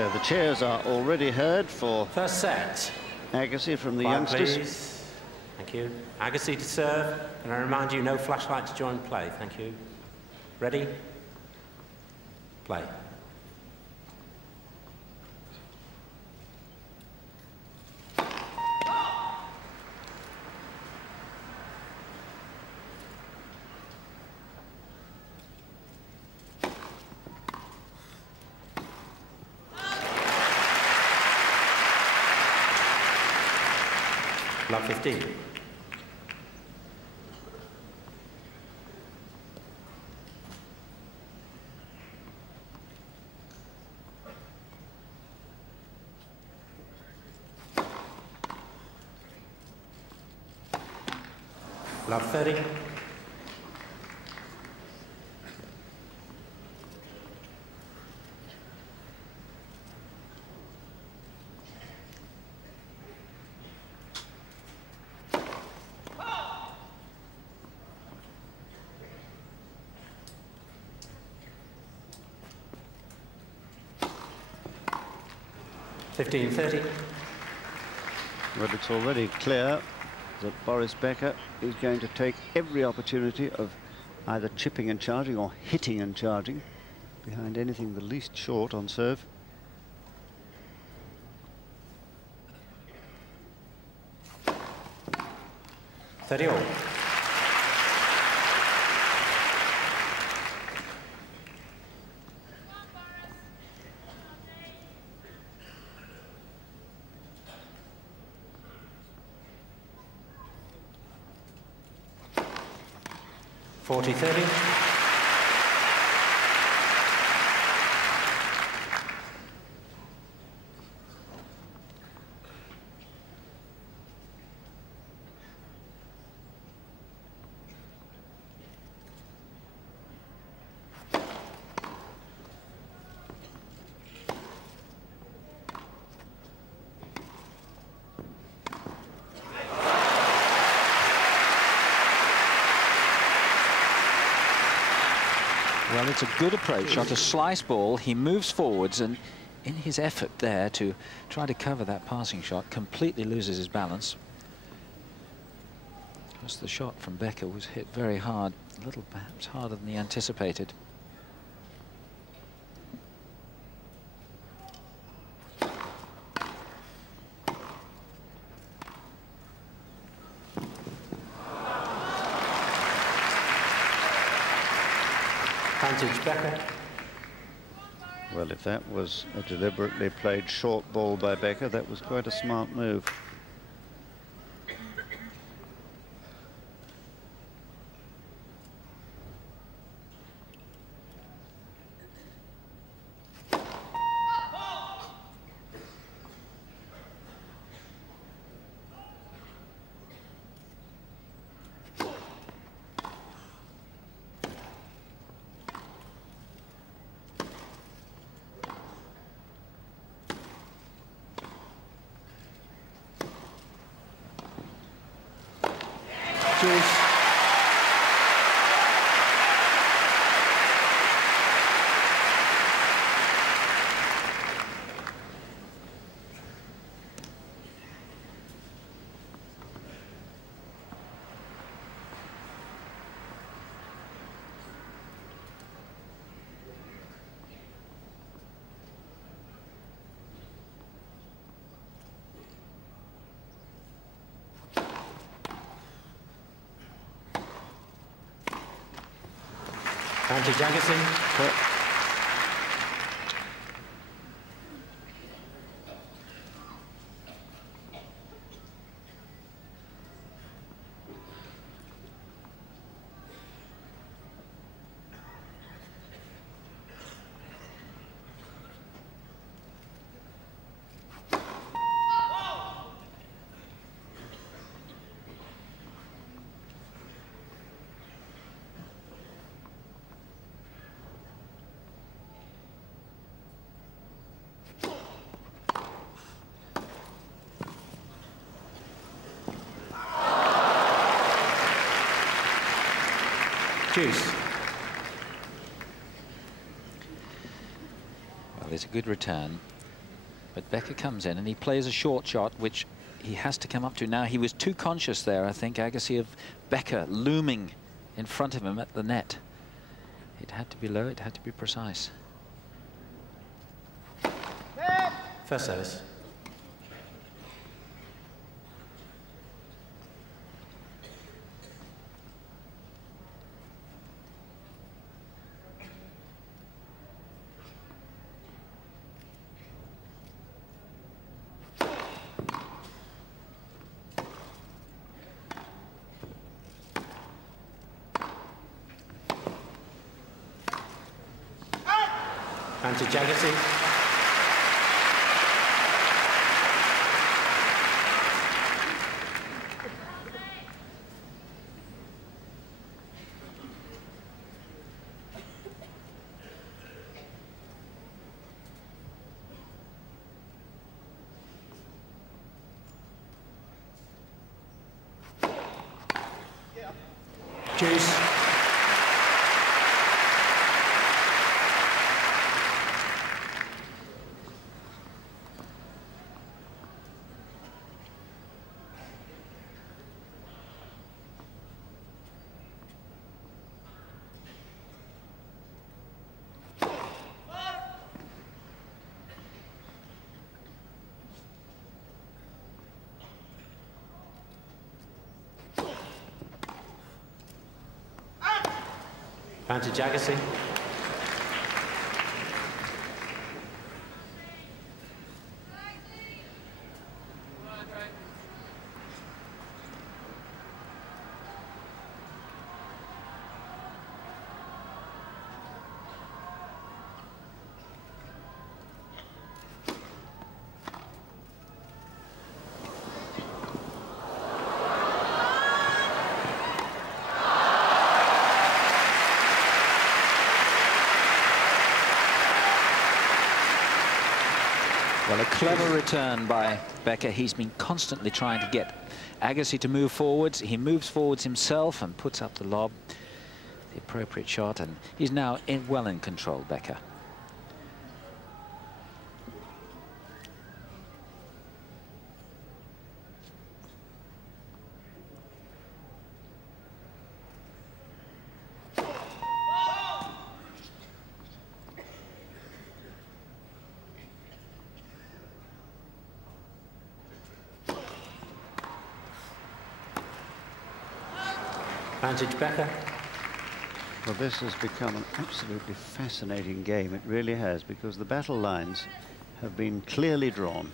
So the cheers are already heard for first set. Agassi from the Quiet, youngsters. please. Thank you. Agassi to serve, and I remind you, no flashlights during play. Thank you. Ready? Play. Love 15. Love 30. $15.30. Well, it's already clear that Boris Becker is going to take every opportunity of either chipping and charging or hitting and charging behind anything the least short on serve. $30. $40.30. Well, it's a good approach shot, a slice ball. He moves forwards, and in his effort there to try to cover that passing shot, completely loses his balance. Because the shot from Becker was hit very hard, a little perhaps harder than he anticipated. Advantage Becker. Well, if that was a deliberately played short ball by Becker, that was quite a smart move. Advantage Agassi. Deuce. Well, it's a good return. But Becker comes in and he plays a short shot, which he has to come up to now. He was too conscious there, I think, Agassi, of Becker looming in front of him at the net. It had to be low, it had to be precise. First service. Advantage Agassi. Juice. Advantage Agassi. Well, a clever return by Becker. He's been constantly trying to get Agassi to move forwards. He moves forwards himself and puts up the lob, the appropriate shot, and he's now well in control, Becker. Advantage Becker. Well, this has become an absolutely fascinating game. It really has, because the battle lines have been clearly drawn.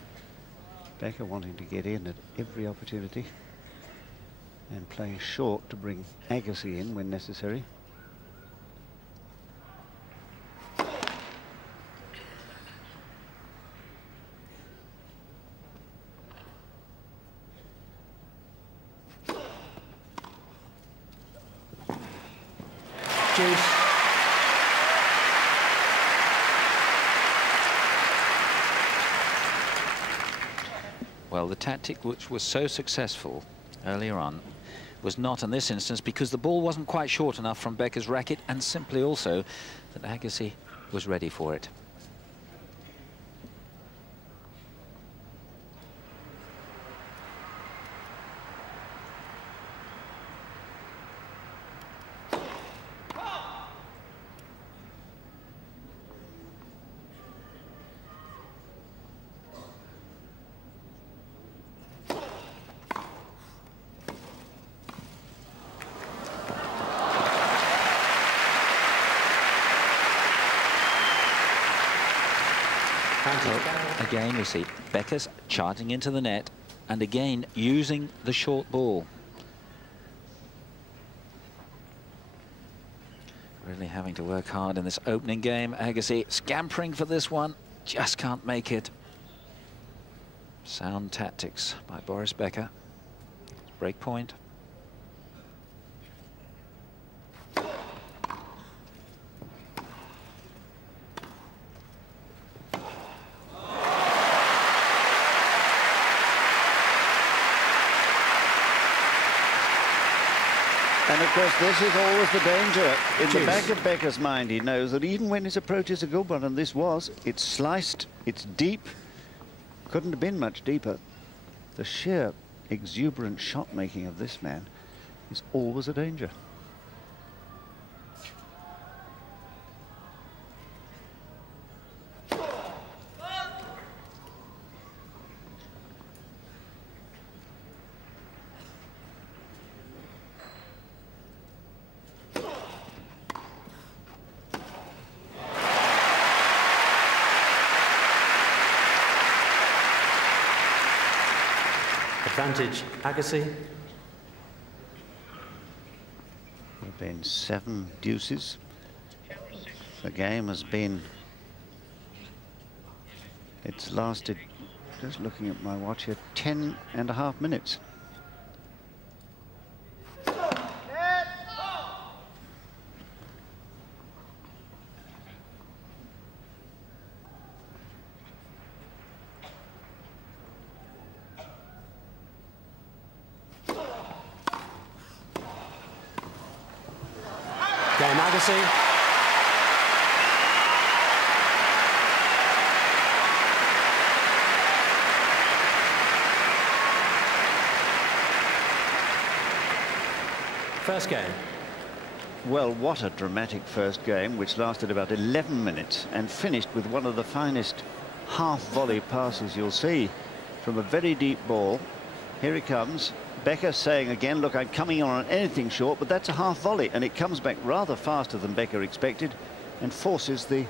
Becker wanting to get in at every opportunity and playing short to bring Agassi in when necessary. Juice. Well, the tactic which was so successful earlier on was not in this instance, because the ball wasn't quite short enough from Becker's racket, and simply also that Agassi was ready for it. Again, we see Becker's charging into the net, and again using the short ball. Really having to work hard in this opening game. Agassi scampering for this one, just can't make it. Sound tactics by Boris Becker. Break point. And of course, this is always the danger. In the back of Becker's mind, he knows that even when his approach is a good one, and this was, it's sliced, it's deep, couldn't have been much deeper. The sheer exuberant shot making of this man is always a danger. Advantage, Agassi. There have been 7 deuces. The game has been... It's lasted, just looking at my watch here, 10.5 minutes. Game, Agassi. First game. Well, what a dramatic first game, which lasted about 11 minutes and finished with one of the finest half-volley passes you'll see from a very deep ball. Here he comes. Becker saying again, look, I'm coming on anything short, but that's a half volley, and it comes back rather faster than Becker expected and forces the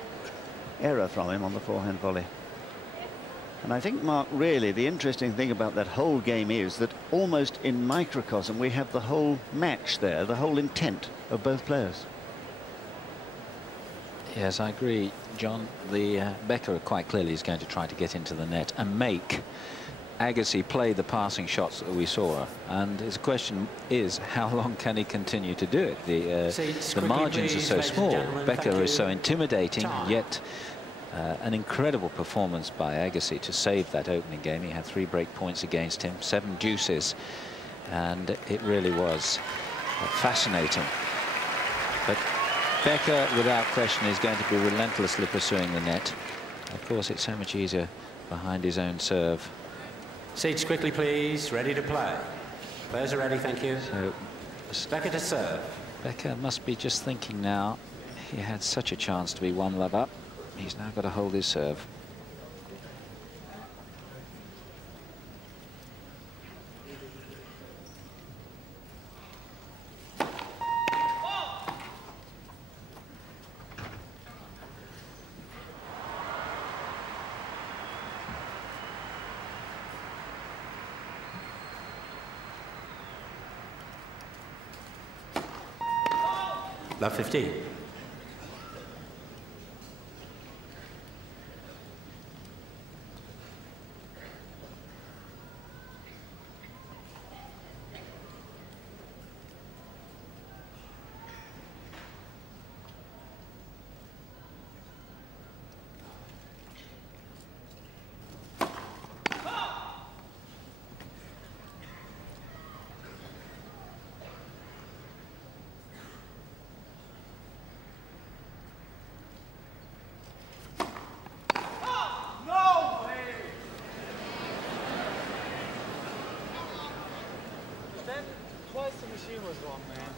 error from him on the forehand volley. And I think, Mark, really the interesting thing about that whole game is that almost in microcosm we have the whole match there, the whole intent of both players. Yes, I agree, John. The Becker quite clearly is going to try to get into the net and make Agassi play the passing shots that we saw, and his question is how long can he continue to do it? The margins are so small. Becker is so intimidating, yet an incredible performance by Agassi to save that opening game. He had 3 break points against him, 7 deuces, and it really was fascinating. But Becker, without question, is going to be relentlessly pursuing the net. Of course, it's so much easier behind his own serve. Seats quickly, please. Ready to play. Players are ready, thank you. So Becker to serve. Becker must be just thinking now, he had such a chance to be 1-love up. He's now got to hold his serve. Love 15. Was wrong, man.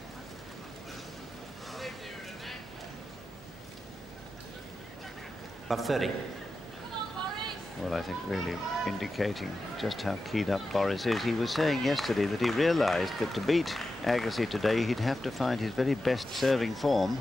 Love 30. Well, I think really indicating just how keyed up Boris is. He was saying yesterday that he realized that to beat Agassi today he'd have to find his very best serving form.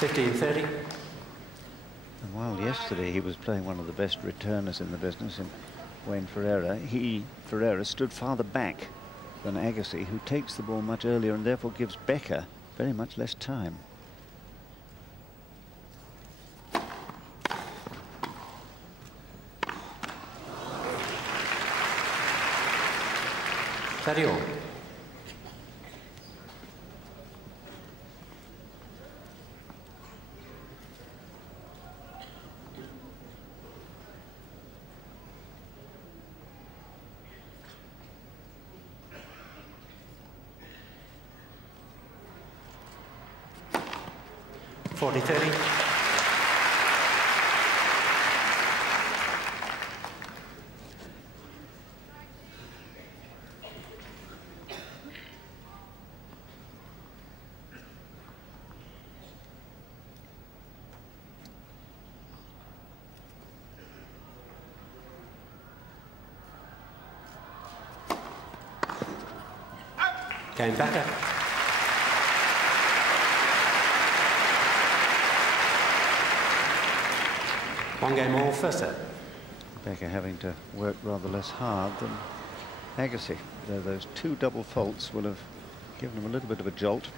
$15.30. And while yesterday he was playing one of the best returners in the business in Wayne Ferreira, Ferreira stood farther back than Agassi, who takes the ball much earlier and therefore gives Becker very much less time. Carry on. 40-30. Game Becker. One game all, first set. Becker having to work rather less hard than Agassi, though those two double faults will have given him a little bit of a jolt.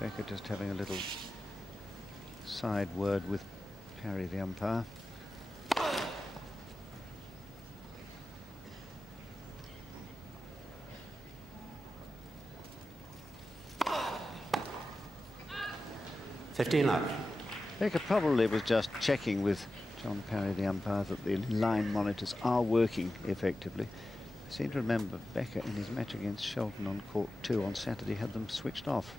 Becker just having a little side word with Parry, the umpire. Becker probably was just checking with John Parry, the umpire, that the line monitors are working effectively. I seem to remember Becker in his match against Shelton on court 2 on Saturday had them switched off.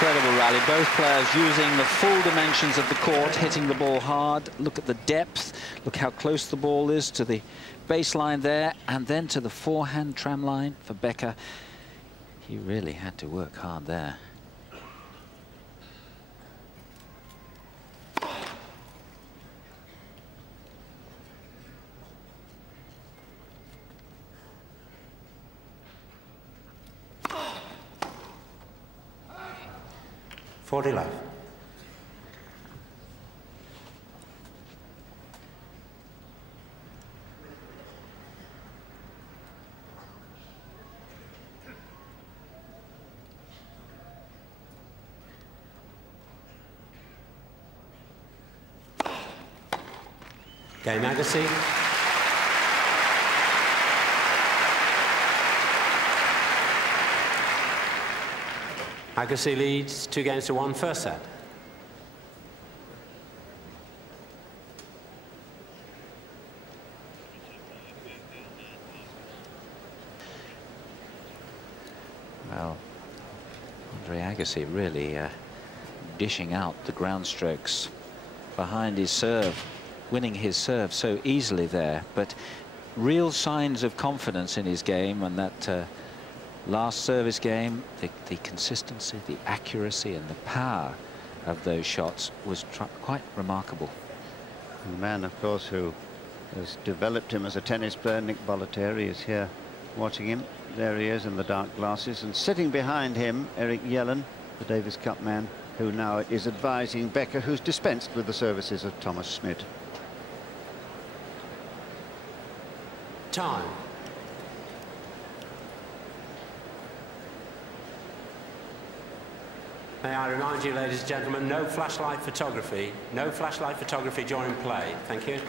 Incredible rally. Both players using the full dimensions of the court, hitting the ball hard. Look at the depth. Look how close the ball is to the baseline there, and then to the forehand tram line for Becker. He really had to work hard there. Love. Game Agassi. Agassi leads 2-1 first set. Well, Andre Agassi really dishing out the ground strokes behind his serve, winning his serve so easily there, but real signs of confidence in his game, and that last service game, the consistency, the accuracy and the power of those shots was quite remarkable. And the man, of course, who has developed him as a tennis player, Nick Bollettieri, is here watching him. There he is in the dark glasses, and sitting behind him, Eric Yellen, the Davis Cup man, who now is advising Becker, who's dispensed with the services of Thomas Schmidt. Time. May I remind you, ladies and gentlemen, no flashlight photography. No flashlight photography during play. Thank you.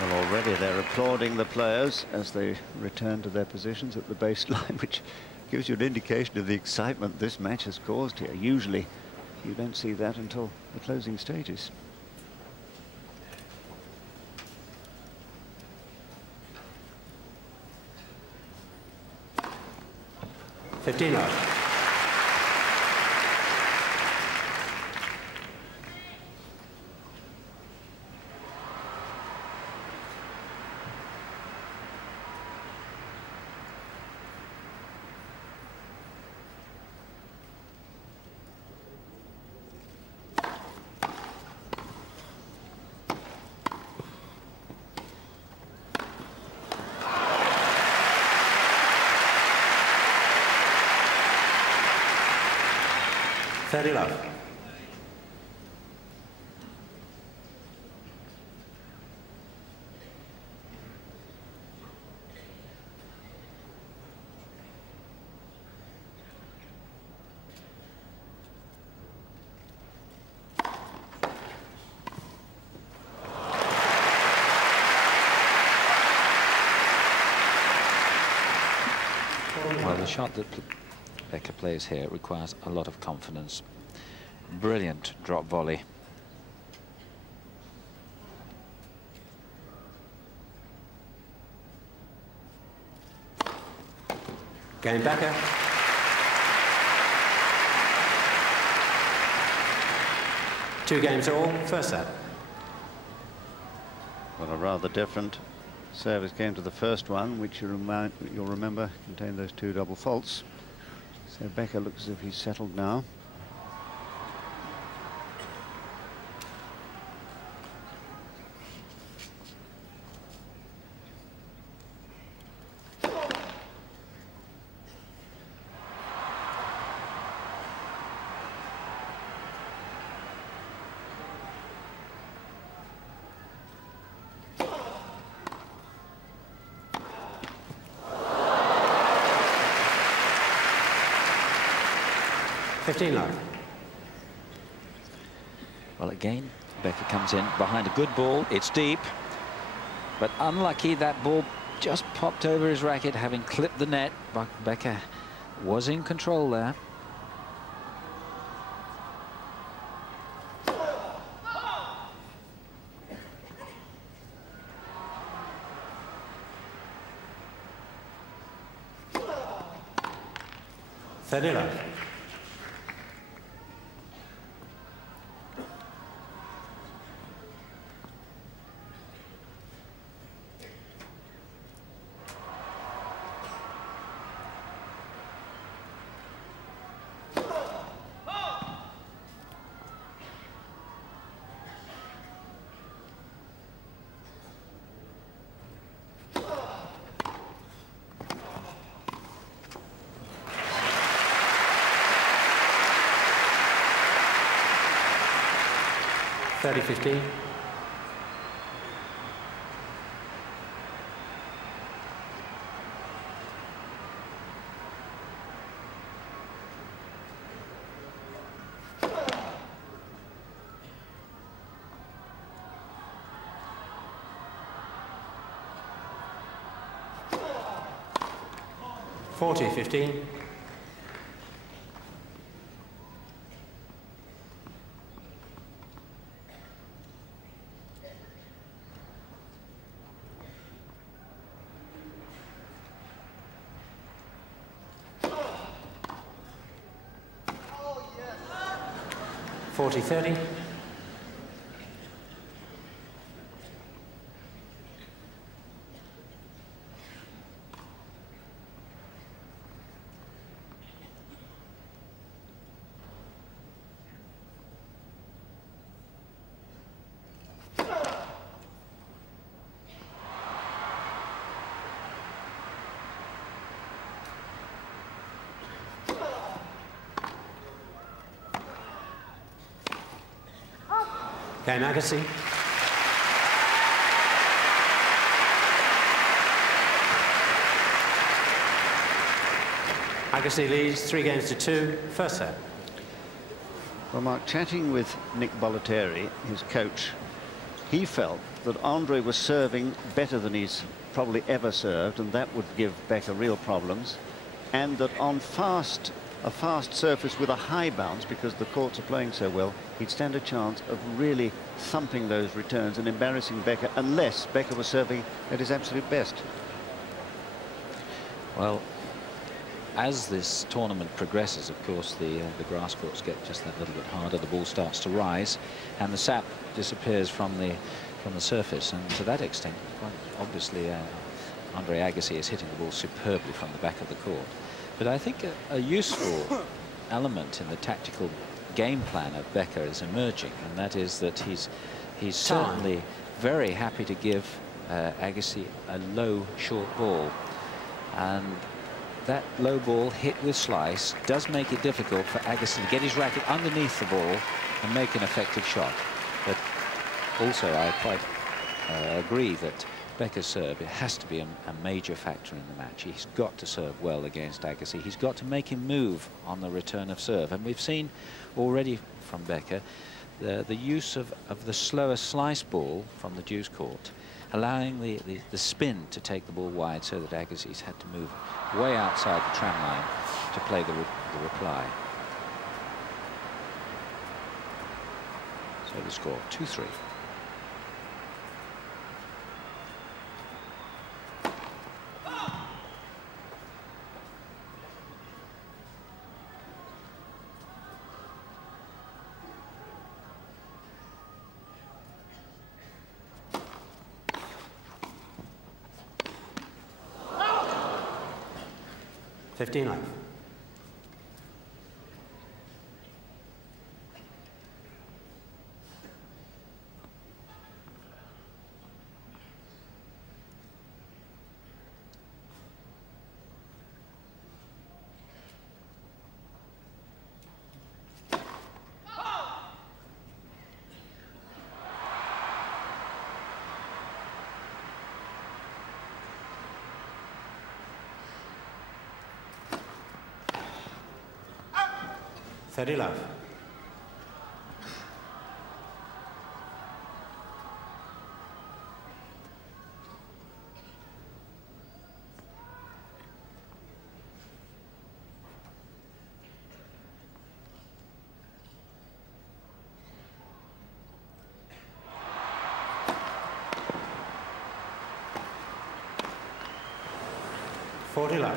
Well, already they're applauding the players as they return to their positions at the baseline, which gives you an indication of the excitement this match has caused here. Usually, you don't see that until the closing stages. Love. shot that Becker plays here requires a lot of confidence. Brilliant drop volley. Game Becker. Two games all, first set. Well, a rather different service game to the first one, which you'll remember contained those two double faults. So Becker looks as if he's settled now. Love. Well, again, Becker comes in behind a good ball. It's deep, but unlucky that ball just popped over his racket, having clipped the net. But Becker was in control there. Love. 30-15. $40-15. $40-30. Game Agassi. Agassi leads 3-2, first set. Well, Mark, chatting with Nick Bollettieri, his coach, he felt that Andre was serving better than he's probably ever served, and that would give Becker real problems, and that on a fast surface with a high bounce, because the courts are playing so well, he'd stand a chance of really thumping those returns and embarrassing Becker, unless Becker was serving at his absolute best. Well, as this tournament progresses, of course, the grass courts get just that little bit harder. The ball starts to rise, and the sap disappears from the surface. And to that extent, quite obviously, Andre Agassi is hitting the ball superbly from the back of the court. But I think a useful element in the tactical game plan of Becker is emerging, and that is that he's certainly very happy to give Agassi a low, short ball. And that low ball hit with slice does make it difficult for Agassi to get his racket underneath the ball and make an effective shot. But also, I quite agree that Becker's serve, it has to be a major factor in the match. He's got to serve well against Agassi. He's got to make him move on the return of serve. And we've seen already from Becker the use of the slower slice ball from the deuce court. allowing the spin to take the ball wide, so that Agassi's had to move way outside the tram line to play the reply. So the score 2-3. Left. 30 love. Love.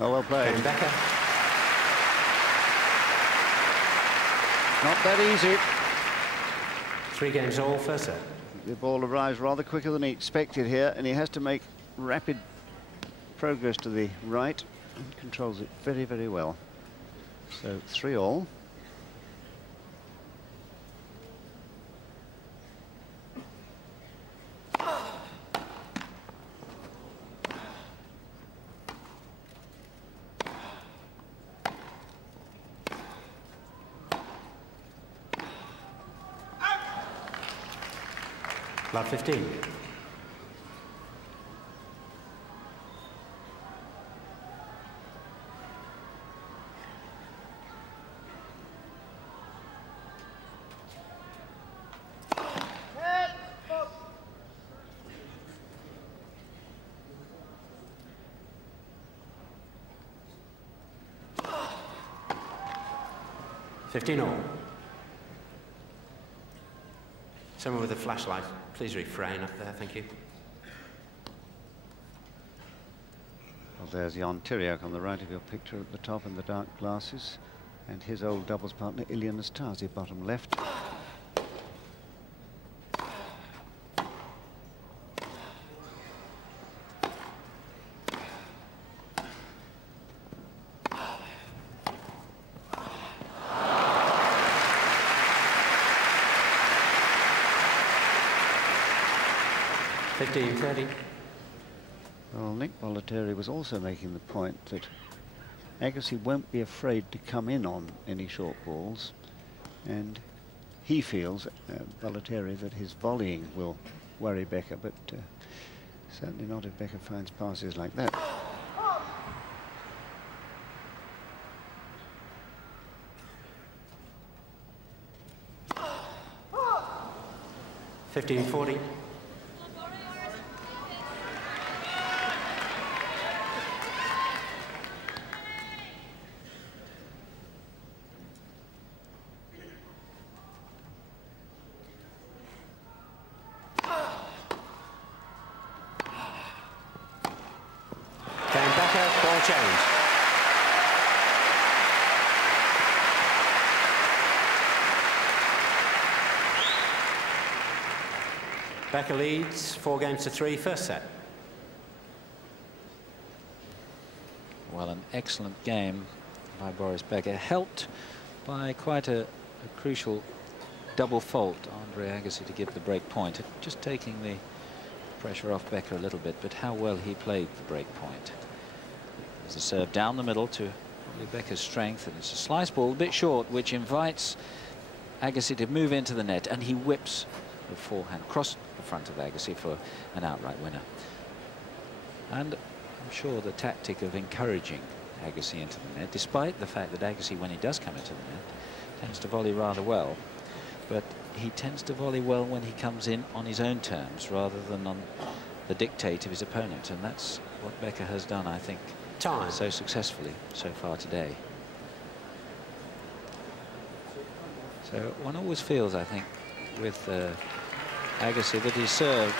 Oh, well played. Becker. Not that easy. 3 games all, first set. The ball arrives rather quicker than he expected here, and he has to make rapid progress to the right and controls it very, very well. So 3-all. Love 15. All. Someone with a flashlight, please refrain up there, thank you. Well, there's Jan Tiriak on the right of your picture at the top in the dark glasses, and his old doubles partner Ilya Nastasi, bottom left. Well, Nick Bollettieri was also making the point that Agassi won't be afraid to come in on any short balls, and he feels, Bollettieri, that his volleying will worry Becker, but certainly not if Becker finds passes like that. $15.40. Change. Becker leads 4-3, first set. Well, an excellent game by Boris Becker, helped by quite a crucial double fault Andre Agassi to give the break point, just taking the pressure off Becker a little bit, but how well he played the break point. There's a serve down the middle to Becker's strength, and it's a slice ball, a bit short, which invites Agassi to move into the net, and he whips the forehand across the front of Agassi for an outright winner. And I'm sure the tactic of encouraging Agassi into the net, despite the fact that Agassi, when he does come into the net, tends to volley rather well, but he tends to volley well when he comes in on his own terms rather than on the dictate of his opponent, and that's what Becker has done, I think, so successfully so far today. So one always feels, I think, with Agassi, that his serve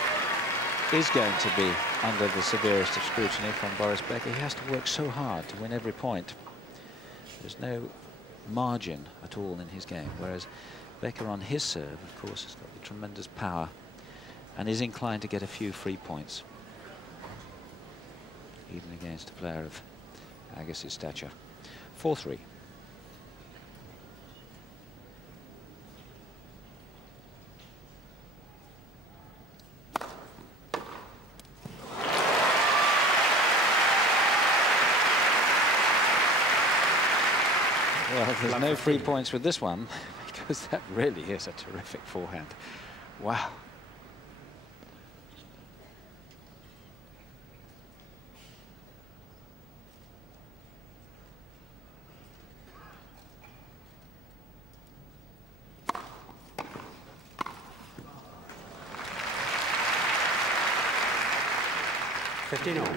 is going to be under the severest of scrutiny from Boris Becker. He has to work so hard to win every point. There's no margin at all in his game, whereas Becker on his serve, of course, has got the tremendous power and is inclined to get a few free points, even against a player of Agassi's stature. 4-3. Well, there's no free points with this one, because that really is a terrific forehand. Wow. $15-all.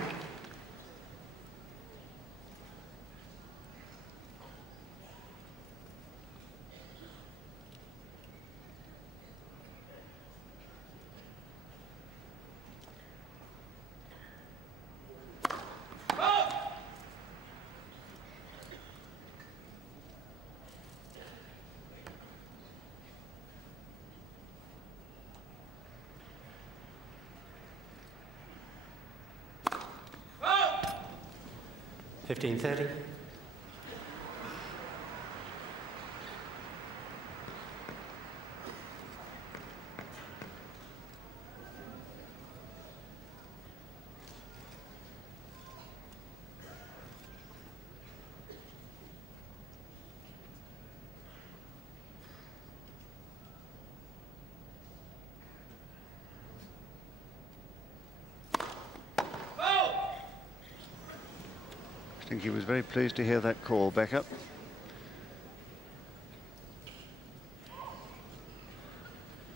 15-30. I think he was very pleased to hear that call, Becker.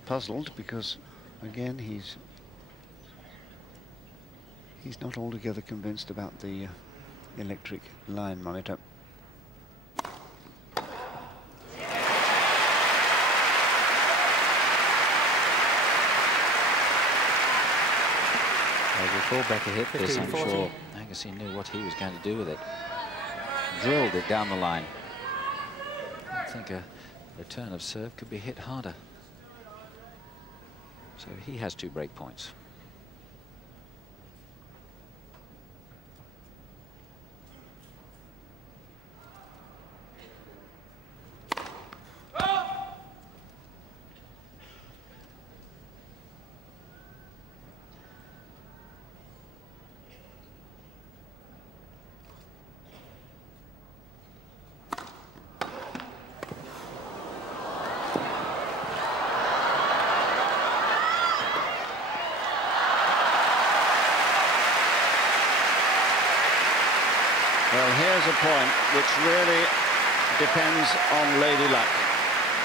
Puzzled because, again, he's not altogether convinced about the electric line monitor. Before Becker hit this, I'm sure Agassi knew what he was going to do with it. Drilled it down the line. I think a return of serve could be hit harder. So he has 2 break points. Well, here's a point which really depends on lady luck,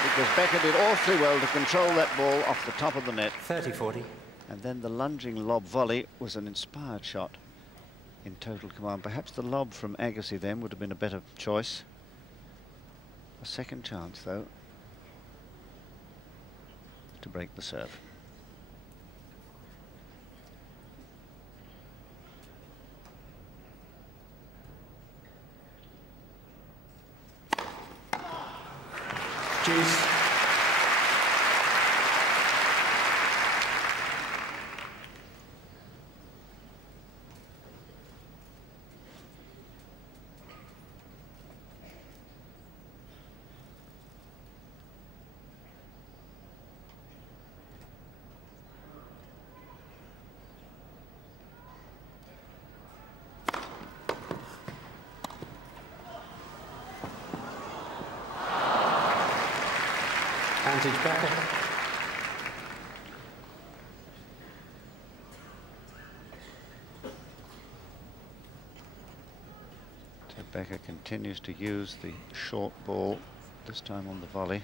because Becker did awfully well to control that ball off the top of the net. 30-40. And then the lunging lob volley was an inspired shot in total command. Perhaps the lob from Agassi then would have been a better choice. A second chance, though, to break the serve. Juice. Advantage Becker. So Becker continues to use the short ball, this time on the volley.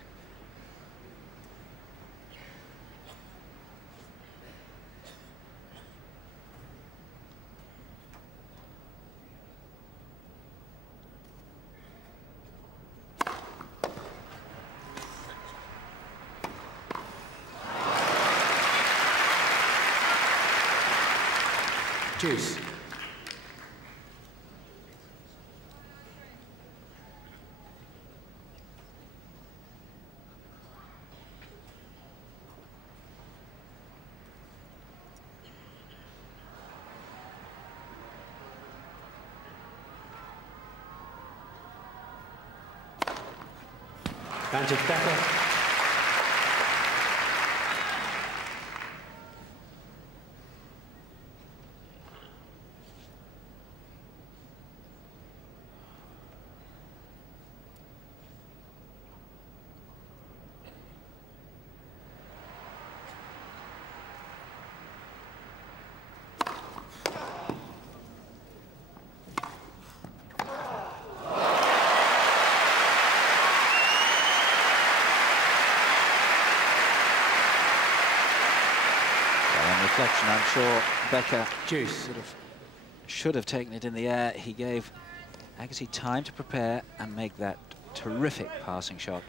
Juice. Advantage Becker. Reflection, I'm sure Becker Juice. should have taken it in the air. He gave Agassi time to prepare and make that terrific passing shot.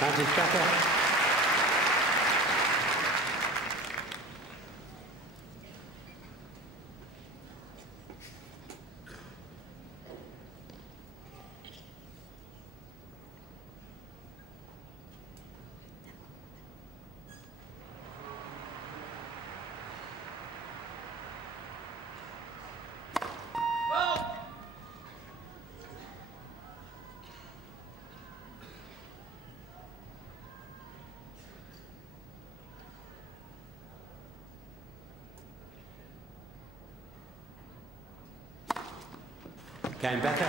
Advantage Becker. Game Becker.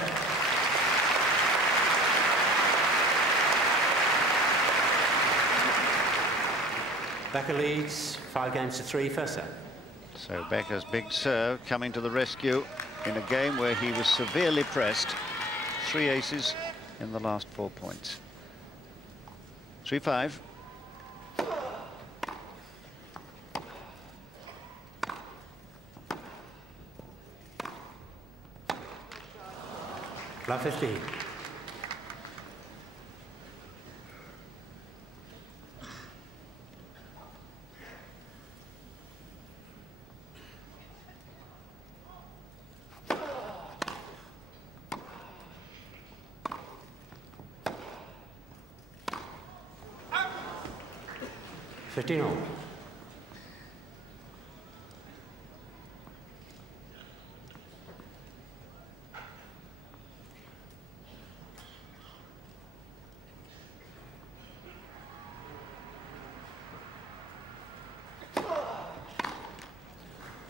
Becker leads 5 games to 3, first set. So Becker's big serve coming to the rescue in a game where he was severely pressed. 3 aces in the last 4 points. 3-5. Love 15. all.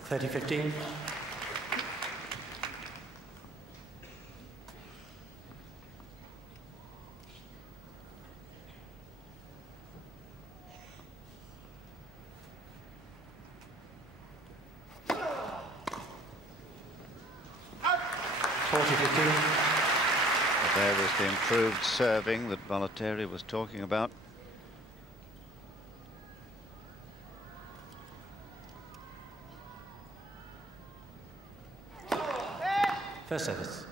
$30-15. There was the improved serving that Bollettieri was talking about. First service.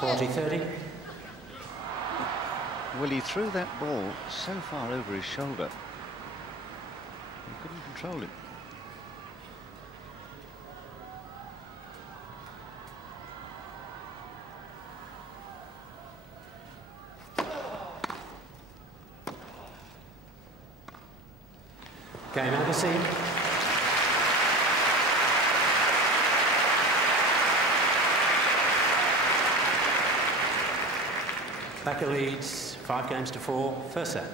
$40-30. Well, he threw that ball so far over his shoulder, he couldn't control it. Game Agassi. Becker leads 5-4, first set.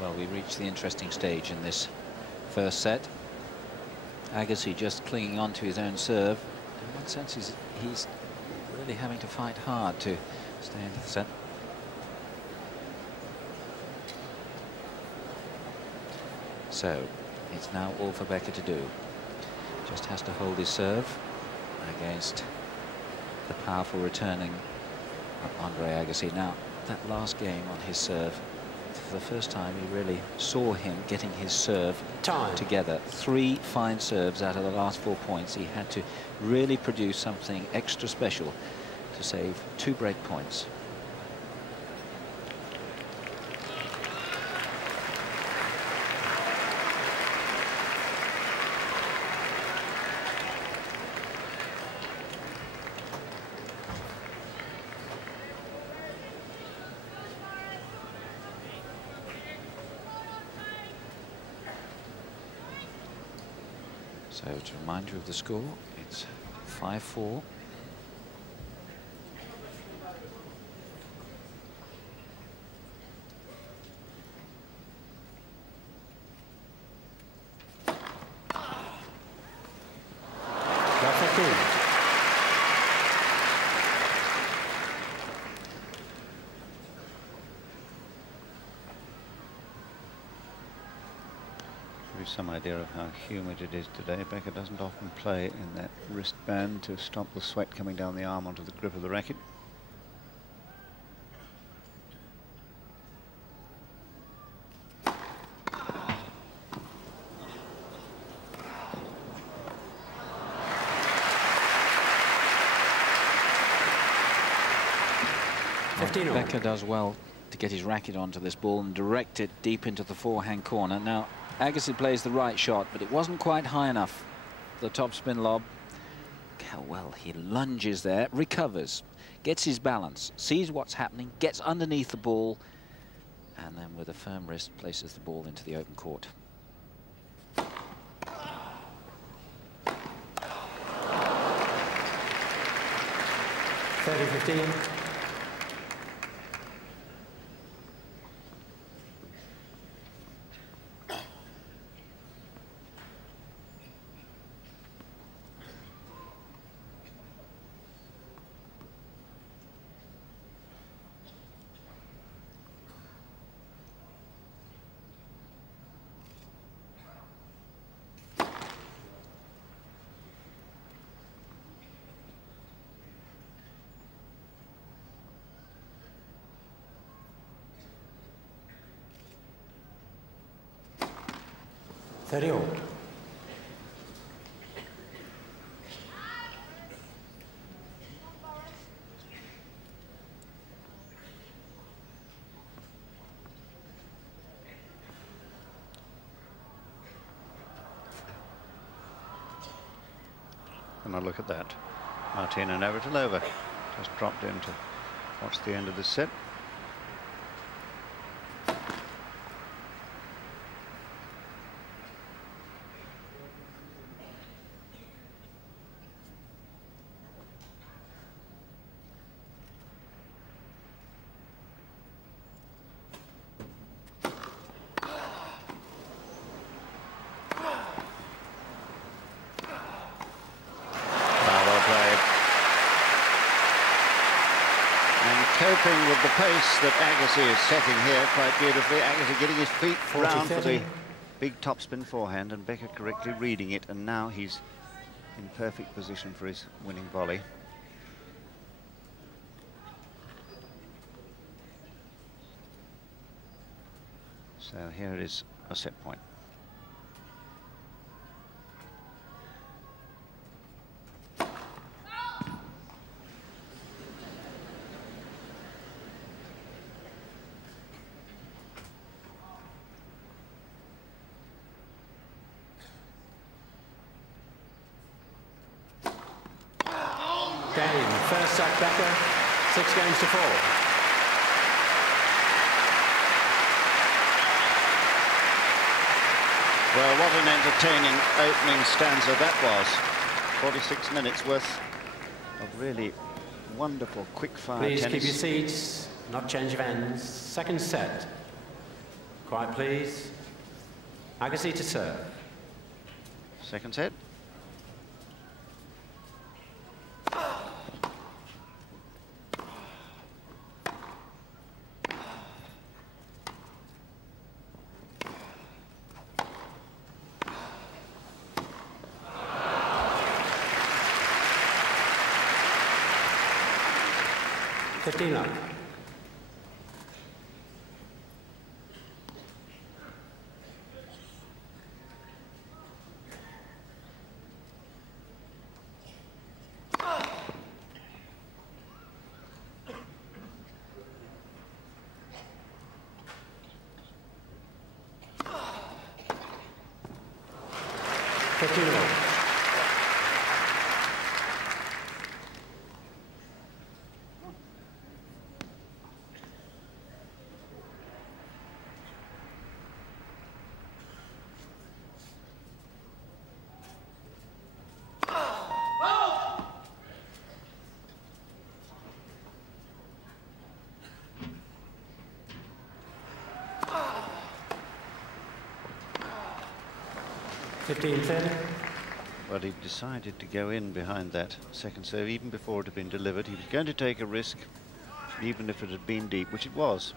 Well, we reached the interesting stage in this first set. Agassi just clinging on to his own serve. In one sense, he's really having to fight hard to stay into the set. So it's now all for Becker to do. Just has to hold his serve against the powerful returning Andre Agassi. Now, that last game on his serve, for the first time, you really saw him getting his serve together. 3 fine serves out of the last 4 points. He had to really produce something extra special to save 2 break points. So to remind you of the score, it's 5-4. Some idea of how humid it is today. Becker doesn't often play in that wristband to stop the sweat coming down the arm onto the grip of the racket. Becker does well to get his racket onto this ball and direct it deep into the forehand corner. Now, Agassi plays the right shot, but it wasn't quite high enough. The topspin lob. How well he lunges there, recovers, gets his balance, sees what's happening, gets underneath the ball, and then with a firm wrist places the ball into the open court. 30-15. All. And I look at that. Martin and Navratilova just dropped in to watch the end of the set. Coping with the pace that Agassi is setting here quite beautifully. Agassi getting his feet round for the big topspin forehand, and Becker correctly reading it, and now he's in perfect position for his winning volley. So here it is, a set point. game. First set, Becker, 6 games to 4. Well, what an entertaining opening stanza that was. 46 minutes worth of really wonderful quick-fire tennis. Please keep your seats, not change of ends. Second set. Quiet, please. Agassi to serve. Second set. Up. Well, he decided to go in behind that second serve even before it had been delivered. He was going to take a risk, even if it had been deep, which it was.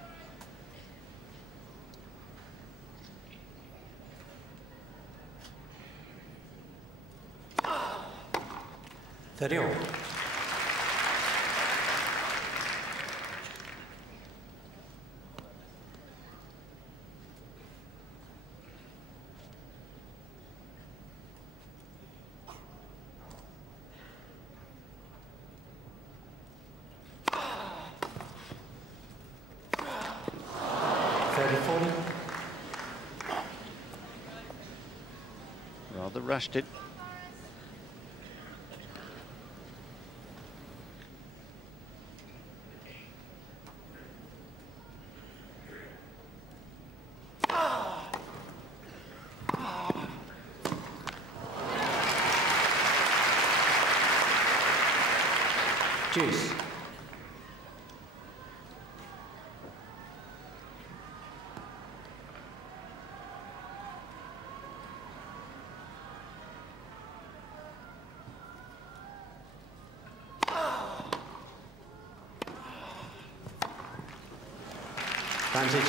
Rather rushed it. Juice.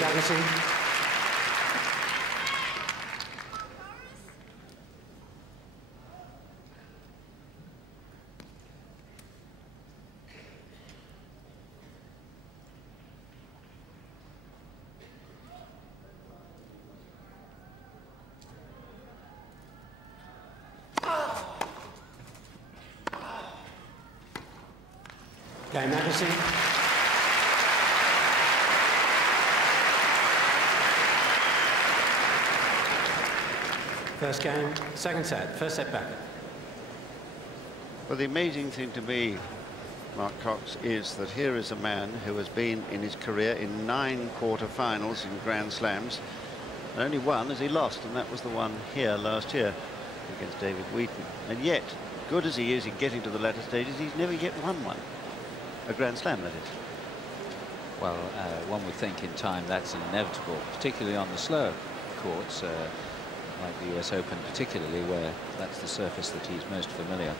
Agassi. Game Agassi. First game, second set, first set Becker. Well, the amazing thing to me, Mark Cox, is that here is a man who has been in his career in 9 quarter-finals in Grand Slams, and only one as he lost, and that was the one here last year against David Wheaton. And yet, good as he is in getting to the latter stages, he's never yet won one. A Grand Slam, that is. Well, one would think in time that's inevitable, particularly on the slower courts, like the US Open particularly, where that's the surface that he's most familiar.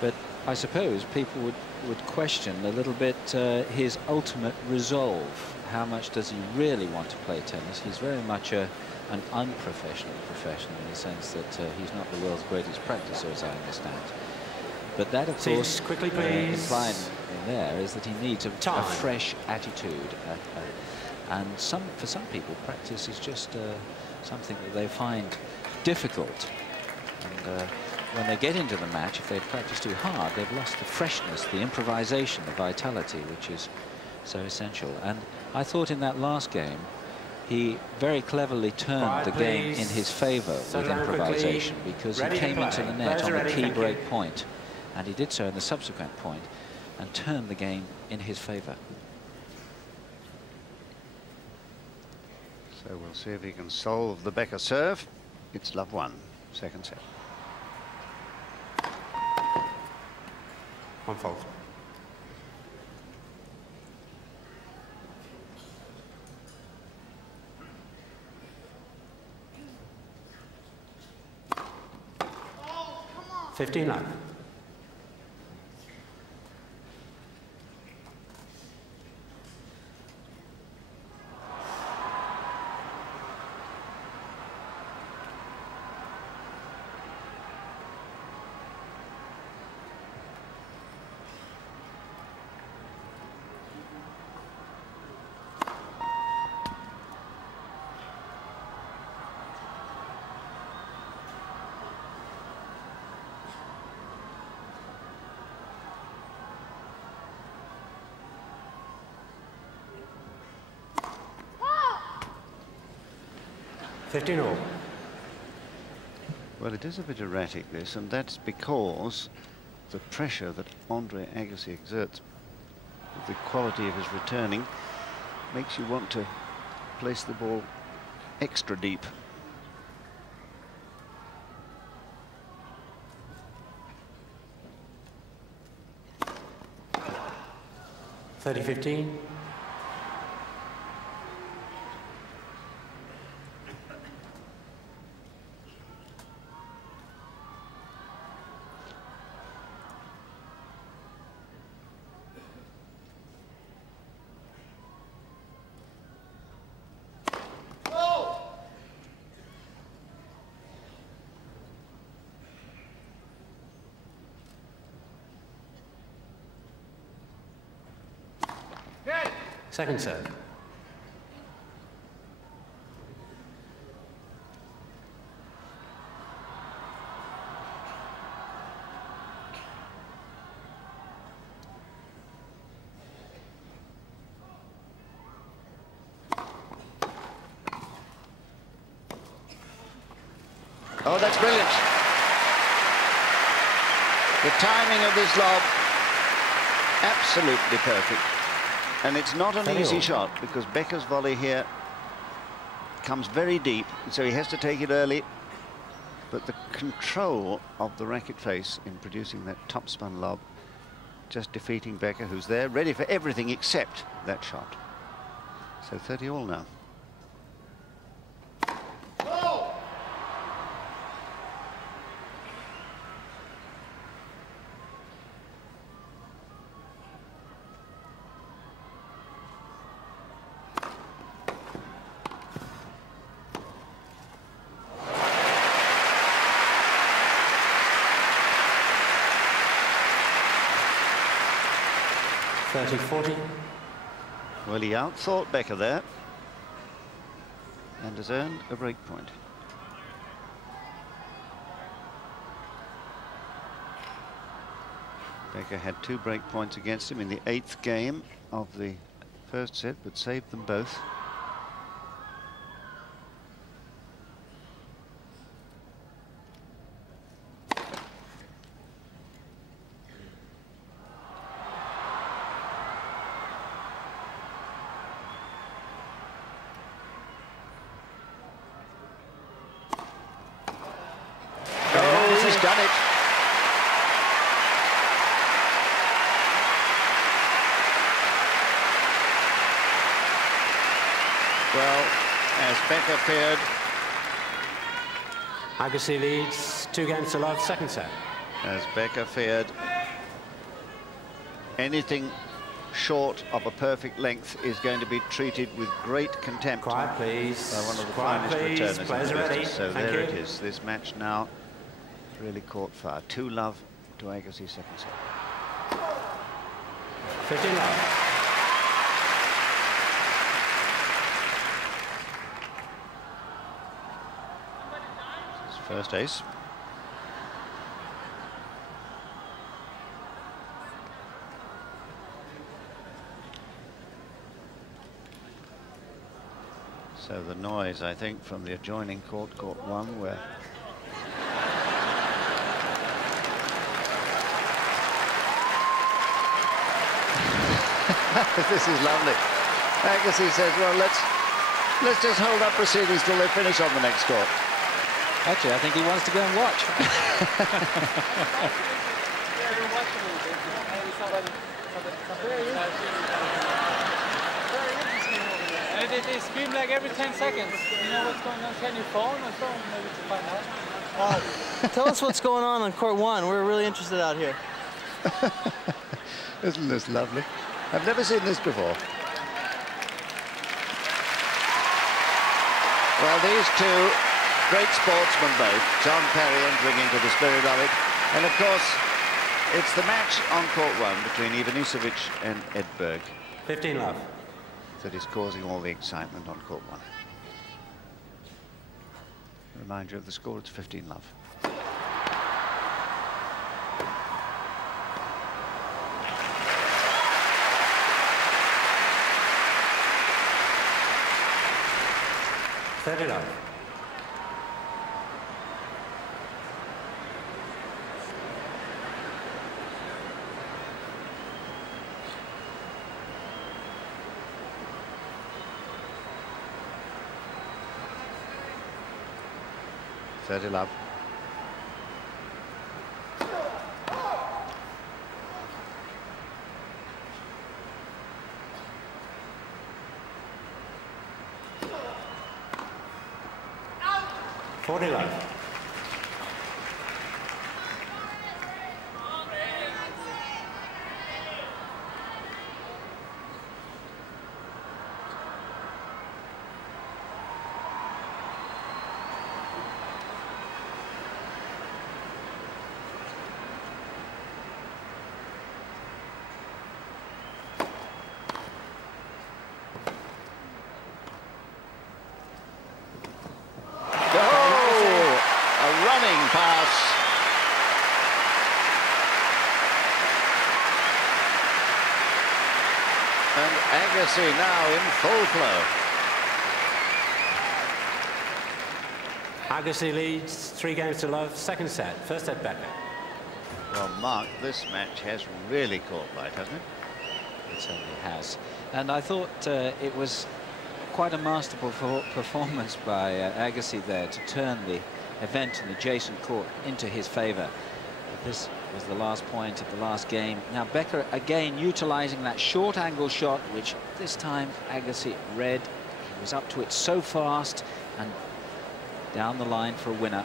But I suppose people would question a little bit his ultimate resolve. How much does he really want to play tennis? He's very much an unprofessional professional in the sense that he's not the world's greatest practicer, as I understand. But that, of course, quickly, please. Implied in there is that he needs a fresh attitude. And for some people, practice is just something that they find difficult. And when they get into the match, if they practice too hard, they've lost the freshness, the improvisation, the vitality, which is so essential. And I thought in that last game, he very cleverly turned the game in his favor with improvisation, because he came into the net on the key break point. And he did so in the subsequent point and turned the game in his favour. So we'll see if he can solve the Becker serve. It's love 1, second set. One fault. Oh, come on. 15 love. All. Well, it is a bit erratic, this, and that's because the pressure that Andre Agassi exerts with the quality of his returning makes you want to place the ball extra deep. (30-15). Second serve. Oh, that's brilliant. The timing of this lob, absolutely perfect. And it's not an easy shot because Becker's volley here comes very deep, so he has to take it early. But the control of the racket face in producing that topspun lob, just defeating Becker, who's there, ready for everything except that shot. So 30 all now. Well, he outthought Becker there and has earned a break point. Becker had 2 break points against him in the 8th game of the first set, but saved them both. Well, as Becker feared, Agassi leads 2 games to love, second set. As Becker feared, anything short of a perfect length is going to be treated with great contempt. Quiet, please. By one of the Quiet, finest please. returners Players in the are ready. business. So Thank there you. it is. This match now really caught fire. 2-love to Agassi, second set. 15 love. First ace. So the noise, I think, from the adjoining court, court 1, where This is lovely. Agassi says, well, let's just hold up proceedings till they finish on the next court. Actually, I think he wants to go and watch. They scream like every 10 seconds. You know what's going on? Can you phone or something maybe to find out? Tell us what's going on court one. We're really interested out here. Isn't this lovely? I've never seen this before. Well, these two great sportsmen both. John Perry entering into the spirit of it. And, of course, it's the match on court one between Ivanisevic and Edberg. 15 love. That is causing all the excitement on court one. Remind you of the score, it's 15 love. Set it up. Set it up. Out. 40 love. Pass. And Agassi now in full flow. Agassi leads 3 games to love. Second set. First set Becker. Well, Mark, this match has really caught light, hasn't it? It certainly has. And I thought it was quite a masterful performance by Agassi there to turn the event in the adjacent court into his favor. But this was the last point of the last game. Now Becker again utilizing that short angle shot, which this time Agassi read. He was up to it so fast and down the line for a winner.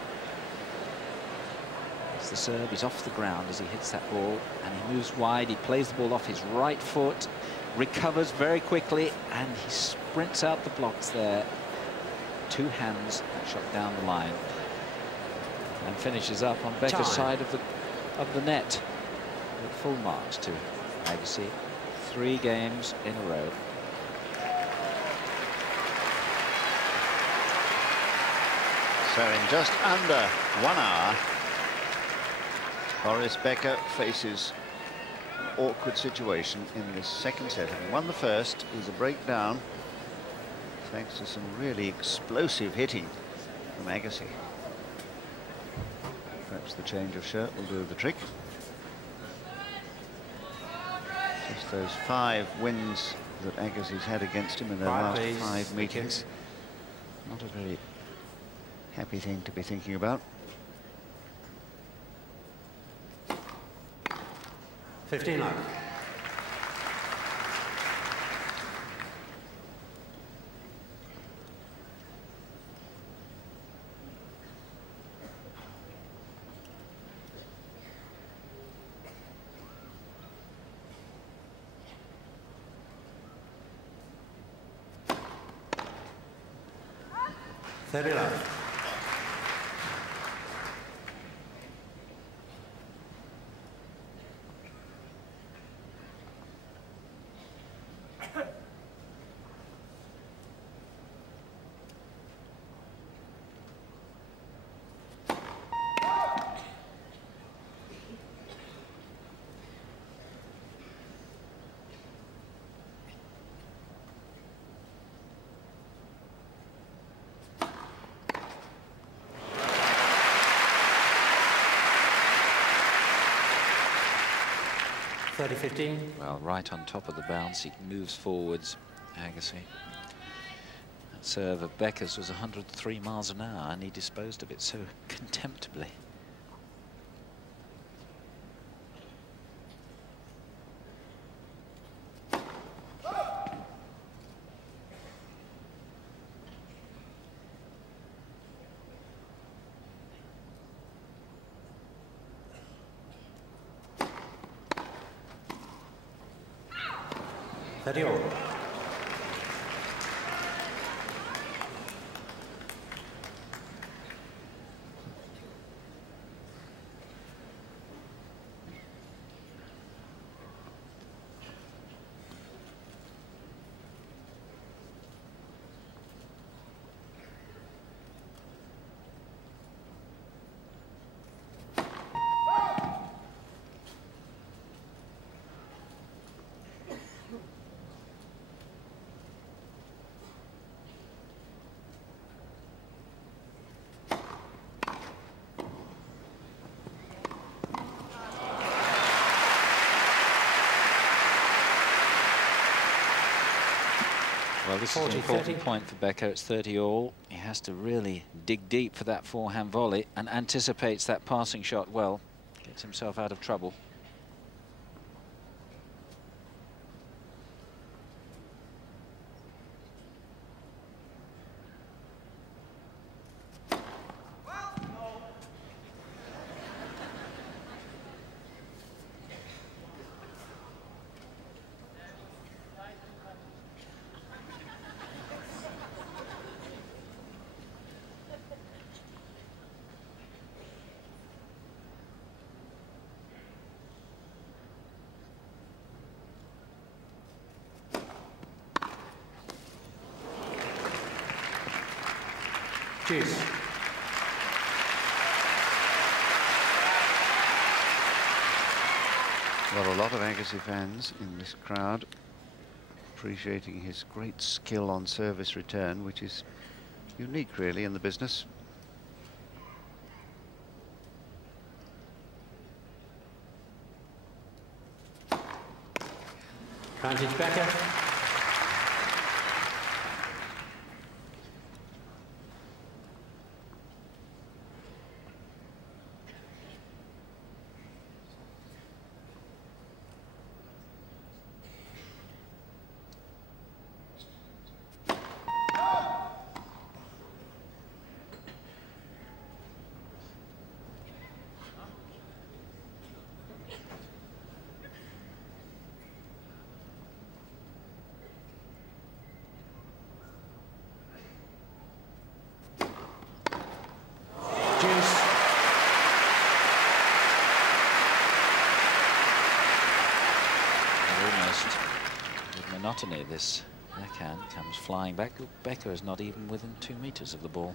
It's the serve. He's off the ground as he hits that ball, and he moves wide. He plays the ball off his right foot, recovers very quickly, and he sprints out the blocks there. 2 hands, that shot down the line. And finishes up on Becker's side of the net with full marks to Agassi. 3 games in a row. So in just under 1 hour, Boris Becker faces an awkward situation in this second set. Having won the first, is a breakdown thanks to some really explosive hitting from Agassi. Perhaps the change of shirt will do the trick. Just those 5 wins that Agassi's had against him in their last 5 meetings. Not a very happy thing to be thinking about. 15 love. Set it up. 30-15. Well, right on top of the bounce, he moves forwards, Agassi. That serve of Becker's was 103 miles an hour, and he disposed of it so contemptibly. All. Well, this is an important point for Becker. It's 30-all. He has to really dig deep for that forehand volley and anticipates that passing shot well. Gets himself out of trouble. Juice. Well, a lot of Agassi fans in this crowd appreciating his great skill on service return, which is unique really in the business. Advantage Becker. Monotony, this backhand comes flying back. Becker is not even within 2 meters of the ball.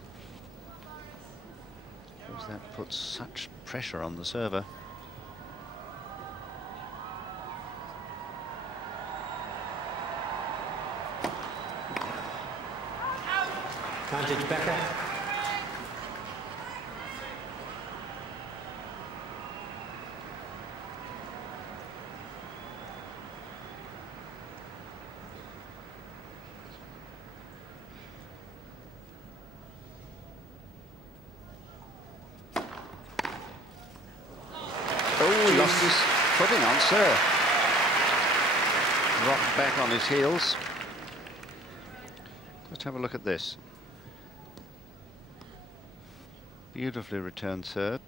Because that puts such pressure on the server. Advantage Becker. Oh, he lost his footing on serve. Rocked back on his heels. Let's have a look at this. Beautifully returned serve.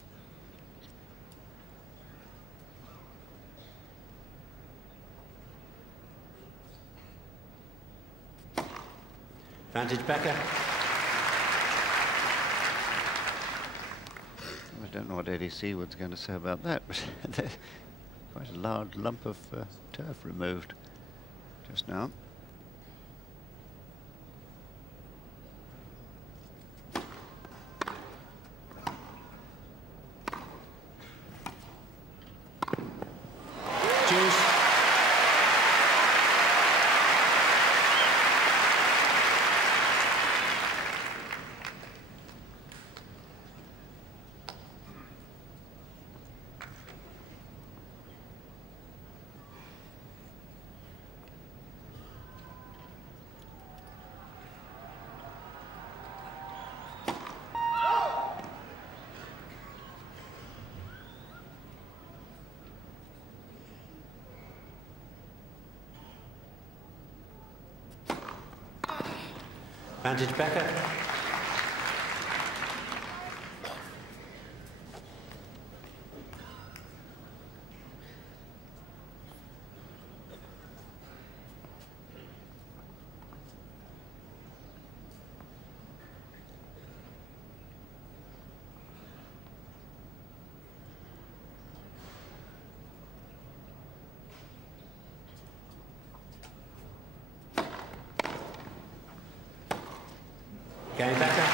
Advantage Becker. I don't know what Eddie Seawood's going to say about that, but quite a large lump of turf removed just now. Advantage Becker. Game Becker.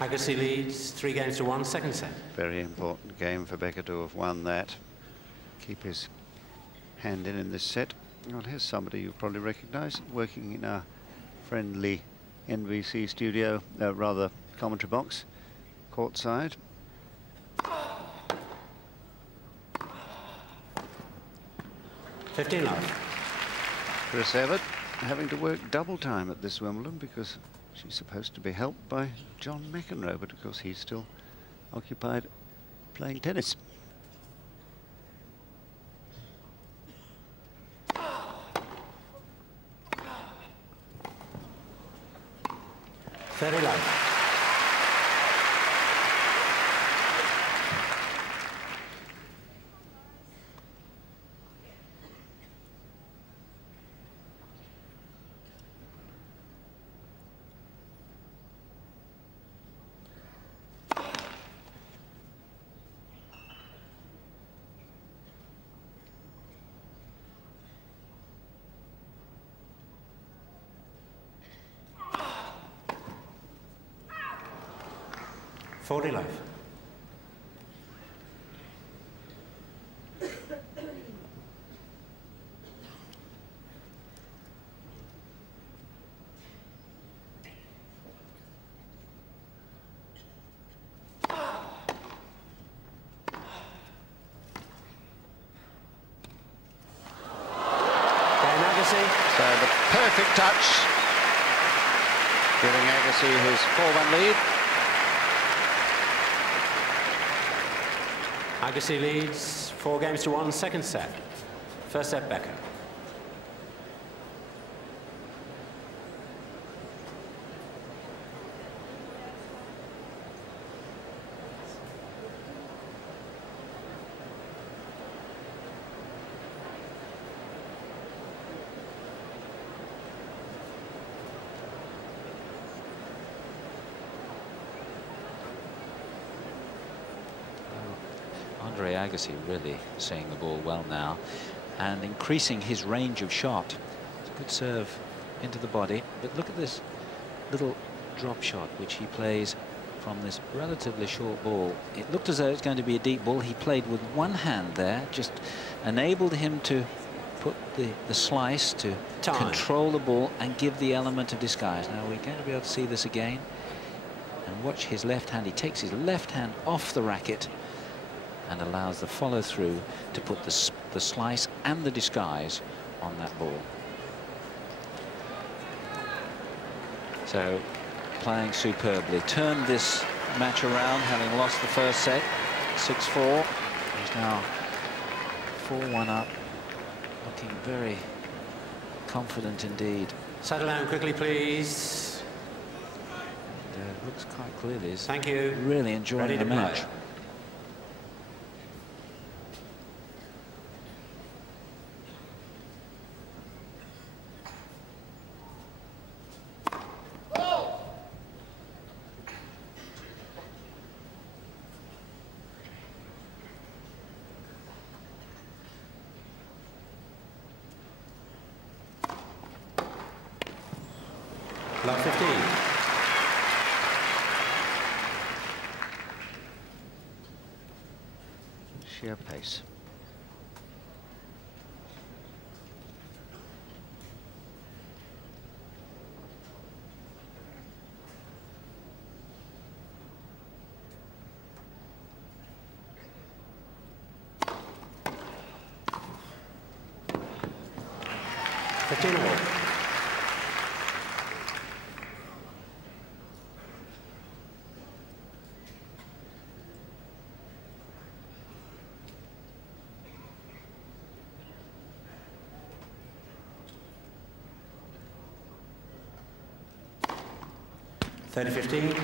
Agassi leads 3 games to 1, second set. Very important game for Becker to have won that. Keep his hand in this set. Well, here's somebody you probably recognise working in our friendly NBC studio, rather commentary box, courtside. Chris Evert having to work double time at this Wimbledon because she's supposed to be helped by John McEnroe, but of course he's still occupied playing tennis. Very low. Forty love. So the perfect touch, giving Agassi his 4-1 lead. Agassi leads 4 games to 1, second set. First set, Becker. Agassi really seeing the ball well now and increasing his range of shot. It's a good serve into the body, but look at this little drop shot which he plays from this relatively short ball. It looked as though it's going to be a deep ball. He played with one hand there, just enabled him to put the slice to control the ball and give the element of disguise. Now we're going to be able to see this again and watch his left hand. He takes his left hand off the racket and allows the follow-through to put the slice and the disguise on that ball. So playing superbly. Turned this match around, having lost the first set, 6-4. He's now 4-1 up, looking very confident indeed. Settle down quickly, please. And, looks quite clearly. Thank you. Really enjoying the match. Play. Love 15. Sheer pace. 30-15.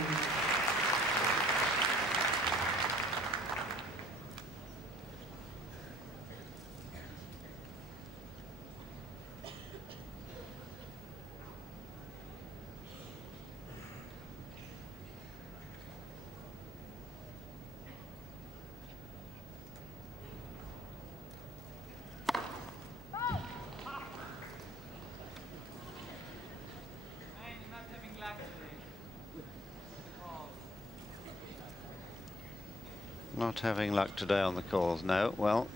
Not having luck today on the calls, no. Well,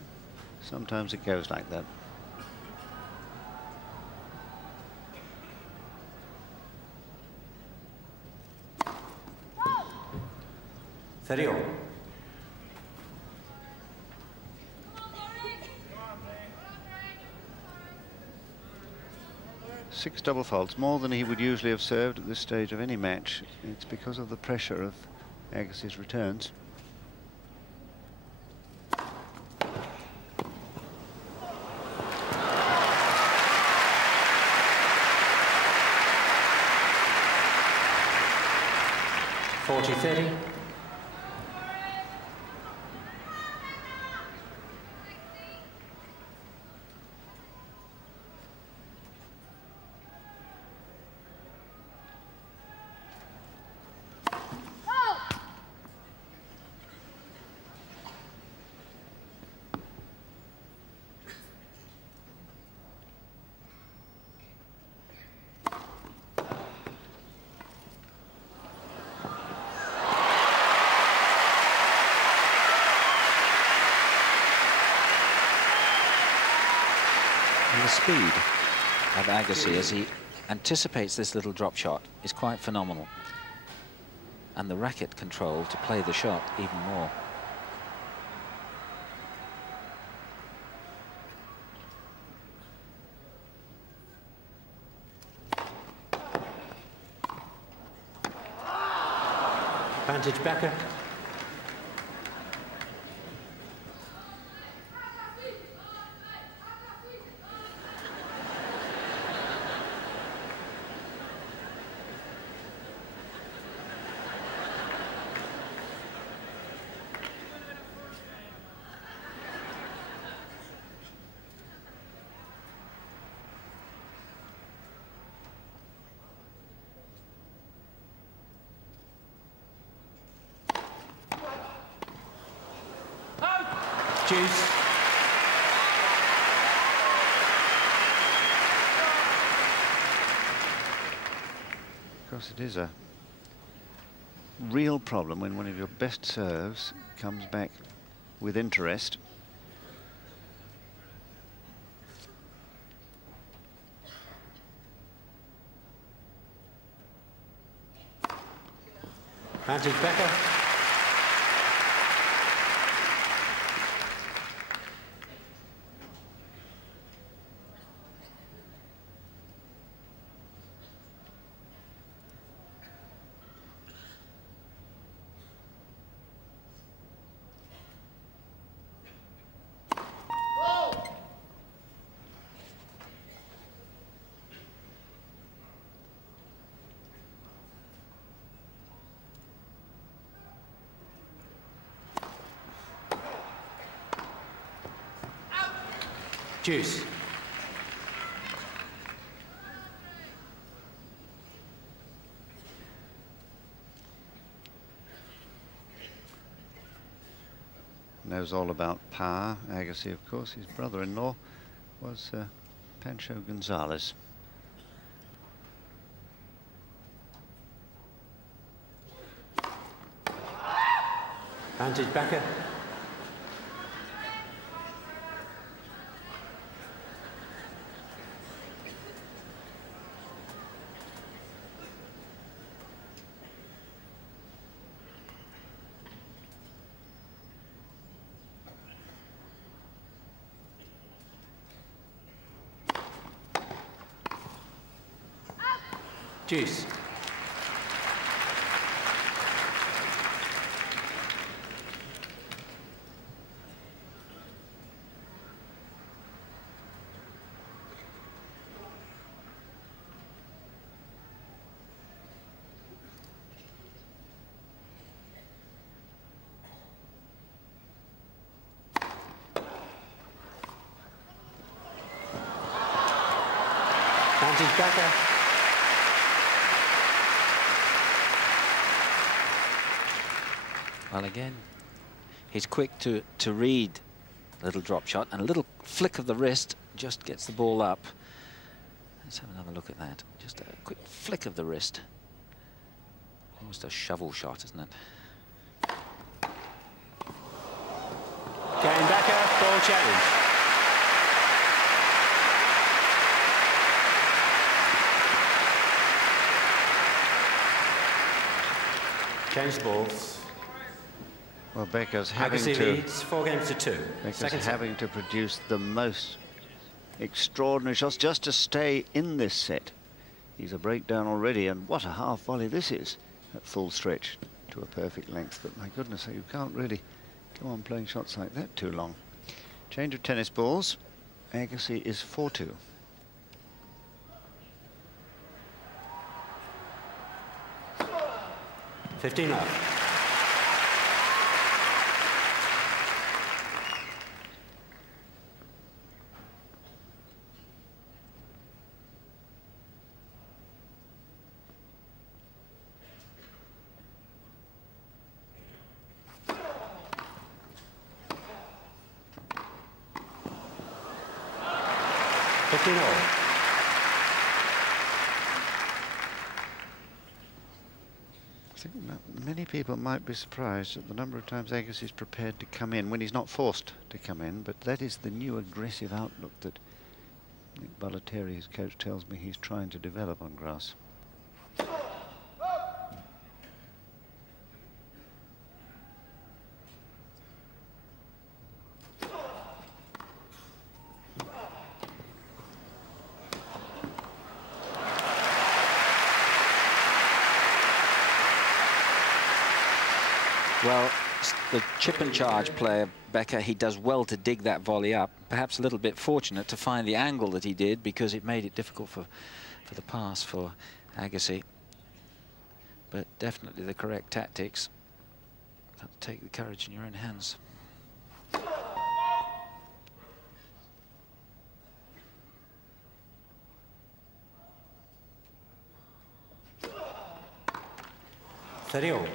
sometimes it goes like that. Thirty-all. Six double faults, more than he would usually have served at this stage of any match. It's because of the pressure of Agassi's returns. $40-30. The speed of Agassi as he anticipates this little drop shot is quite phenomenal, and the racket control to play the shot even more. Advantage Becker. Juice. Of course, it is a real problem when one of your best serves comes back with interest. Advantage Becker. Juice. Knows all about power. Agassi, of course, his brother-in-law was Pancho Gonzalez. Advantage Becker. Juice. Advantage Becker. Well, again, he's quick to read a little drop shot, and a little flick of the wrist just gets the ball up. Let's have another look at that. Just a quick flick of the wrist. Almost a shovel shot, isn't it? Game Becker, ball change. Change the balls. Well, Becker's having Agassi to... leads 4-2. Becker's having to produce the most extraordinary shots just to stay in this set. He's a breakdown already, and what a half volley this is at full stretch to a perfect length. But my goodness, you can't really go on playing shots like that too long. Change of tennis balls. Agassi is 4-2. $15 up. I think many people might be surprised at the number of times Agassi is prepared to come in when he's not forced to come in, but that is the new aggressive outlook that Nick Balotelli, his coach, tells me he's trying to develop on grass. Well, the chip and charge player, Becker, he does well to dig that volley up. Perhaps a little bit fortunate to find the angle that he did, because it made it difficult for the pass for Agassi. But definitely the correct tactics. Have to take the courage in your own hands. $30.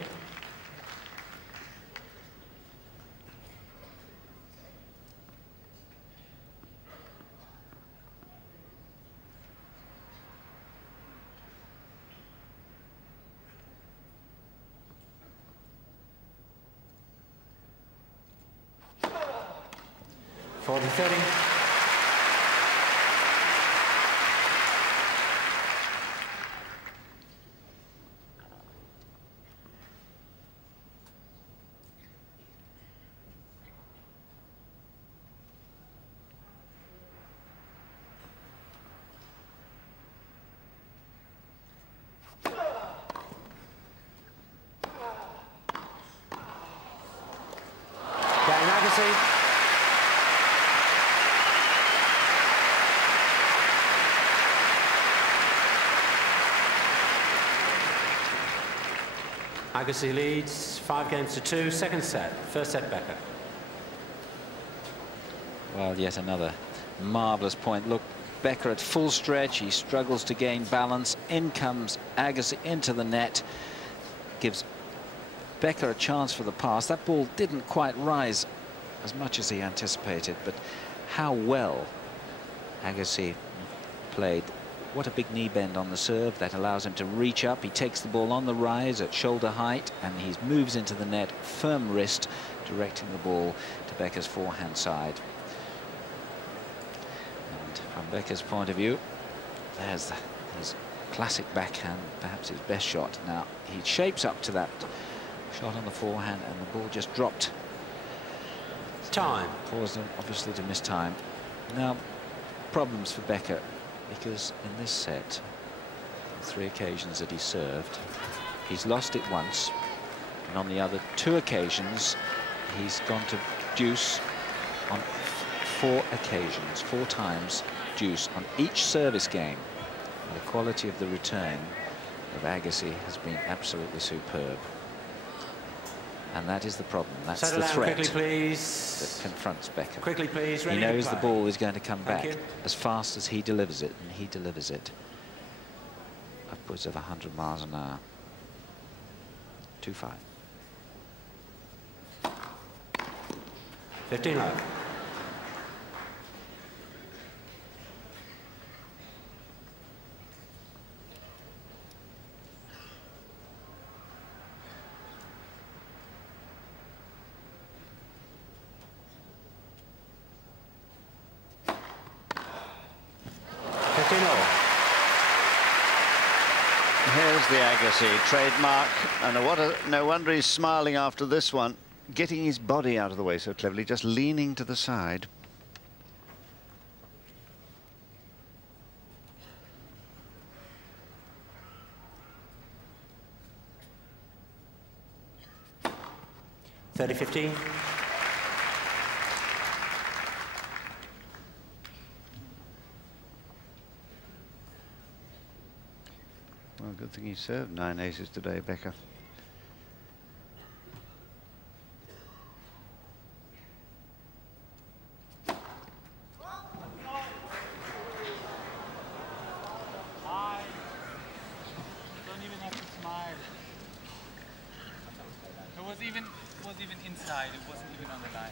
$40-30. Agassi. Agassi leads 5-2, second set. First set, Becker. Well, yet another marvellous point. Look, Becker at full stretch. He struggles to gain balance. In comes Agassi into the net. Gives Becker a chance for the pass. That ball didn't quite rise as much as he anticipated, but how well Agassi played. What a big knee bend on the serve that allows him to reach up. He takes the ball on the rise at shoulder height, and he moves into the net, firm wrist, directing the ball to Becker's forehand side. And from Becker's point of view, there's his classic backhand, perhaps his best shot. Now, he shapes up to that shot on the forehand, and the ball just dropped. Time. Caused him, obviously, to miss time. Now, problems for Becker, because in this set, on 3 occasions that he served, he's lost it once, and on the other 2 occasions, he's gone to deuce on 4 occasions, 4 times deuce on each service game. And the quality of the return of Agassi has been absolutely superb. And that is the problem. That's Settle the down threat quickly, please. that confronts Becker. Quickly, please. He Ready knows to the play. ball is going to come Thank back you. as fast as he delivers it, and he delivers it. upwards of 100 miles an hour. 2-5. 15 love. Here's the Agassi trademark, and no wonder he's smiling after this one, getting his body out of the way so cleverly, just leaning to the side. (30-15). Well, good thing he served 9 aces today, Becker. Don't even have to smile. It was even inside. It wasn't even on the line.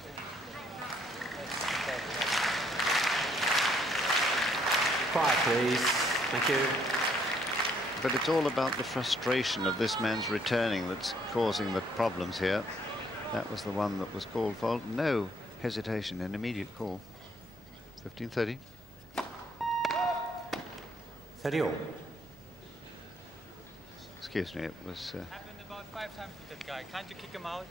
Quiet, please. Thank you. But it's all about the frustration of this man's returning that's causing the problems here. That was the one that was called fault. No hesitation, an immediate call. 15-30. 30 all. Excuse me, it was... Happened about 5 times with that guy. Can't you kick him out?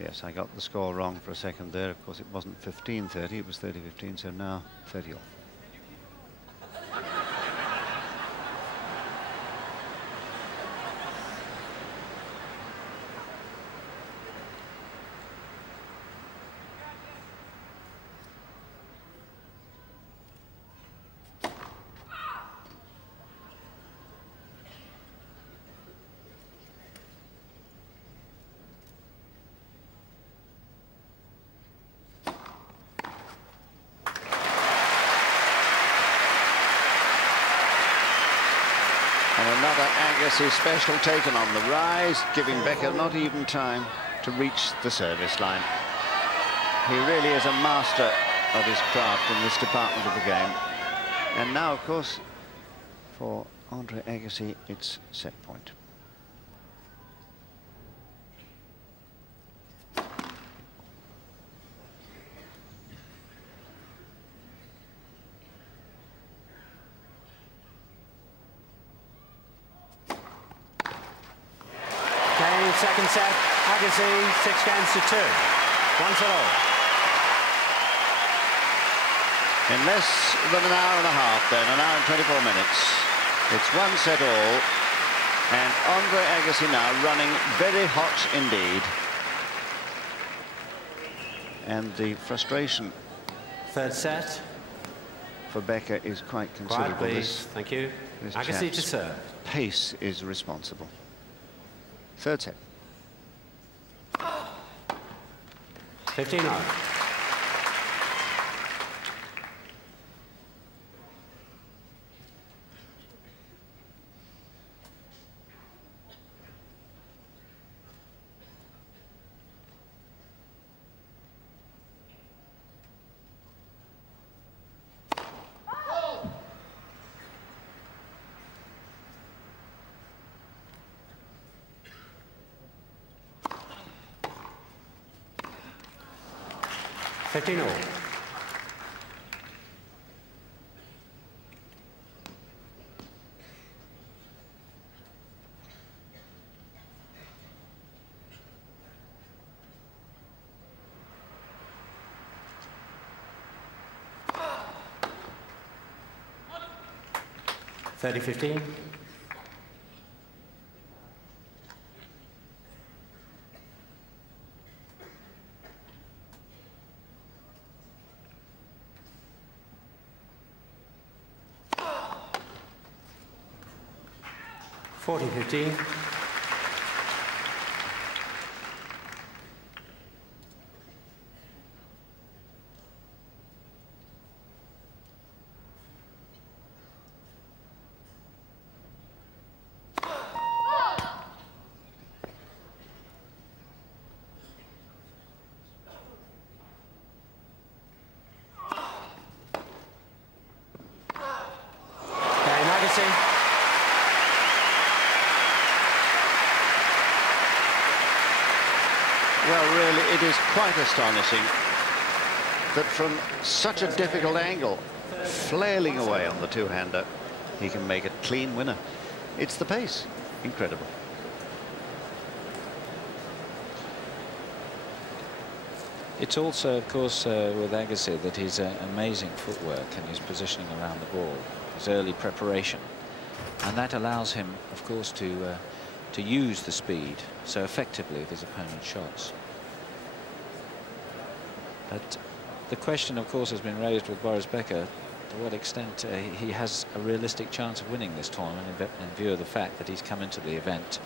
Yes, I got the score wrong for a second there. Of course, it wasn't 15-30, it was 30-15, so now 30 all. Another Agassi special taken on the rise, giving Becker not even time to reach the service line. He really is a master of his craft in this department of the game. And now, of course, for Andre Agassi, it's set point. Second set, Agassi, 6 games to 2. 1-all. In less than an hour and a half then, an hour and 24 minutes. It's 1-all. And Andre Agassi now running very hot indeed. And the frustration... Third set. For Becker is quite considerable. Quiet, please. Thank you. Agassi to serve. Pace is responsible. Third set. 15 all. $15 all. $30-15. $40-15. Agassi. Well, really, it is quite astonishing that from such a difficult angle, flailing away on the two-hander, he can make a clean winner. It's the pace. Incredible. It's also, of course, with Agassi that his amazing footwork and his positioning around the ball, his early preparation, and that allows him, of course, to use the speed so effectively of his opponent's shots. But the question, of course, has been raised with Boris Becker to what extent he has a realistic chance of winning this tournament in view of the fact that he's come into the event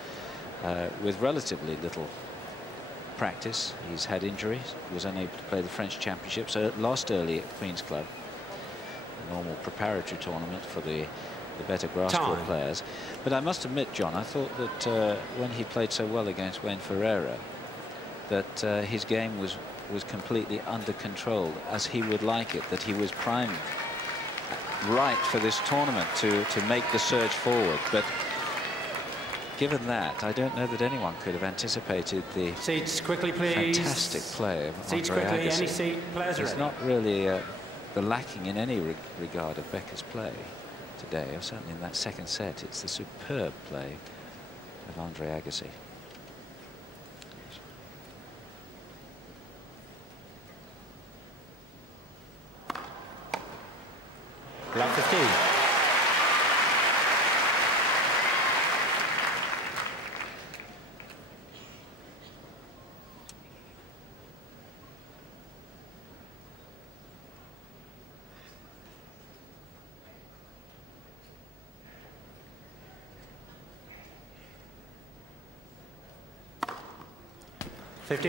with relatively little practice. He's had injuries, he was unable to play the French Championship, so lost early at Queen's Club, a normal preparatory tournament for the better grass court players. But I must admit, John, I thought that when he played so well against Wayne Ferreira, that his game was completely under control, as he would like it, that he was primed right for this tournament to make the surge forward. But given that, I don't know that anyone could have anticipated the seats quickly, please. Fantastic play of Seats Andre quickly. Agassi. Any seat players are It's ready. not really the lacking in any regard of Becker's play today, or certainly in that second set. It's the superb play of Andre Agassi. Black 15.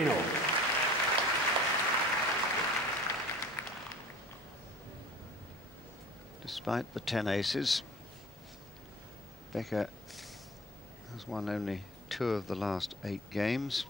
All. Despite the 10 aces, Becker has won only 2 of the last 8 games.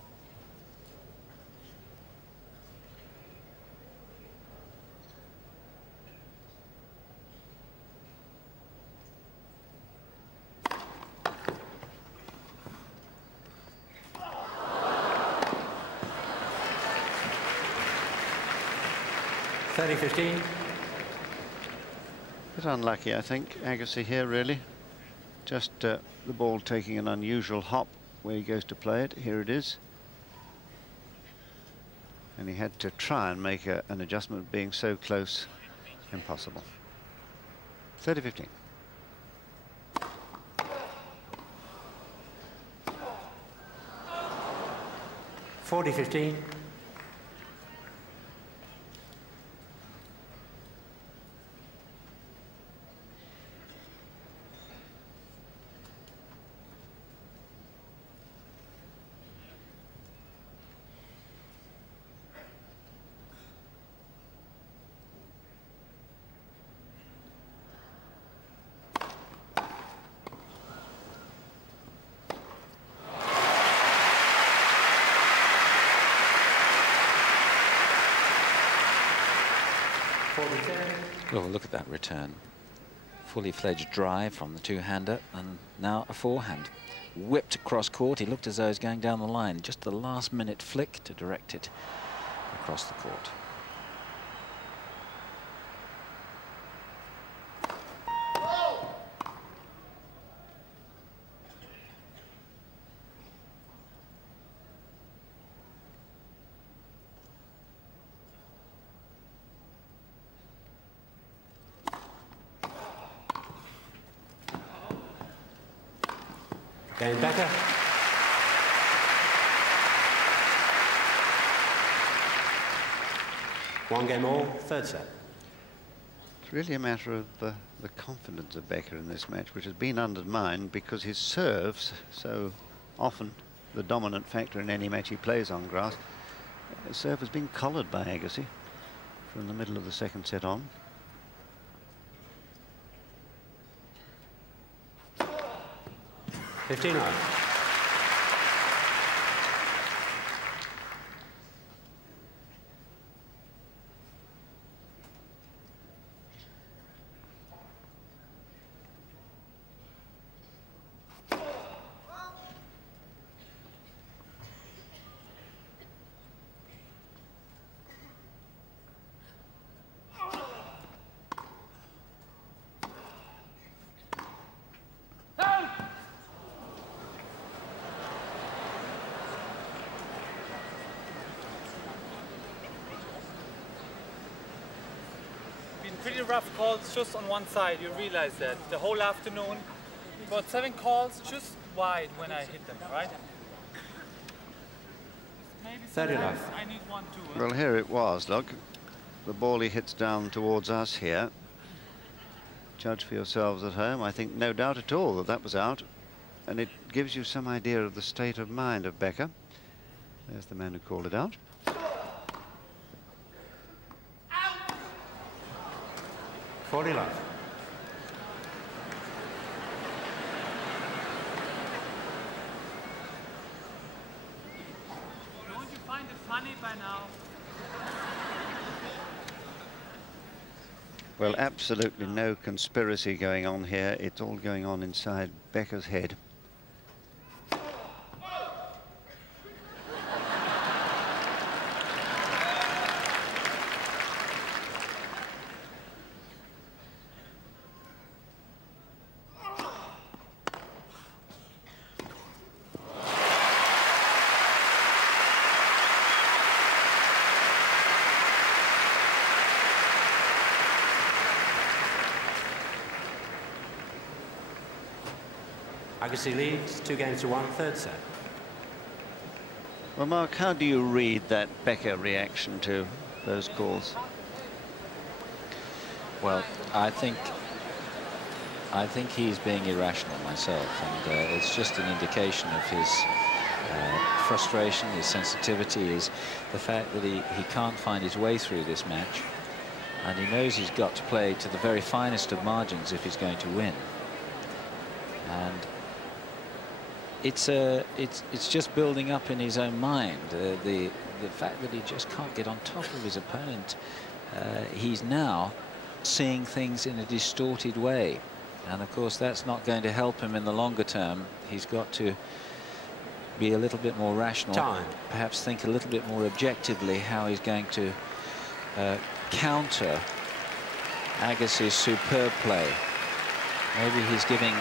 (30-15). Bit unlucky, I think, Agassi here, really. Just the ball taking an unusual hop where he goes to play it. Here it is. And he had to try and make an adjustment, being so close. Impossible. 30-15. (40-15). Well, look at that return. Fully fledged drive from the two-hander, and now a forehand. Whipped across court. He looked as though he was going down the line. Just the last-minute flick to direct it across the court. Game Becker. One game all, third set. It's really a matter of the confidence of Becker in this match, which has been undermined because his serves, so often the dominant factor in any match he plays on grass, his serve has been collared by Agassi from the middle of the second set on. (15 all). pretty rough calls just on one side. You realize that the whole afternoon. But 7 calls just wide when I hit them, right? Maybe 30 love. I need 1, 2. Well, here it was, look. The ball he hits down towards us here. Judge for yourselves at home. I think no doubt at all that that was out. And it gives you some idea of the state of mind of Becker. There's the man who called it out. 40 love. Don't you find it funny by now? Well, absolutely no conspiracy going on here. It's all going on inside Becker's head. Agassi leads 2 games to 1, third set. Well, Mark, how do you read that Becker reaction to those calls? Well, I think he's being irrational myself, and it's just an indication of his frustration, his sensitivity, is the fact that he can't find his way through this match, and he knows he's got to play to the very finest of margins if he's going to win. And it's just building up in his own mind, the fact that he just can't get on top of his opponent. He's now seeing things in a distorted way, and of course that's not going to help him in the longer term. He's got to be a little bit more rational, perhaps think a little bit more objectively how he's going to counter Agassi's superb play. Maybe he's giving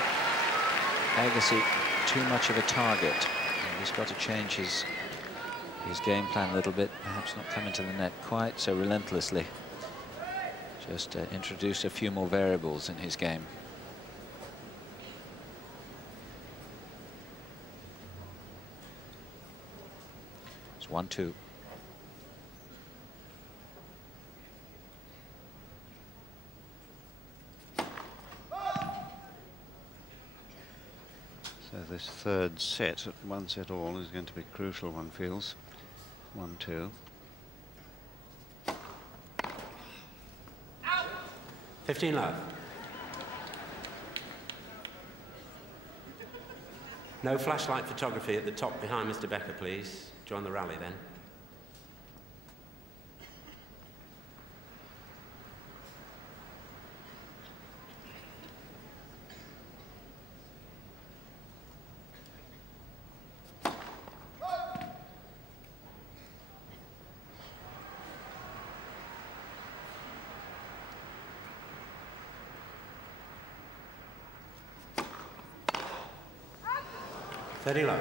Agassi too much of a target, and he's got to change his game plan a little bit, perhaps not come into the net quite so relentlessly, just introduce a few more variables in his game. It's 1-2. So this third set, at 1 set all, is going to be crucial, one feels. 1-2. 15 love. No flashlight photography at the top behind Mr. Becker, please. Join the rally then. Very low.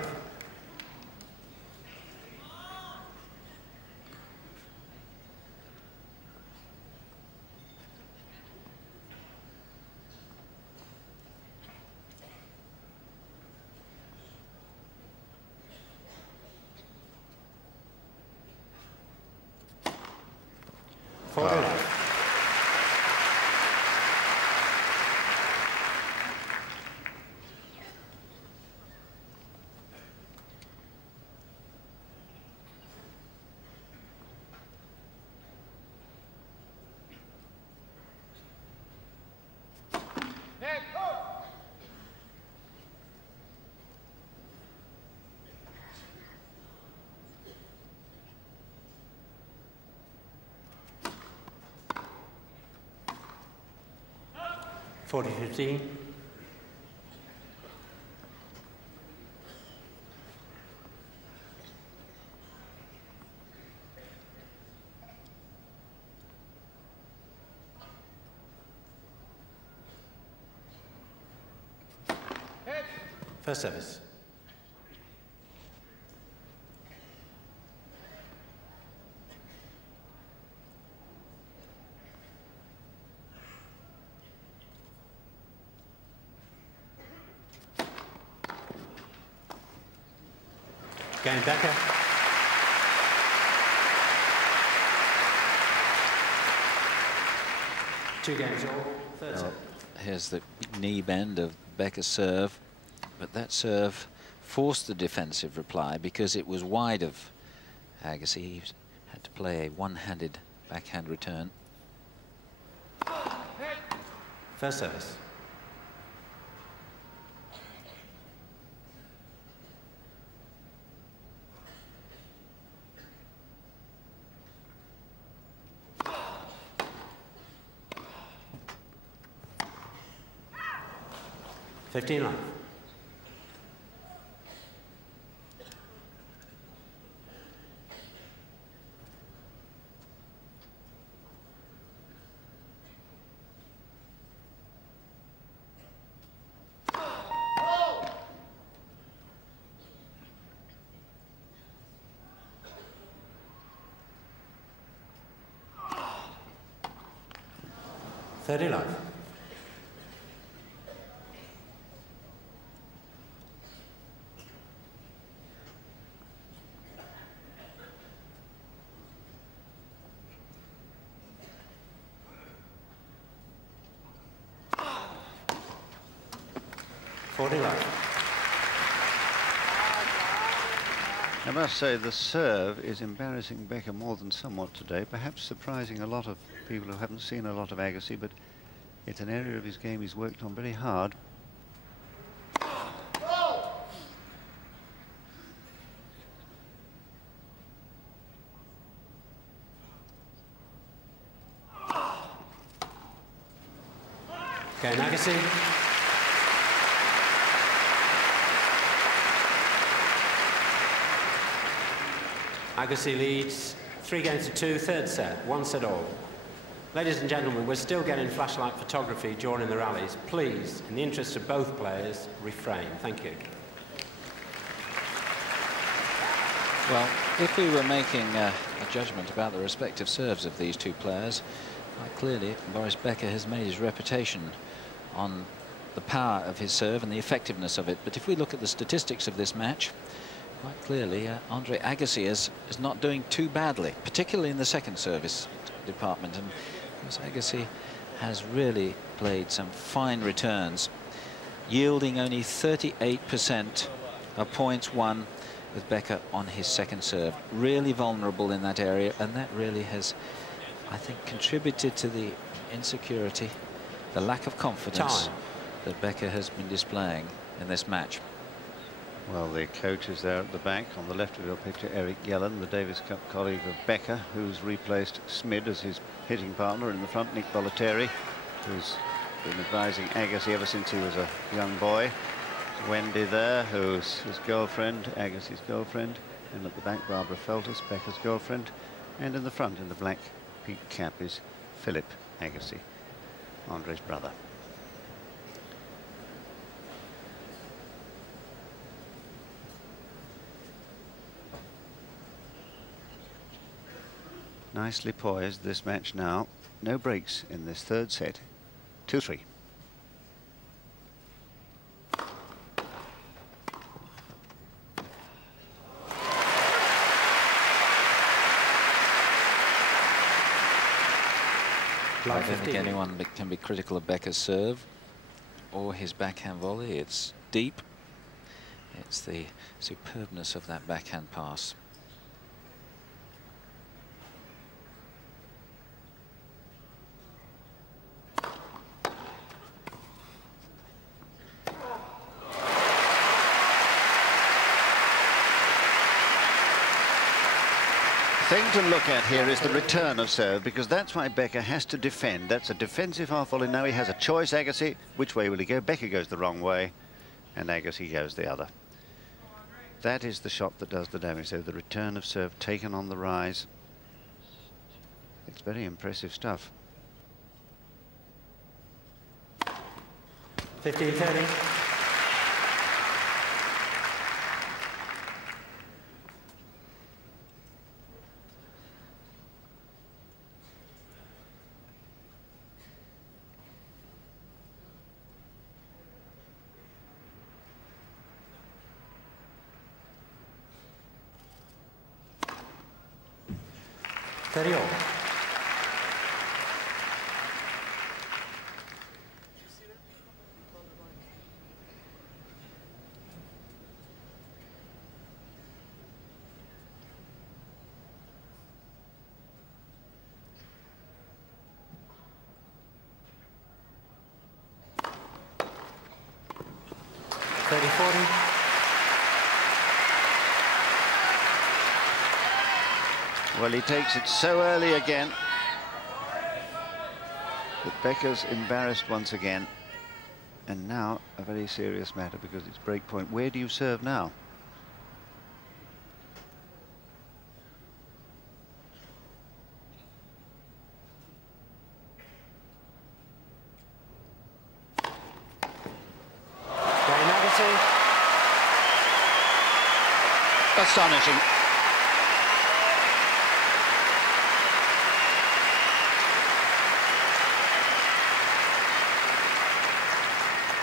$40-15. First service. Game Becker. Two games all. Third set. Here's the knee bend of Becker's serve, but that serve forced the defensive reply because it was wide of Agassi. He had to play a one-handed backhand return. First service. Fifteen love. Thirty love. I must say the serve is embarrassing Becker more than somewhat today, perhaps surprising a lot of people who haven't seen a lot of Agassi, but it's an area of his game he's worked on very hard. Okay, Agassi. Agassi leads 3-2, third set, 1 set all. Ladies and gentlemen, we're still getting flashlight photography during the rallies. Please, in the interest of both players, refrain. Thank you. Well, if we were making a judgment about the respective serves of these two players, quite clearly Boris Becker has made his reputation on the power of his serve and the effectiveness of it. But if we look at the statistics of this match, quite clearly Andre Agassi is not doing too badly, particularly in the second service department. And Agassi has really played some fine returns, yielding only 38% of points won with Becker on his second serve. Really vulnerable in that area, and that really has, I think, contributed to the insecurity, the lack of confidence that Becker has been displaying in this match. Well, the coach is there at the back. On the left of your picture, Eric Yellen, the Davis Cup colleague of Becker, who's replaced Smid as his hitting partner. In the front, Nick Bollettieri, who's been advising Agassi ever since he was a young boy. Wendy there, who's his girlfriend, Agassi's girlfriend. And at the back, Barbara Feltus, Becker's girlfriend. And in the front, in the black peak cap, is Philip Agassi, Andre's brother. Nicely poised, this match now. No breaks in this third set. 2-3. I don't think anyone can be critical of Becker's serve or his backhand volley. It's deep. It's the superbness of that backhand pass. Thing to look at here is the return of serve, because that's why Becker has to defend. That's a defensive half volley. Now he has a choice, Agassi. Which way will he go? Becker goes the wrong way, and Agassi goes the other. That is the shot that does the damage. So the return of serve taken on the rise. It's very impressive stuff. 15-30. 30 all. Well, he takes it so early again that Becker's embarrassed once again. And now a very serious matter because it's break point. Where do you serve now? Agassi. Astonishing.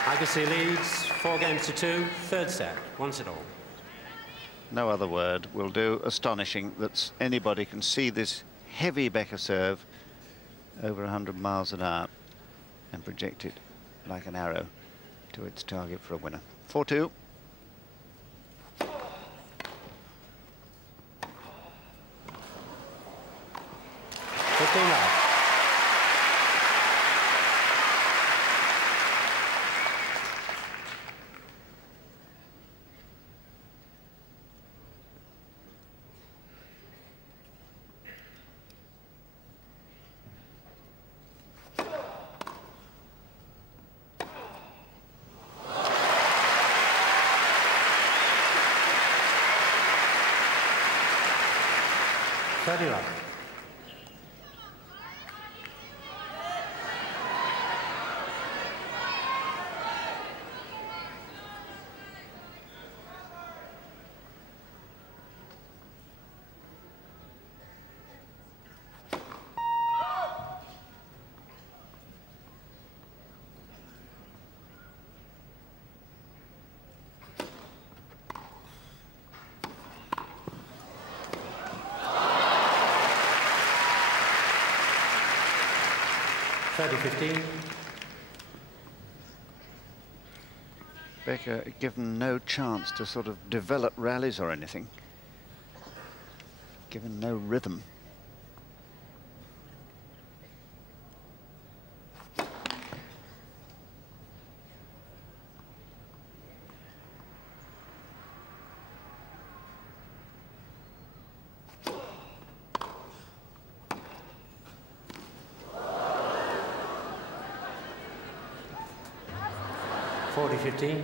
Agassi leads 4-2, third set, 1-all. No other word will do. Astonishing that anybody can see this heavy Becker serve over 100 miles an hour and project it like an arrow to its target for a winner. 4-2. 15 love. Becker given no chance to sort of develop rallies or anything. Given no rhythm. $40-15.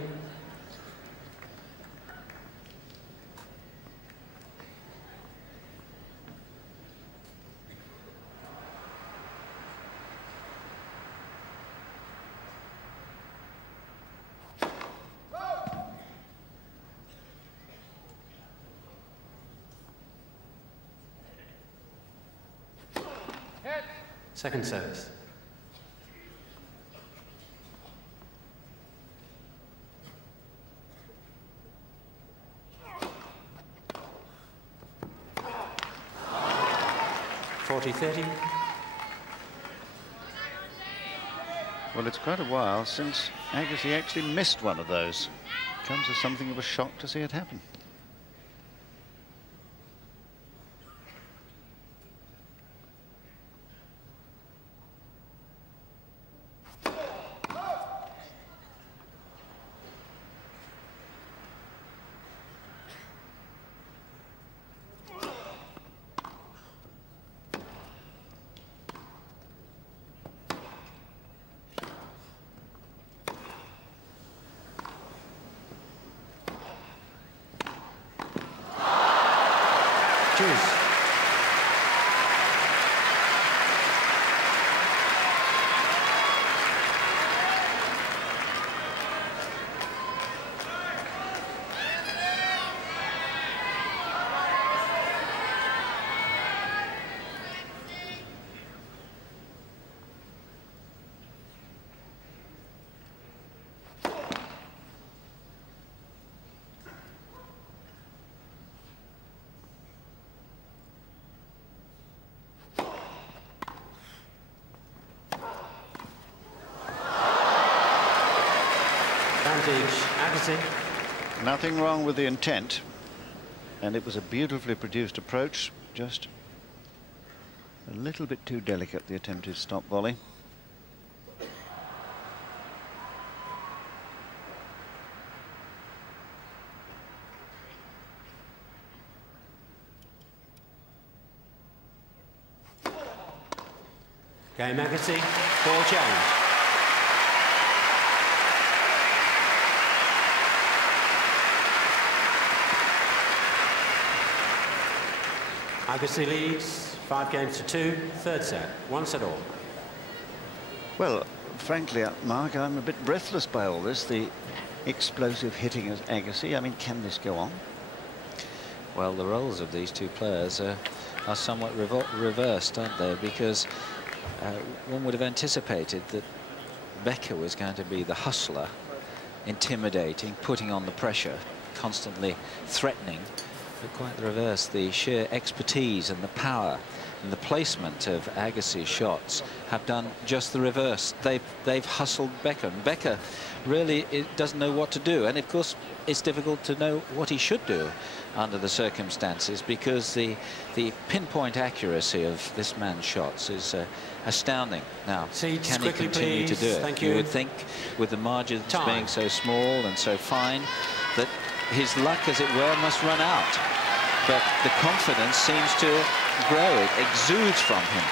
Second service. $40-30. Well, it's quite a while since Agassi actually missed one of those. Comes as something of a shock to see it happen. advantage, Agassi. Nothing wrong with the intent, and it was a beautifully produced approach, just a little bit too delicate, the attempted stop volley. Game Agassi, ball change. Agassi leads 5-2, third set, 1 set all. Well, frankly, Mark, I'm a bit breathless by all this. The explosive hitting of Agassi. I mean, can this go on? Well, the roles of these two players are somewhat reversed, aren't they? Because one would have anticipated that Becker was going to be the hustler, intimidating, putting on the pressure, constantly threatening. But quite the reverse. The sheer expertise and the power and the placement of Agassi's shots have done just the reverse. They've hustled Becker, and Becker really doesn't know what to do. And of course, it's difficult to know what he should do under the circumstances, because the pinpoint accuracy of this man's shots is astounding. Now, Seats, can he quickly, continue please. to do it? Thank You would think, with the margins being so small and so fine, that his luck, as it were, must run out. But the confidence seems to grow. It exudes from him.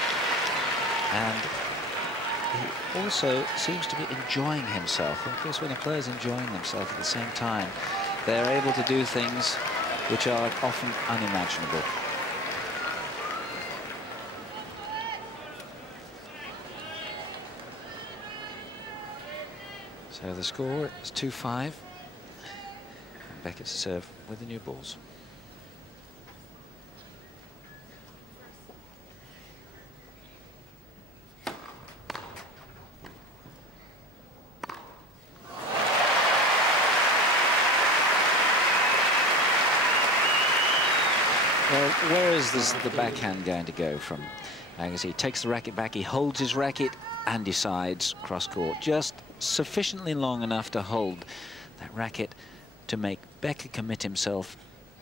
And he also seems to be enjoying himself. And of course, when a player's enjoying themselves at the same time, they're able to do things which are often unimaginable. So the score is 2-5. And Becker to serve with the new balls. Well, where is the backhand going to go from Agassi? He takes the racket back, he holds his racket and decides cross-court. Just sufficiently long enough to hold that racket to make Becker commit himself,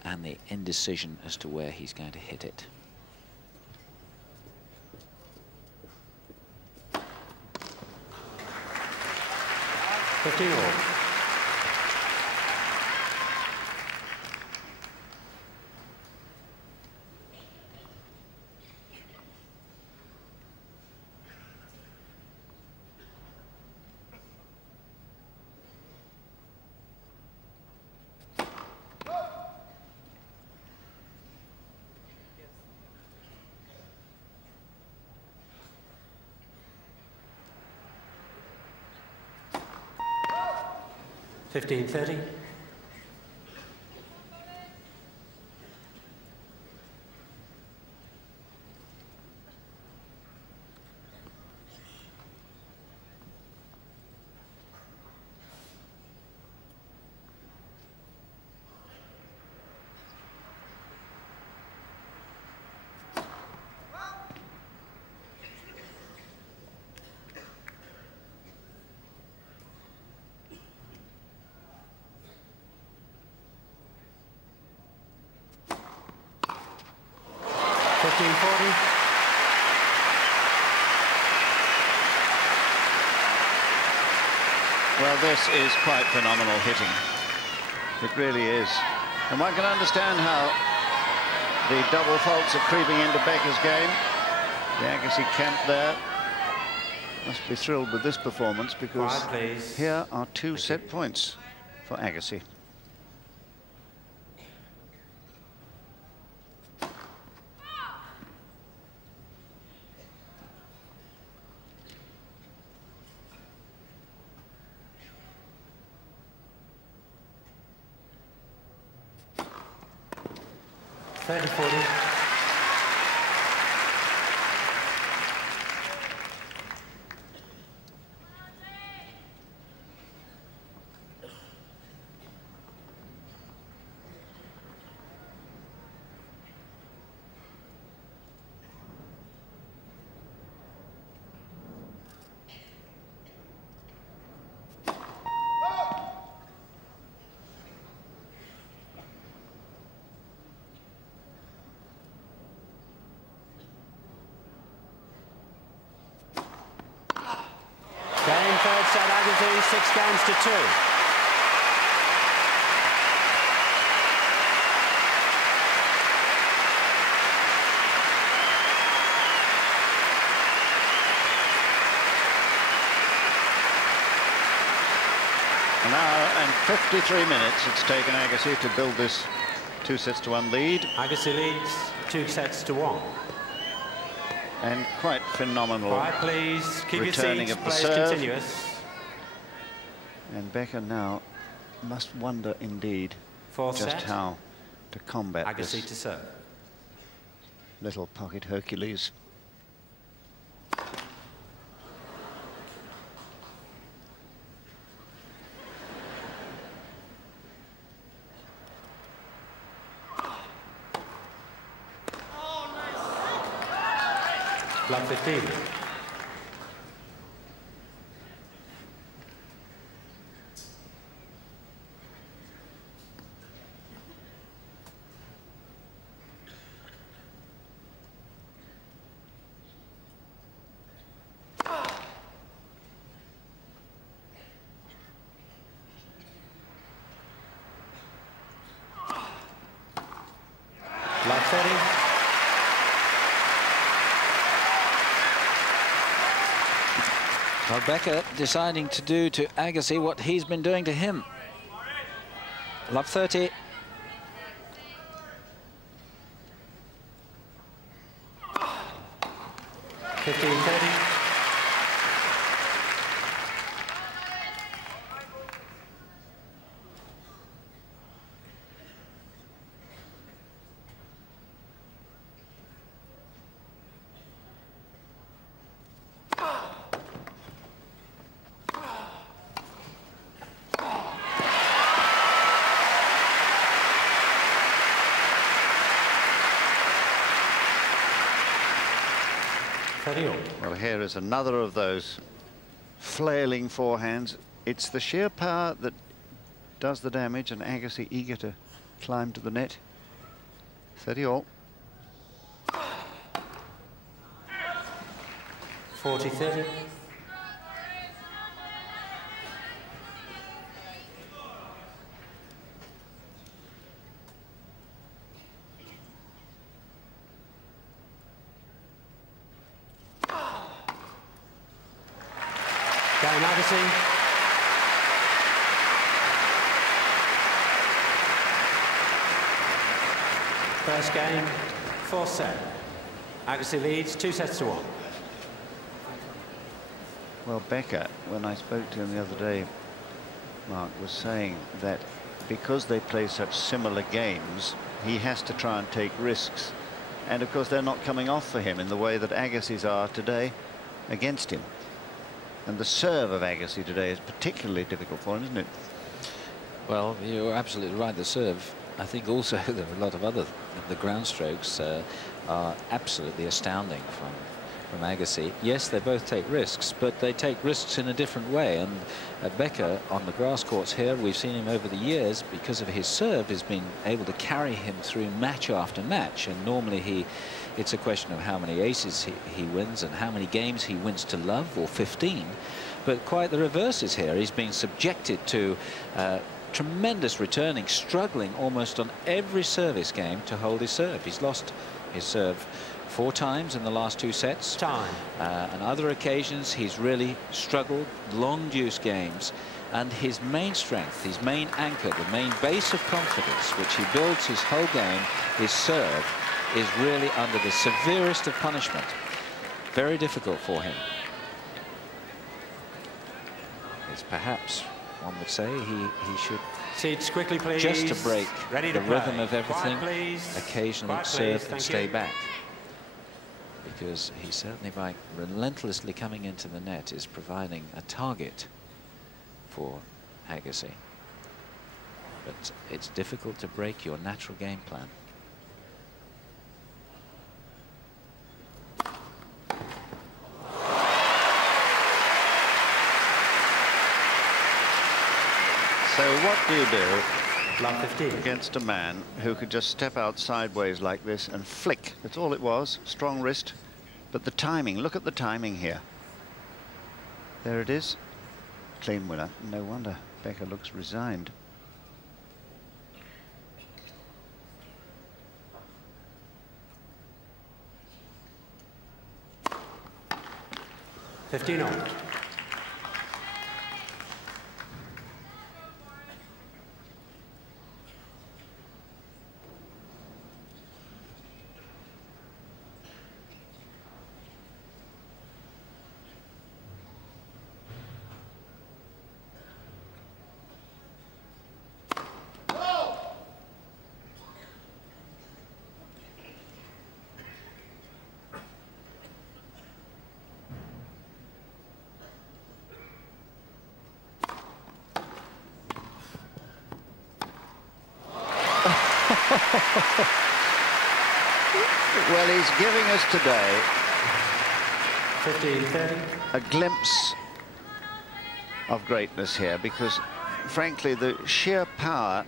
and the indecision as to where he's going to hit it. $15 all. $15.30. Well, this is quite phenomenal hitting. It really is. And one can understand how the double faults are creeping into Becker's game. The Agassi camp there must be thrilled with this performance, because here are 2 set points for Agassi. third set, Agassi, 6 games to 2. An hour and 53 minutes it's taken Agassi to build this 2-1 lead. Agassi leads 2-1. And quite phenomenal. Quiet, please. Keep returning your seats. of the Players serve. continuous. And Becker now must wonder indeed Fourth just set. how to combat Agassi this to serve. little pocket Hercules. Love 15. Love 30. Well, Becker deciding to do to Agassi what he's been doing to him. Love 30. Well, here is another of those flailing forehands. It's the sheer power that does the damage, and Agassi eager to climb to the net. 30-all. 40-30. Going Agassi. First game, fourth set. Agassi leads 2-1. Well, Becker, when I spoke to him the other day, Mark, was saying that because they play such similar games, he has to try and take risks. And of course, they're not coming off for him in the way that Agassi's are today against him. And the serve of Agassi today is particularly difficult for him, isn't it? Well, you're absolutely right. The serve, I think also there are a lot of other, the ground strokes are absolutely astounding from Agassi. Yes, they both take risks, but they take risks in a different way. And Becker on the grass courts here, we've seen him over the years, because of his serve, has been able to carry him through match after match. And normally it's a question of how many aces he wins and how many games he wins to love, or 15. But quite the reverse is here. He's been subjected to tremendous returning, struggling almost on every service game to hold his serve. He's lost his serve 4 times in the last 2 sets. Time. On other occasions, he's really struggled, long deuce games. And his main strength, his main anchor, the main base of confidence, which he builds his whole game, his serve, is really under the severest of punishment. Very difficult for him. It's perhaps, one would say, he should Seats quickly, please. just to break Ready the to rhythm play. of everything, Quiet, please. occasionally Quiet, serve please. and Thank stay you. back. Because he certainly, by relentlessly coming into the net, is providing a target for Agassi. But it's difficult to break your natural game plan. So what do you do Love 15. against a man who could just step out sideways like this and flick? That's all it was. Strong wrist. But the timing, look at the timing here. There it is. clean winner. No wonder Becker looks resigned. $15. Well, he's giving us today 15-30. a glimpse of greatness here, because frankly the sheer power,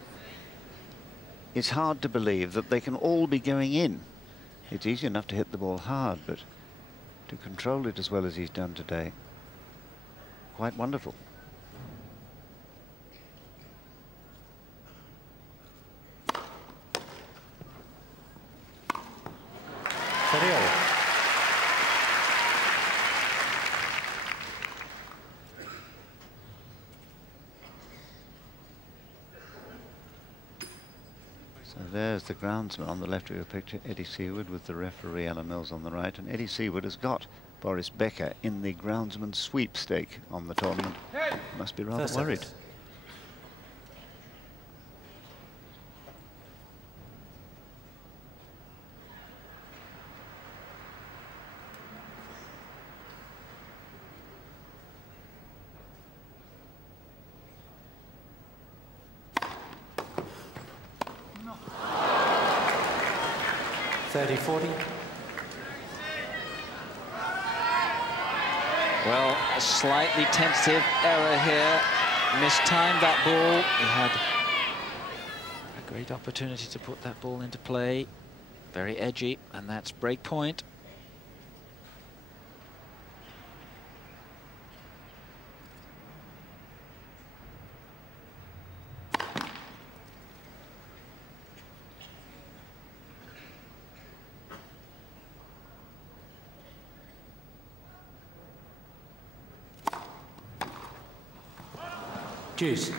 it's hard to believe that they can all be going in. It's easy enough to hit the ball hard, but to control it as well as he's done today, quite wonderful. So there's the groundsman on the left of your picture, Eddie Seaward, with the referee Alan Mills on the right, and Eddie Seaward has got Boris Becker in the groundsman sweepstake on the tournament. Must be rather worried. Service. No. 30-40. Well, a slightly tentative error here. Mistimed that ball. He had a great opportunity to put that ball into play. Very edgy, and that's break point. Juice.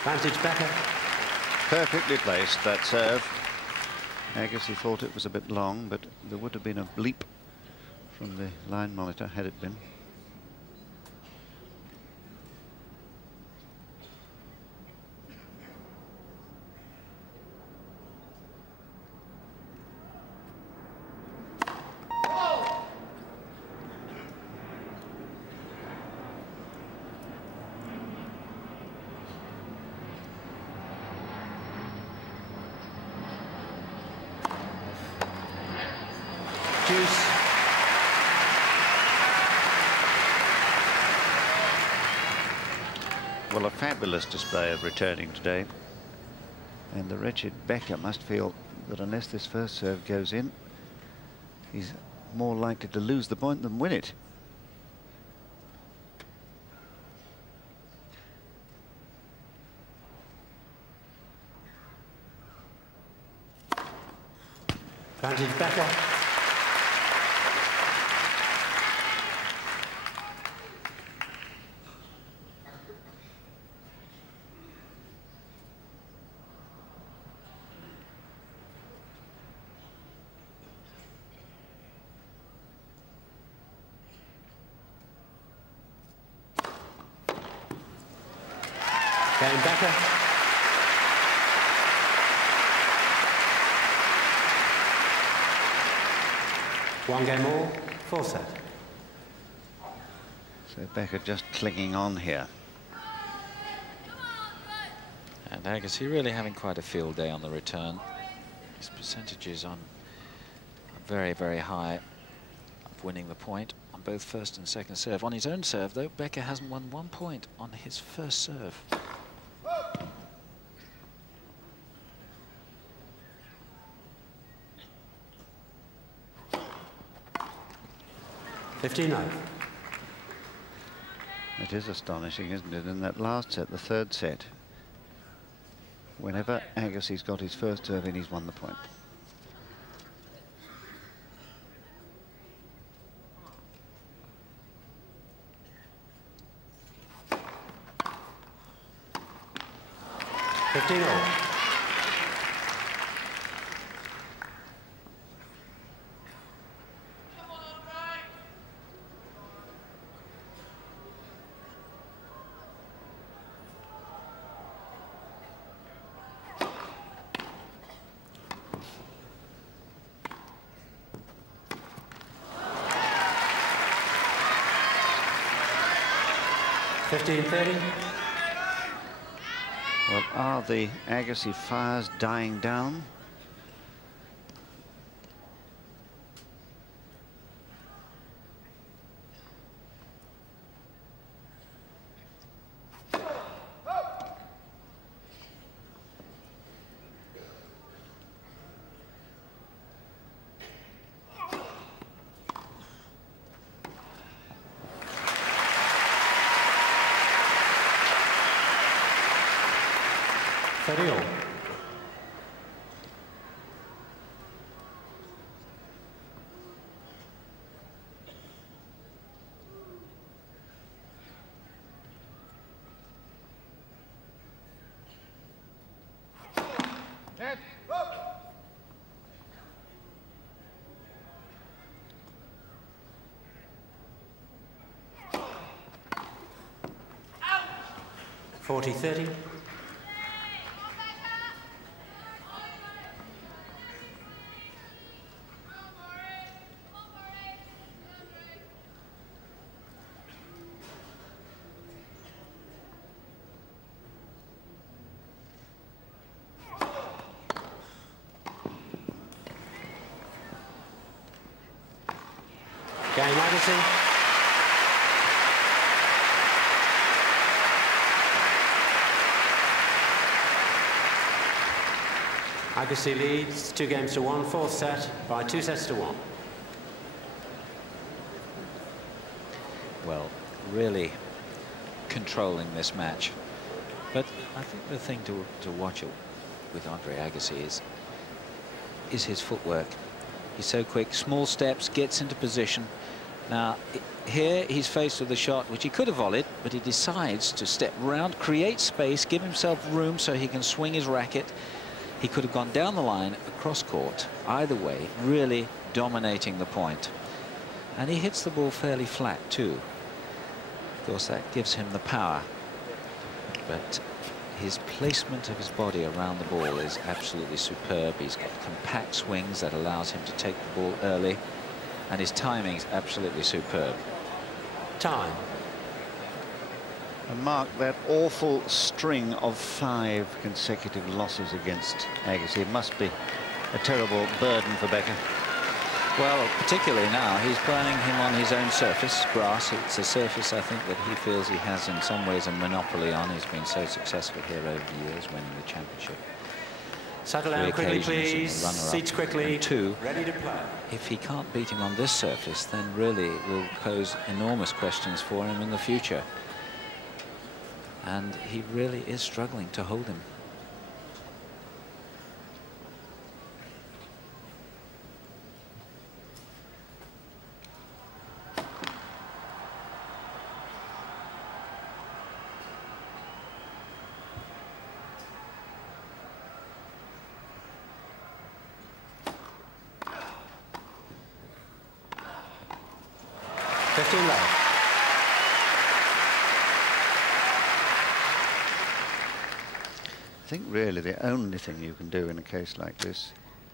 Advantage Becker. Perfectly placed, that serve. Agassi thought it was a bit long, but there would have been a bleep from the line monitor had it been. Juice. Well, a fabulous display of returning today. And the wretched Becker must feel that unless this first serve goes in, he's more likely to lose the point than win it. Advantage Becker. Game Becker. One game all, full set. So Becker just clinging on here. And Agassi really having quite a field day on the return. His percentages are very, very high of winning the point on both first and second serve. On his own serve, though, Becker hasn't won 1 point on his first serve. It is astonishing, isn't it? In that last set, the third set, whenever Agassi's got his first serve in, he's won the point. Well, are the Agassi fires dying down? .40-30. Game Agassi. Agassi leads 2-1, fourth set by 2-1. Well, really controlling this match. But I think the thing to watch with Andre Agassi is his footwork. He's so quick, small steps, gets into position. Now, here he's faced with a shot which he could have volleyed, but he decides to step round, create space, give himself room so he can swing his racket. He could have gone down the line, across court, either way, really dominating the point. And he hits the ball fairly flat, too. Of course, that gives him the power. But his placement of his body around the ball is absolutely superb. He's got compact swings that allows him to take the ball early. And his timing is absolutely superb. Time. And Mark, that awful string of 5 consecutive losses against Agassi, it must be a terrible burden for Becker. Well, particularly now, he's playing him on his own surface, grass. It's a surface, I think, that he feels he has in some ways a monopoly on. He's been so successful here over the years, winning the championship. Settle down quickly, please. Seats quickly. And 2, ready to play. If he can't beat him on this surface, then really it will pose enormous questions for him in the future. And he really is struggling to hold him. I think really the only thing you can do in a case like this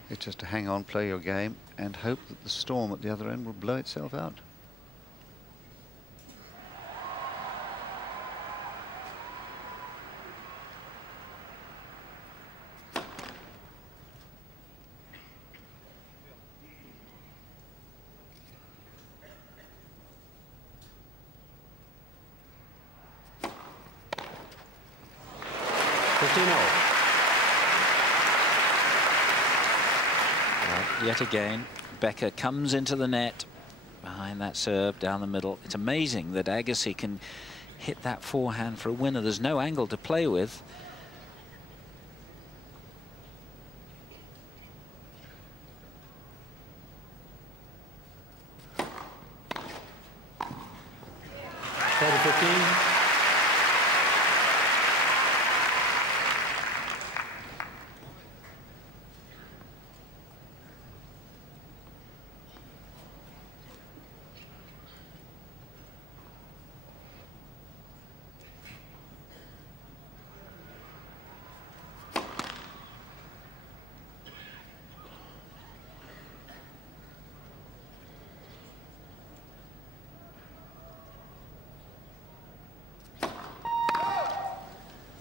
is just to hang on, play your game, and hope that the storm at the other end will blow itself out. Well, yet again, Becker comes into the net behind that serve down the middle. It's amazing that Agassi can hit that forehand for a winner. There's no angle to play with.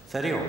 Serio.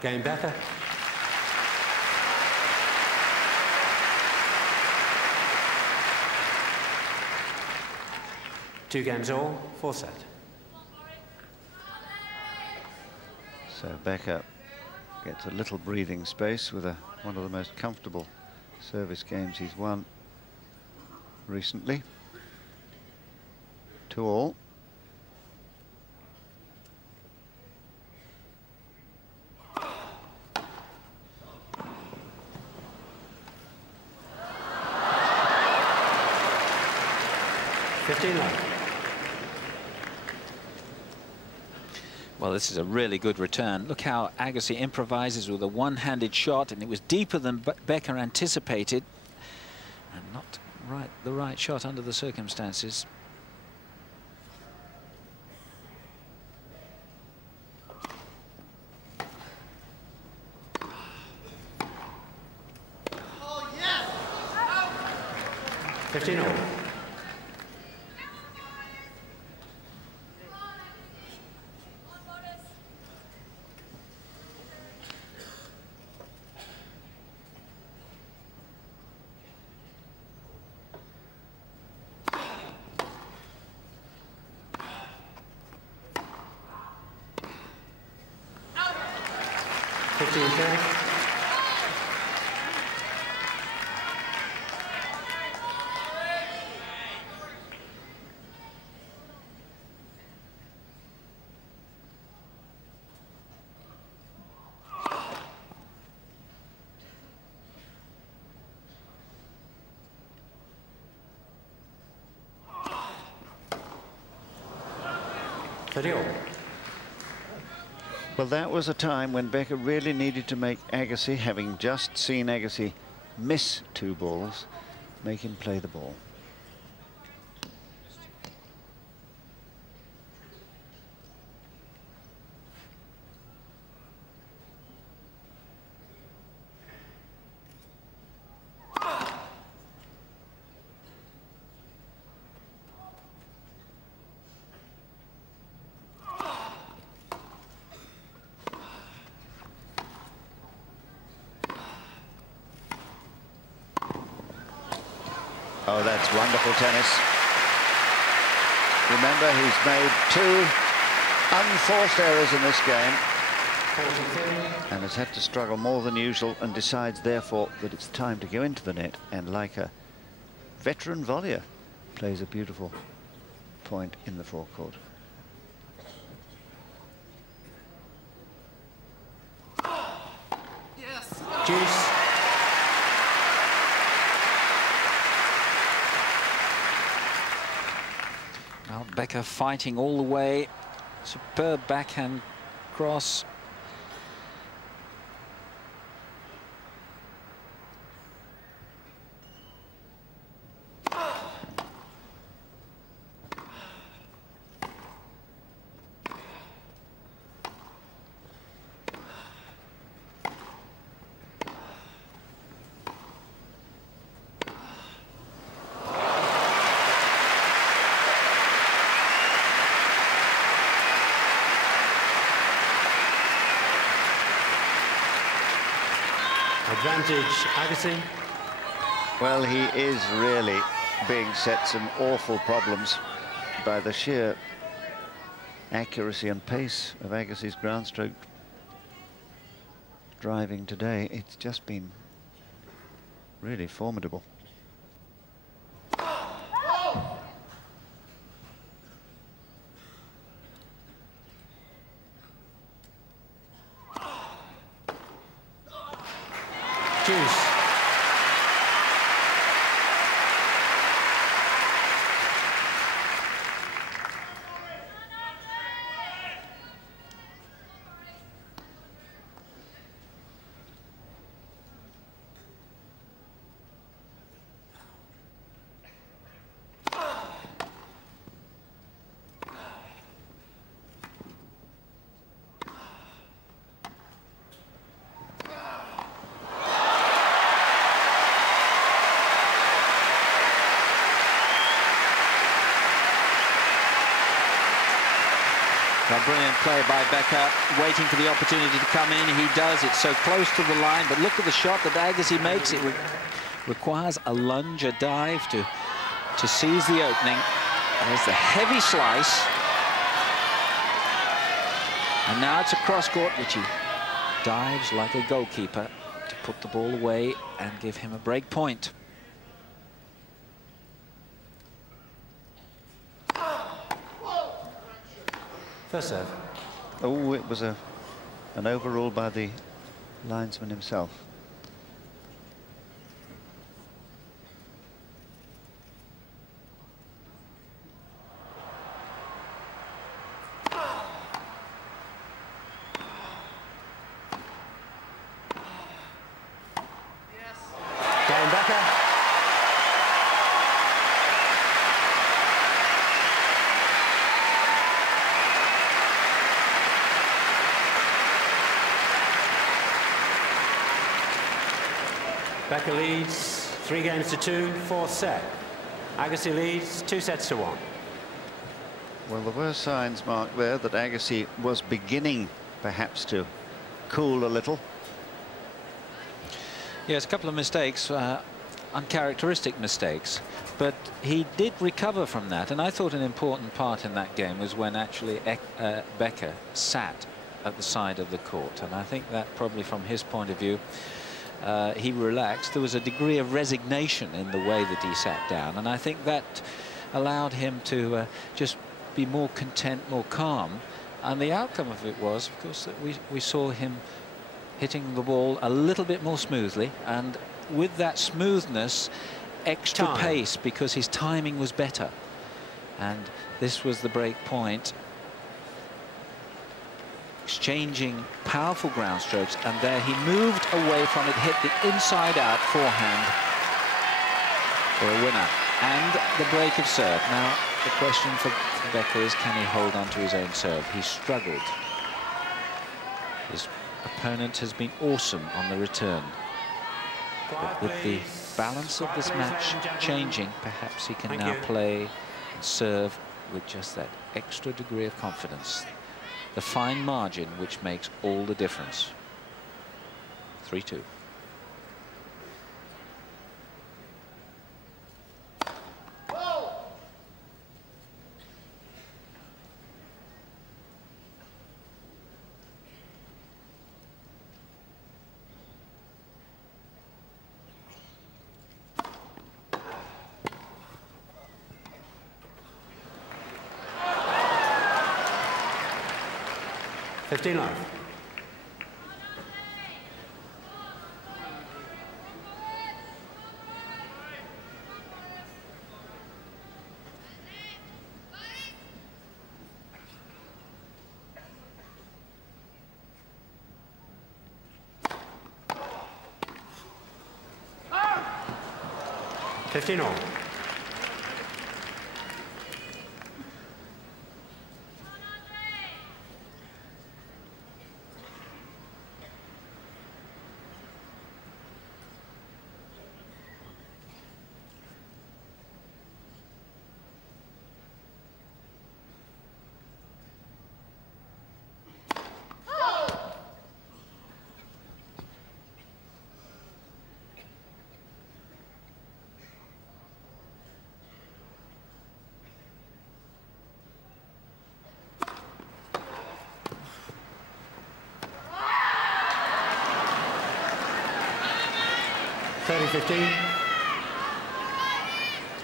Game Becker. Two games all, 4 set. So Becker gets a little breathing space with one of the most comfortable service games he's won recently. 2-all. Well, this is a really good return. Look how Agassi improvises with a one-handed shot, and it was deeper than Becker anticipated, and not the right shot under the circumstances. Oh, yes! 15-all. Well, that was a time when Becker really needed to make Agassi, having just seen Agassi miss 2 balls, make him play the ball. Oh, that's wonderful tennis. Remember, he's made 2 unforced errors in this game and has had to struggle more than usual, and decides, therefore, that it's time to go into the net, and like a veteran volleyer, plays a beautiful point in the forecourt. Yes! Juice. Well, Becker fighting all the way Superb backhand cross. Advantage, Agassi. Well, he is really being set some awful problems by the sheer accuracy and pace of Agassi's groundstroke driving today. It's just been really formidable. Juice. A brilliant play by Becker, waiting for the opportunity to come in. He does. It's so close to the line, but look at the shot that Agassi makes. It requires a lunge, a dive to seize the opening. There's the heavy slice. And now it's a cross-court, which he dives like a goalkeeper to put the ball away and give him a break point. First serve. Oh, it was an overrule by the linesman himself. Going Becker. Becker leads 3-2, fourth set. Agassi leads 2-1. Well, there were signs, Mark, there that Agassi was beginning perhaps to cool a little. Yes, a couple of mistakes, uncharacteristic mistakes, but he did recover from that. And I thought an important part in that game was when actually Becker sat at the side of the court. And I think that probably from his point of view, he relaxed. There was a degree of resignation in the way that he sat down, and I think that allowed him to just be more content, more calm. And the outcome of it was, of course, that we saw him hitting the ball a little bit more smoothly, and with that smoothness, extra pace, because his timing was better. And this was the break point. Exchanging powerful ground strokes, and there he moved away from it, hit the inside-out forehand for a winner, and the break of serve. Now, the question for Becker is, can he hold on to his own serve? He struggled. His opponent has been awesome on the return. But with the balance of this match changing, perhaps he can now play and serve with just that extra degree of confidence. The fine margin which makes all the difference. 3-2. Love. 15 all.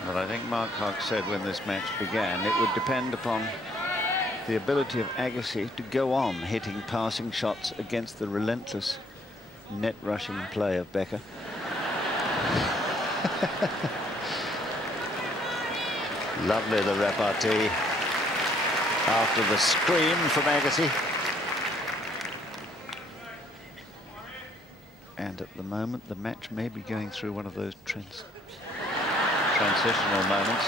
Well, I think Mark Hogg said when this match began, it would depend upon the ability of Agassi to go on hitting passing shots against the relentless net rushing play of Becker. Lovely, the repartee after the scream from Agassi. And at the moment, the match may be going through one of those transitional moments.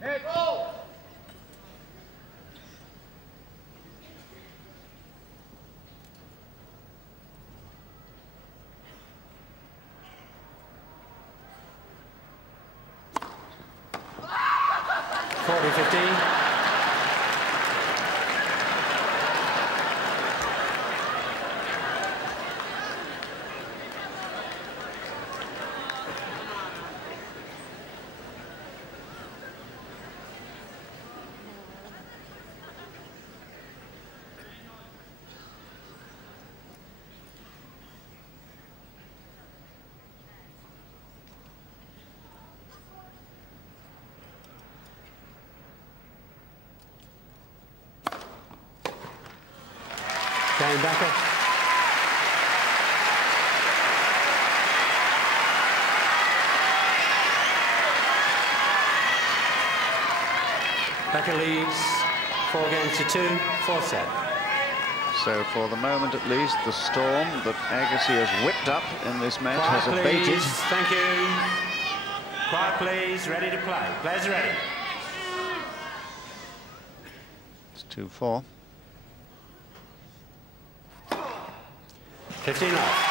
Hey, go! Going Becker. Becker leads 4 games to 2, fourth set. So for the moment at least, the storm that Agassi has whipped up in this match has abated. Please. Thank you. Quiet please, ready to play. Players ready. It's 2-4. 15 off.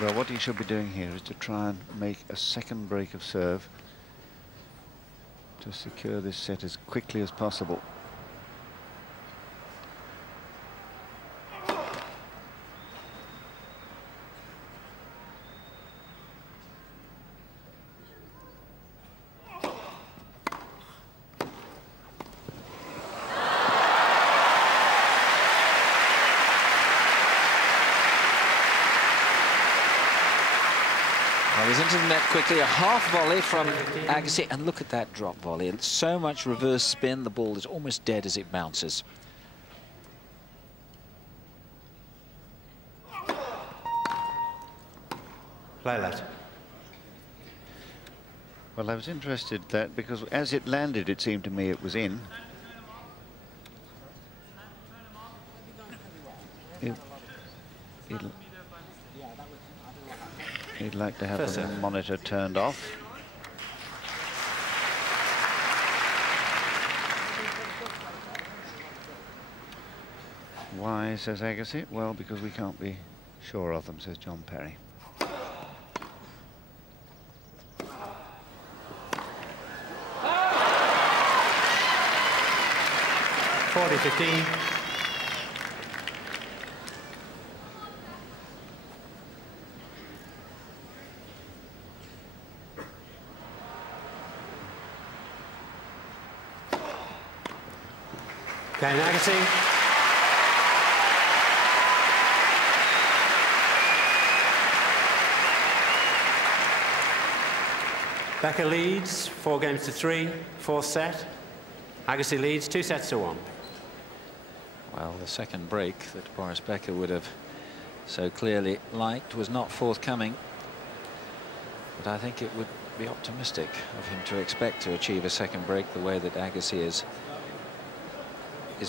Well, what he should be doing here is to try and make a second break of serve to secure this set as quickly as possible. He's into the net quickly, a half volley from Agassi, and look at that drop volley. It's so much reverse spin, the ball is almost dead as it bounces. Play that. Well, I was interested that because as it landed, it seemed to me it was in. He'd like to have the monitor turned off. Why, says Agassi? Well, because we can't be sure of them, says John Perry. Again, Agassi. Becker leads 4-3, fourth set. Agassi leads 2-1. Well, the second break that Boris Becker would have so clearly liked was not forthcoming. But I think it would be optimistic of him to expect to achieve a second break the way that Agassi is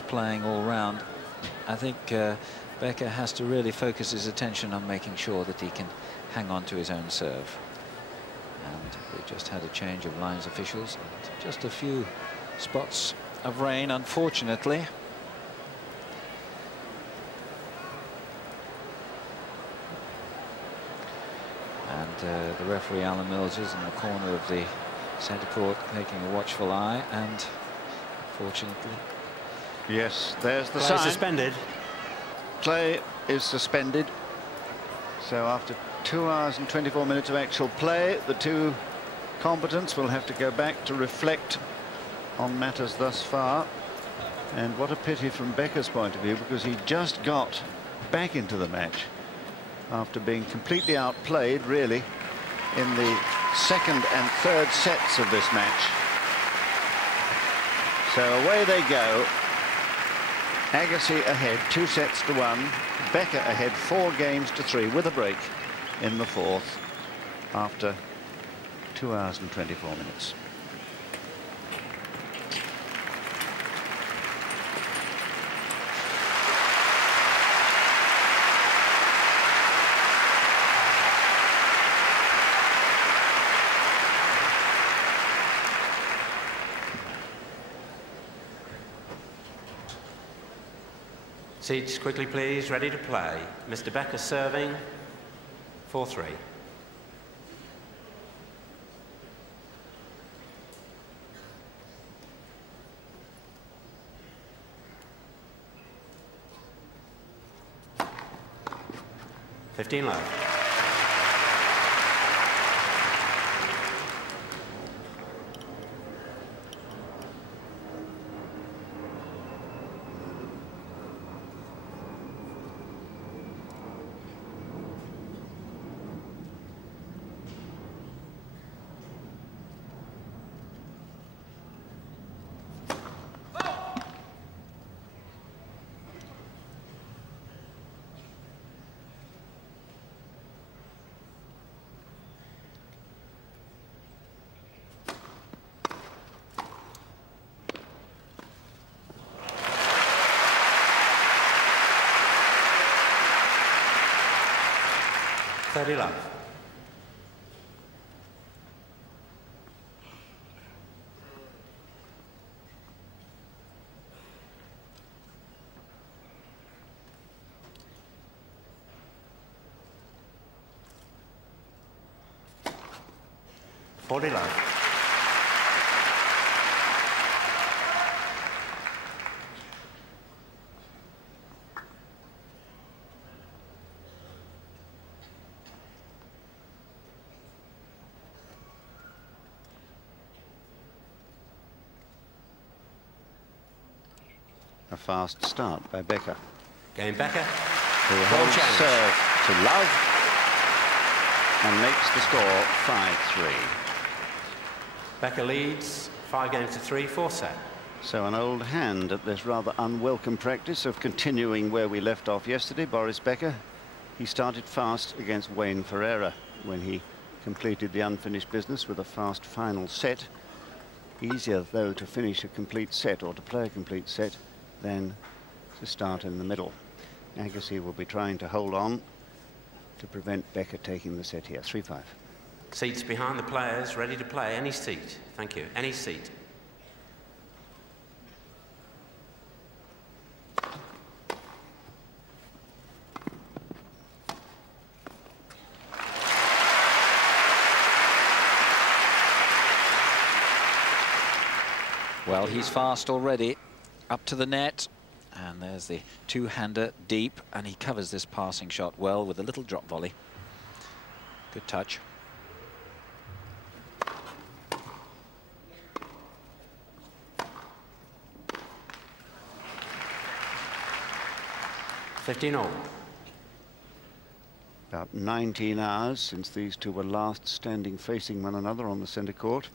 playing all round. I think Becker has to really focus his attention on making sure that he can hang on to his own serve. And we just had a change of lines officials, and just a few spots of rain, unfortunately. And the referee Alan Mills is in the corner of the centre court taking a watchful eye, and unfortunately, yes, there's the Play sign. suspended. Play is suspended. So after 2 hours and 24 minutes of actual play, the two combatants will have to go back to reflect on matters thus far. And what a pity from Becker's point of view, because he just got back into the match after being completely outplayed, really, in the second and third sets of this match. So away they go. Agassi ahead 2-1. Becker ahead 4-3 with a break in the fourth after 2 hours and 24 minutes. Seats quickly, please. Ready to play. Mr. Becker serving 4-3. Fifteen left. Love. Love. A fast start by Becker. Game Becker. Who holds serve to Love and makes the score 5-3. Becker leads 5-3, fourth set. So an old hand at this rather unwelcome practice of continuing where we left off yesterday. Boris Becker, he started fast against Wayne Ferreira when he completed the unfinished business with a fast final set. Easier, though, to finish a complete set or to play a complete set than to start in the middle. Agassi will be trying to hold on to prevent Becker taking the set here. 3-5. Seats behind the players, ready to play. Any seat. Thank you. Any seat. Well, he's fast already. Up to the net, and there's the two-hander deep, and he covers this passing shot well with a little drop volley. Good touch. 15-all. About 19 hours since these two were last standing facing one another on the centre court.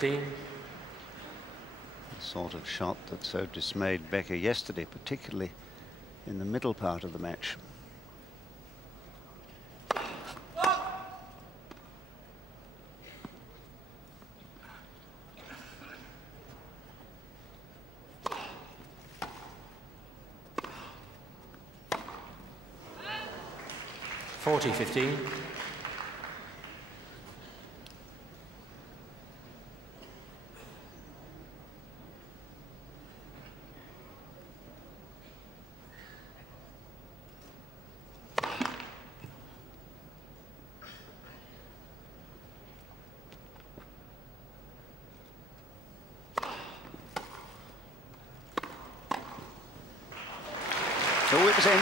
The sort of shot that so dismayed Becker yesterday, particularly in the middle part of the match. (40-15). So it was in.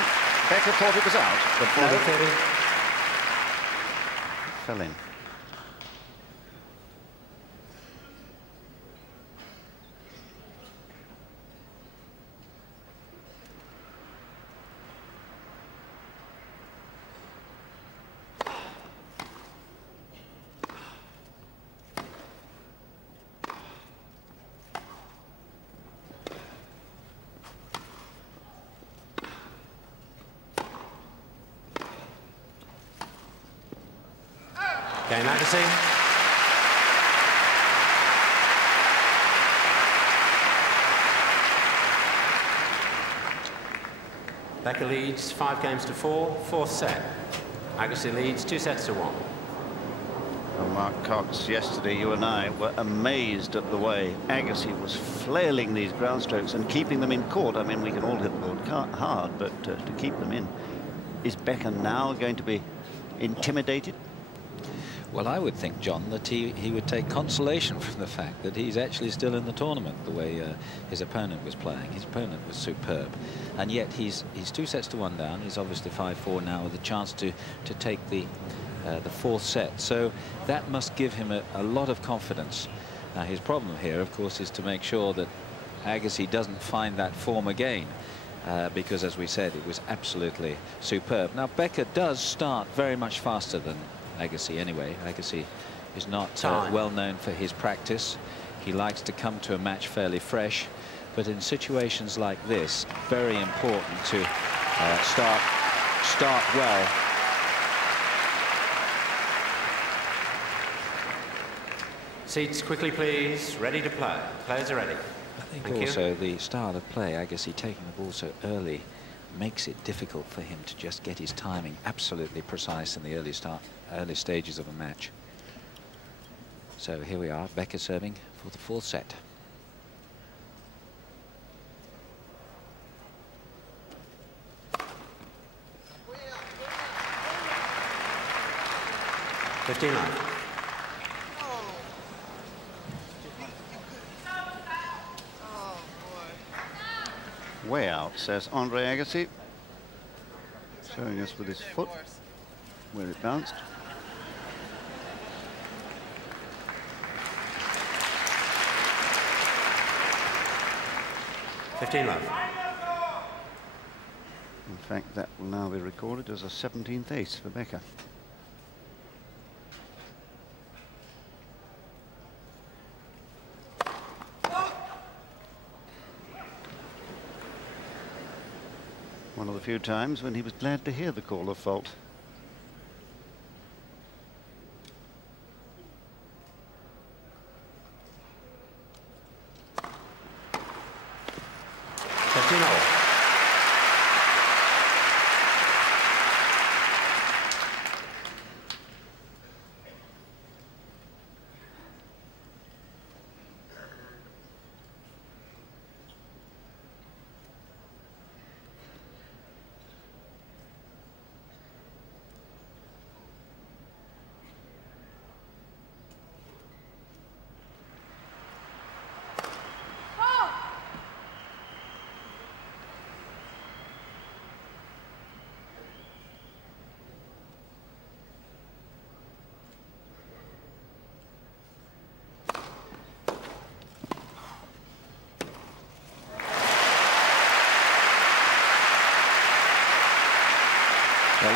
Becker thought it was out. The 40-30. Fell in. Game Agassi. Becker leads 5-4, fourth set. Agassi leads 2-1. Well, Mark Cox, yesterday you and I were amazed at the way Agassi was flailing these ground strokes and keeping them in court. I mean, we can all hit the ball hard, but to keep them in. Is Becker now going to be intimidated? Well, I would think, John, that he would take consolation from the fact that he's actually still in the tournament the way his opponent was playing. His opponent was superb, and yet he's 2-1 down. He's obviously 5-4 now with a chance to take the fourth set. So that must give him a lot of confidence. Now, his problem here, of course, is to make sure that Agassi doesn't find that form again. Because, as we said, it was absolutely superb. Now, Becker does start very much faster than Agassi anyway. Agassi is not well known for his practice. He likes to come to a match fairly fresh, but in situations like this, very important to start well. Seats quickly, please. Ready to play. Players are ready. I think also the style of play, Agassi taking the ball so early, makes it difficult for him to just get his timing absolutely precise in the early stages of a match. So here we are, Becker serving for the fourth set. Way out, says Andre Agassi, showing us with his foot where it bounced. (15 love). In fact, that will now be recorded as a 17th ace for Becker. One of the few times when he was glad to hear the call of fault.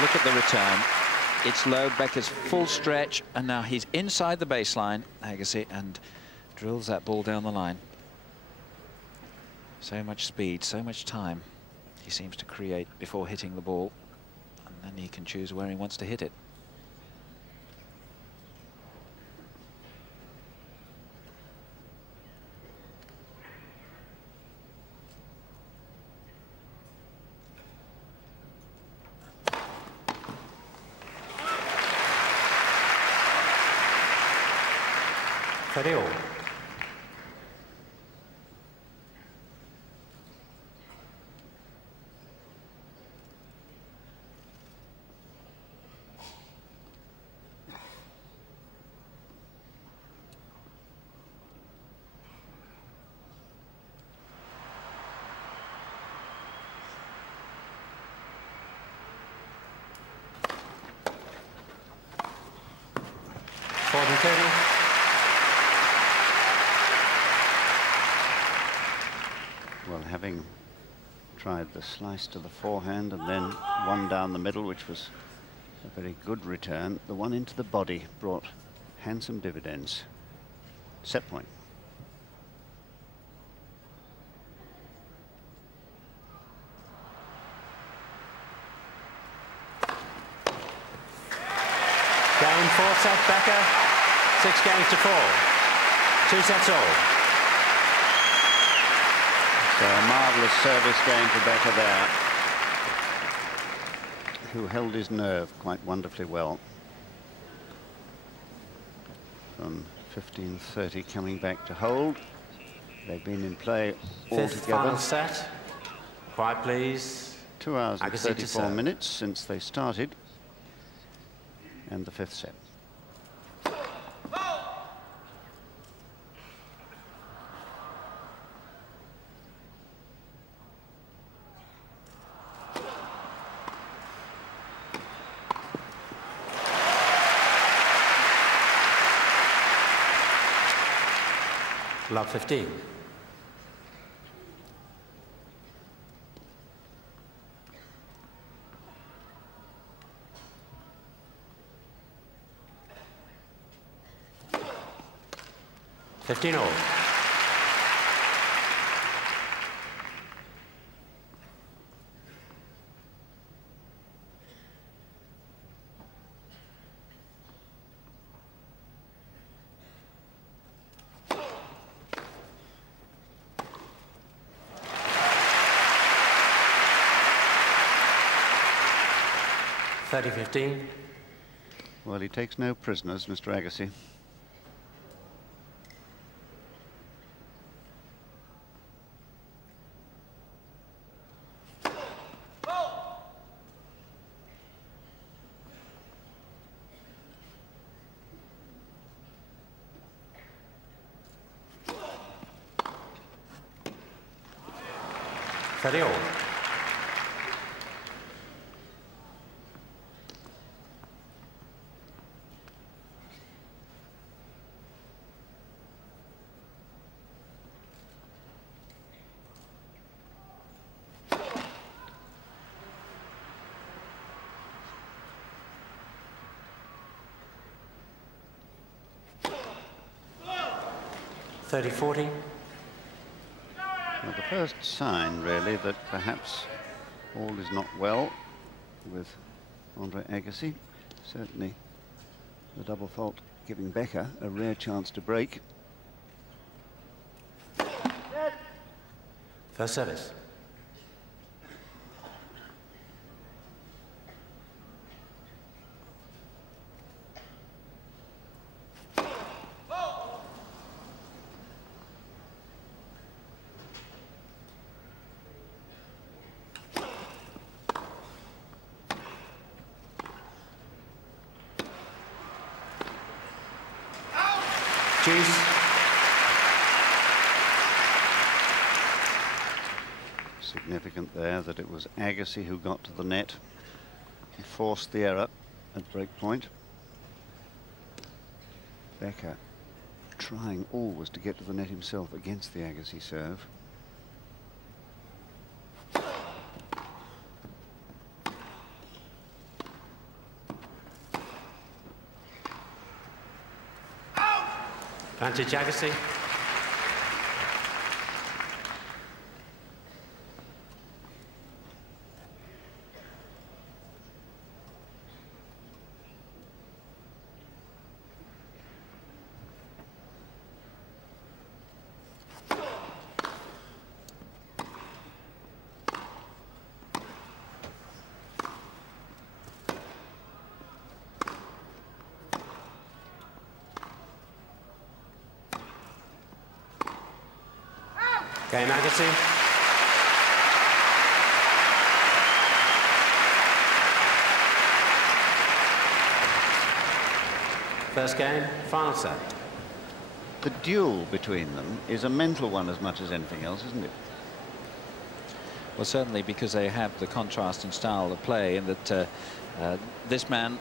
look at the return. It's low. Becker's full stretch, and now he's inside the baseline, Agassi, and drills that ball down the line. So much speed, so much time he seems to create before hitting the ball, and then he can choose where he wants to hit it. All. Well, having tried the slice to the forehand and then one down the middle, which was a very good return, the one into the body brought handsome dividends. Set point. Game 4 set, Becker. 6 games to 4. 2 sets all. So a marvellous service game for Becker there, who held his nerve quite wonderfully well. From 15-30 coming back to hold. They've been in play all Fifth together. Final set. Quiet, please. 2 hours and Agassi 34 minutes since they started. And the 5th set. Love 15. All. $30-15. Well, he takes no prisoners, Mr. Agassi. All. $30-40. Well, the first sign, really, that perhaps all is not well with Andre Agassi. Certainly the double fault giving Becker a rare chance to break. First service. Significant there that it was Agassi who got to the net and forced the error at break point. Becker trying always to get to the net himself against the Agassi serve. Advantage Agassi. Game Agassi. First game, final set. The duel between them is a mental one as much as anything else, isn't it? Well, certainly, because they have the contrast in style of play, and that this man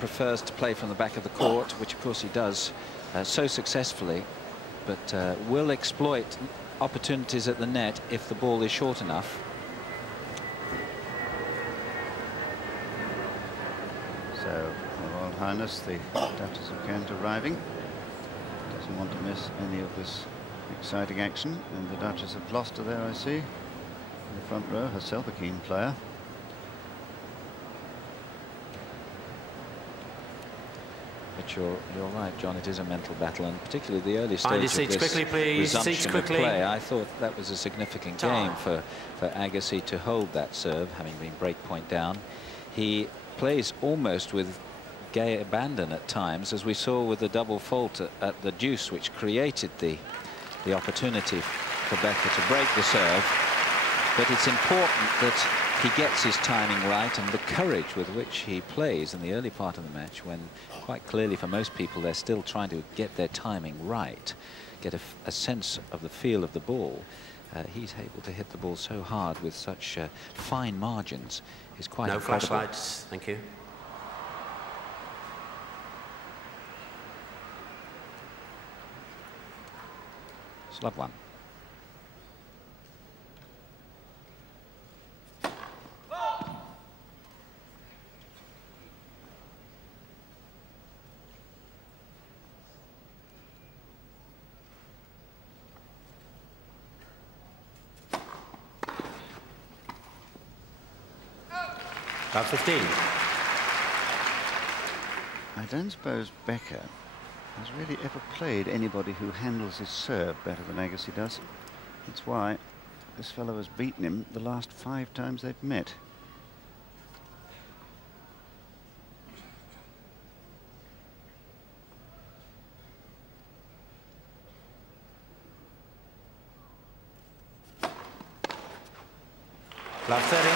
prefers to play from the back of the court, which of course he does so successfully, but will exploit opportunities at the net if the ball is short enough. So, Her Royal Highness, the Duchess of Kent, arriving. Doesn't want to miss any of this exciting action. And the Duchess of Gloucester there, I see, in the front row, herself a keen player. But you're right, John, it is a mental battle, and particularly the early stage of this quickly, please. resumption of play. I thought that was a significant game for Agassi to hold that serve, having been break point down. He plays almost with gay abandon at times, as we saw with the double fault at the deuce, which created the opportunity for Becker to break the serve. But it's important that he gets his timing right, and the courage with which he plays in the early part of the match, when quite clearly for most people they're still trying to get their timing right, get a sense of the feel of the ball. He's able to hit the ball so hard with such fine margins. Is quite incredible. No flashlights, thank you. It's love one. About 15. I don't suppose Becker has really ever played anybody who handles his serve better than Agassi does. That's why this fellow has beaten him the last 5 times they've met. Love 30.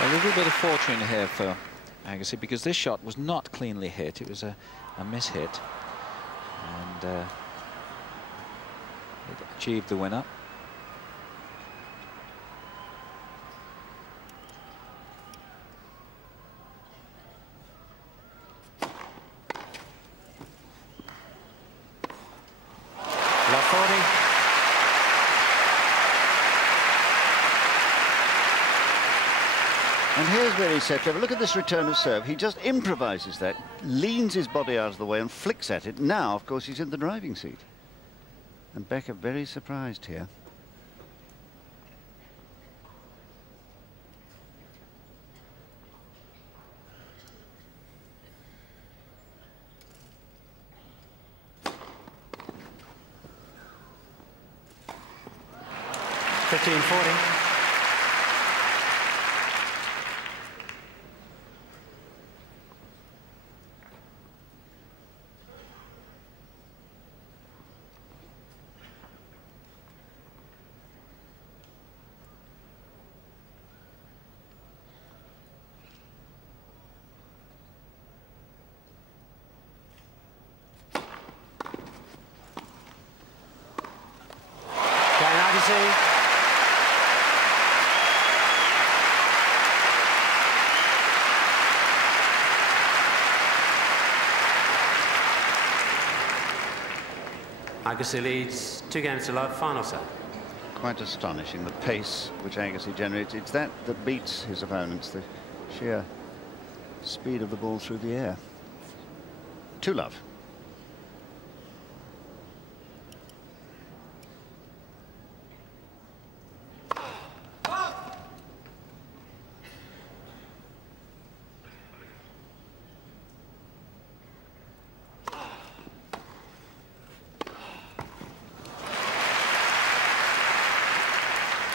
A little bit of fortune here for Agassi, because this shot was not cleanly hit. It was a miss-hit, and it achieved the winner. Love 40. And here's where he's set up. Look at this return of serve. He just improvises that, leans his body out of the way and flicks at it. Now, of course, he's in the driving seat. And Becker very surprised here. Agassi leads 2 games to love, final set. Quite astonishing, the pace which Agassi generates. It's that beats his opponents, the sheer speed of the ball through the air. 2-love.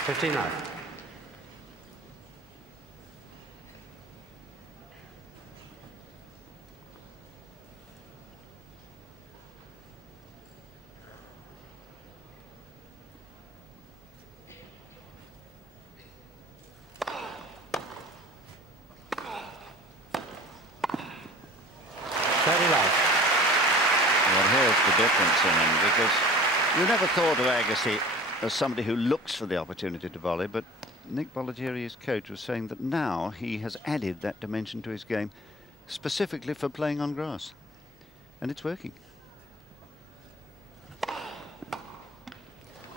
$15-love. Well, here's the difference in him, because you never thought of Agassi as somebody who looks for the opportunity to volley, but Nick Bollettieri, his coach, was saying that now he has added that dimension to his game specifically for playing on grass, and it's working.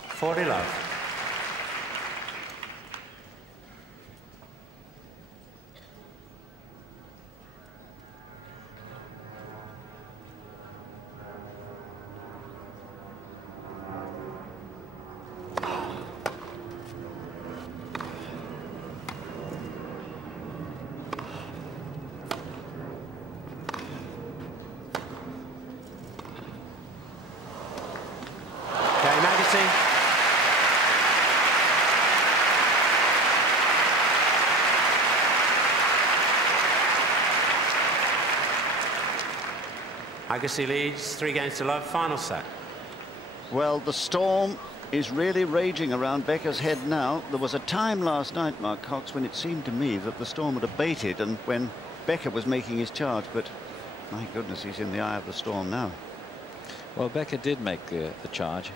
40-love. Agassi leads 3-0, final set. Well, the storm is really raging around Becker's head now. There was a time last night, Mark Cox, when it seemed to me that the storm had abated and when Becker was making his charge, but my goodness, he's in the eye of the storm now. Well, Becker did make the charge.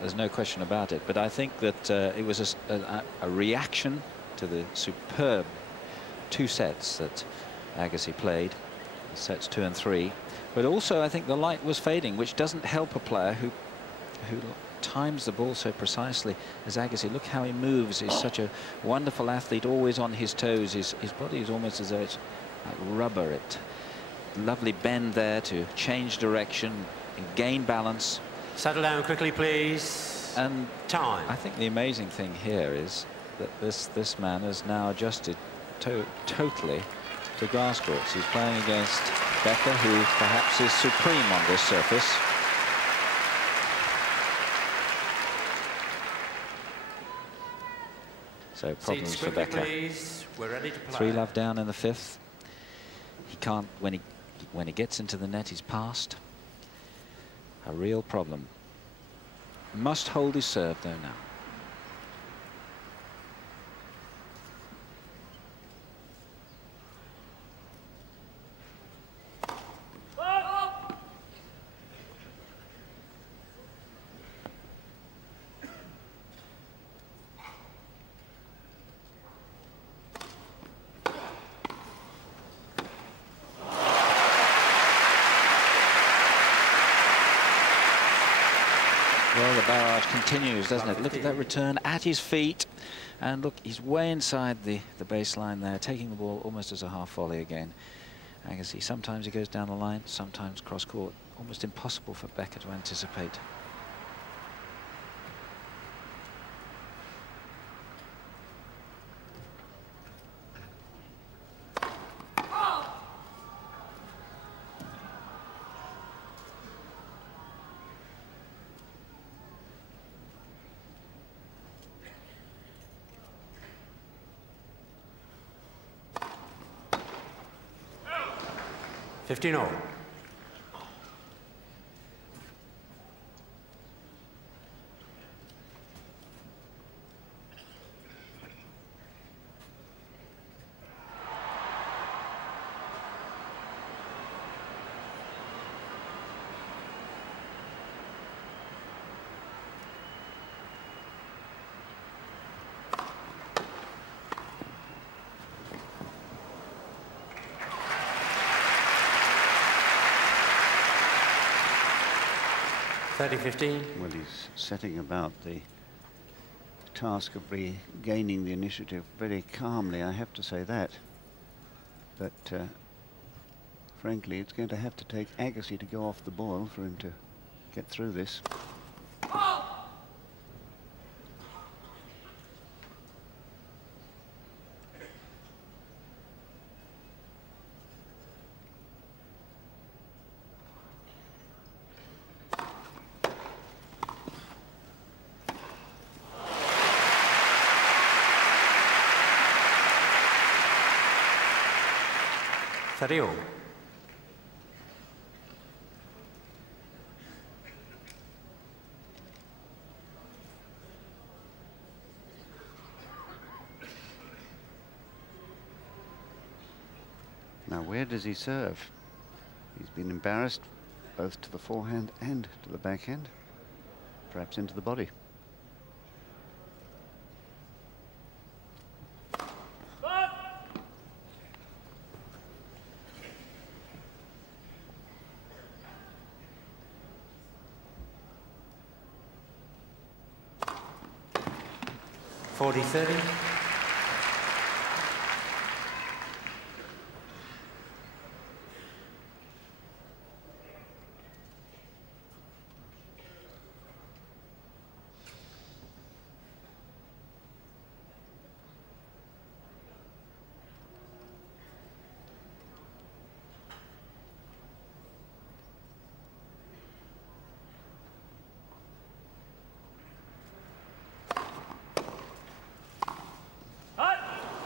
There's no question about it. But I think that it was a reaction to the superb 2 sets that Agassi played, sets 2 and 3. But also, I think the light was fading, which doesn't help a player who times the ball so precisely as Agassi. Look how he moves. He's such a wonderful athlete, always on his toes. His body is almost as though it's like rubber. It lovely bend there to change direction and gain balance. Settle down quickly, please. And time. I think the amazing thing here is that this man has now adjusted totally to grass courts. He's playing against Becker, who perhaps is supreme on this surface. So problems for Becker. We're ready to play. 3-love down in the 5th. He can't, when he gets into the net, he's passed. A real problem. Must hold his serve though now. Well, the barrage continues, doesn't it? Look at that return at his feet. And look, he's way inside the baseline there, taking the ball almost as a half volley again. Agassi, sometimes he goes down the line, sometimes cross court. Almost impossible for Becker to anticipate. $15-all. $30-15. Well, he's setting about the task of regaining the initiative very calmly, I have to say that. But frankly, it's going to have to take Agassi to go off the boil for him to get through this. Thirty-all. Now, where does he serve? He's been embarrassed both to the forehand and to the backhand, perhaps into the body. Forty-30.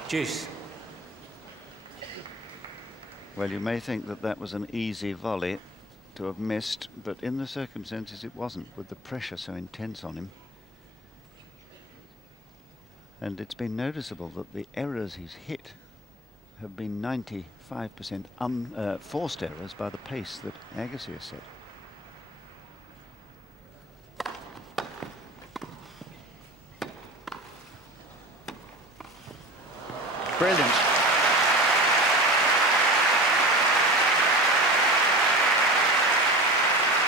Deuce. Well, you may think that that was an easy volley to have missed, but in the circumstances it wasn't, with the pressure so intense on him. And it's been noticeable that the errors he's hit have been 95% forced errors by the pace that Agassi has set. Brilliant.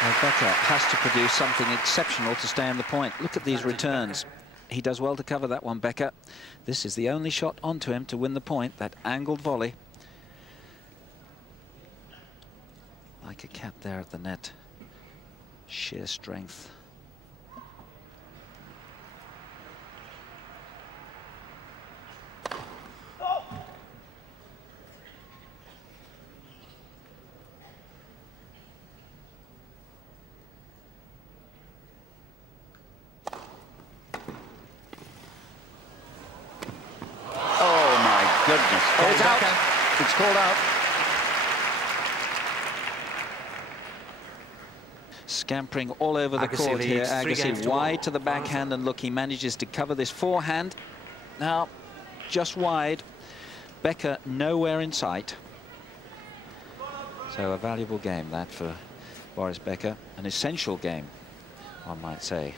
Well, Becker has to produce something exceptional to stay on the point. Look at these returns. He does well to cover that one, Becker. This is the only shot onto him to win the point, that angled volley. Like a cat there at the net. Sheer strength. Goodness. Oh, it's out. It's called out. Scampering all over the court here. Agassi wide to the backhand, and look, he manages to cover this forehand. Now, just wide. Becker nowhere in sight. So a valuable game, that, for Boris Becker. An essential game, one might say.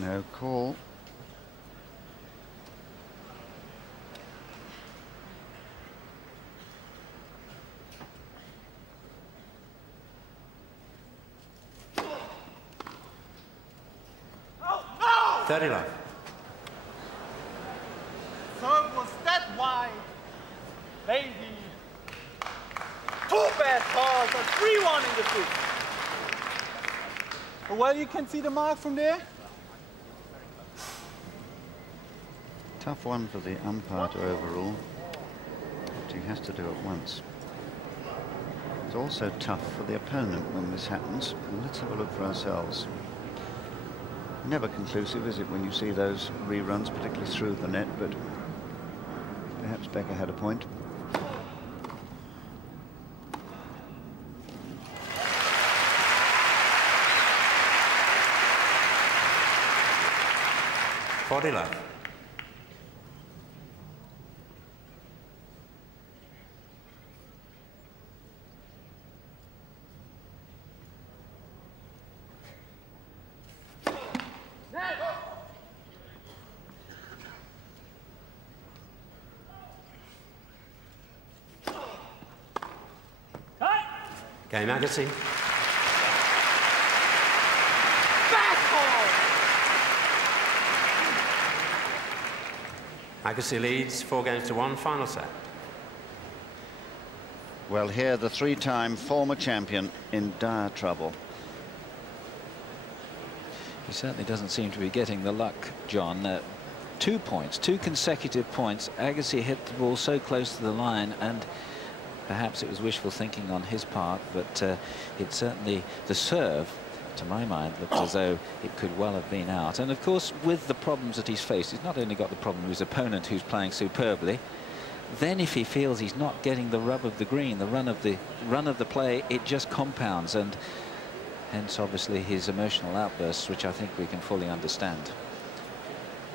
No call. Oh, no! 30 love. Serve was that wide. Lady. Two bad calls, a 3-1 in the fifth. Well, you can see the mark from there. Tough one for the umpire to overrule, which he has to do at once. It's also tough for the opponent when this happens. And let's have a look for ourselves. Never conclusive, is it, when you see those reruns, particularly through the net, but perhaps Becker had a point. Love. Game Agassi. Agassi leads 4-1, final set. Well, here the three-time former champion in dire trouble. He certainly doesn't seem to be getting the luck, John. 2 points, 2 consecutive points. Agassi hit the ball so close to the line, and perhaps it was wishful thinking on his part, but it certainly, the serve, to my mind, looked as though it could well have been out. And of course, with the problems that he's faced, he's not only got the problem of his opponent who's playing superbly, then if he feels he's not getting the rub of the green, the run of the play, it just compounds, and hence obviously his emotional outbursts, which I think we can fully understand.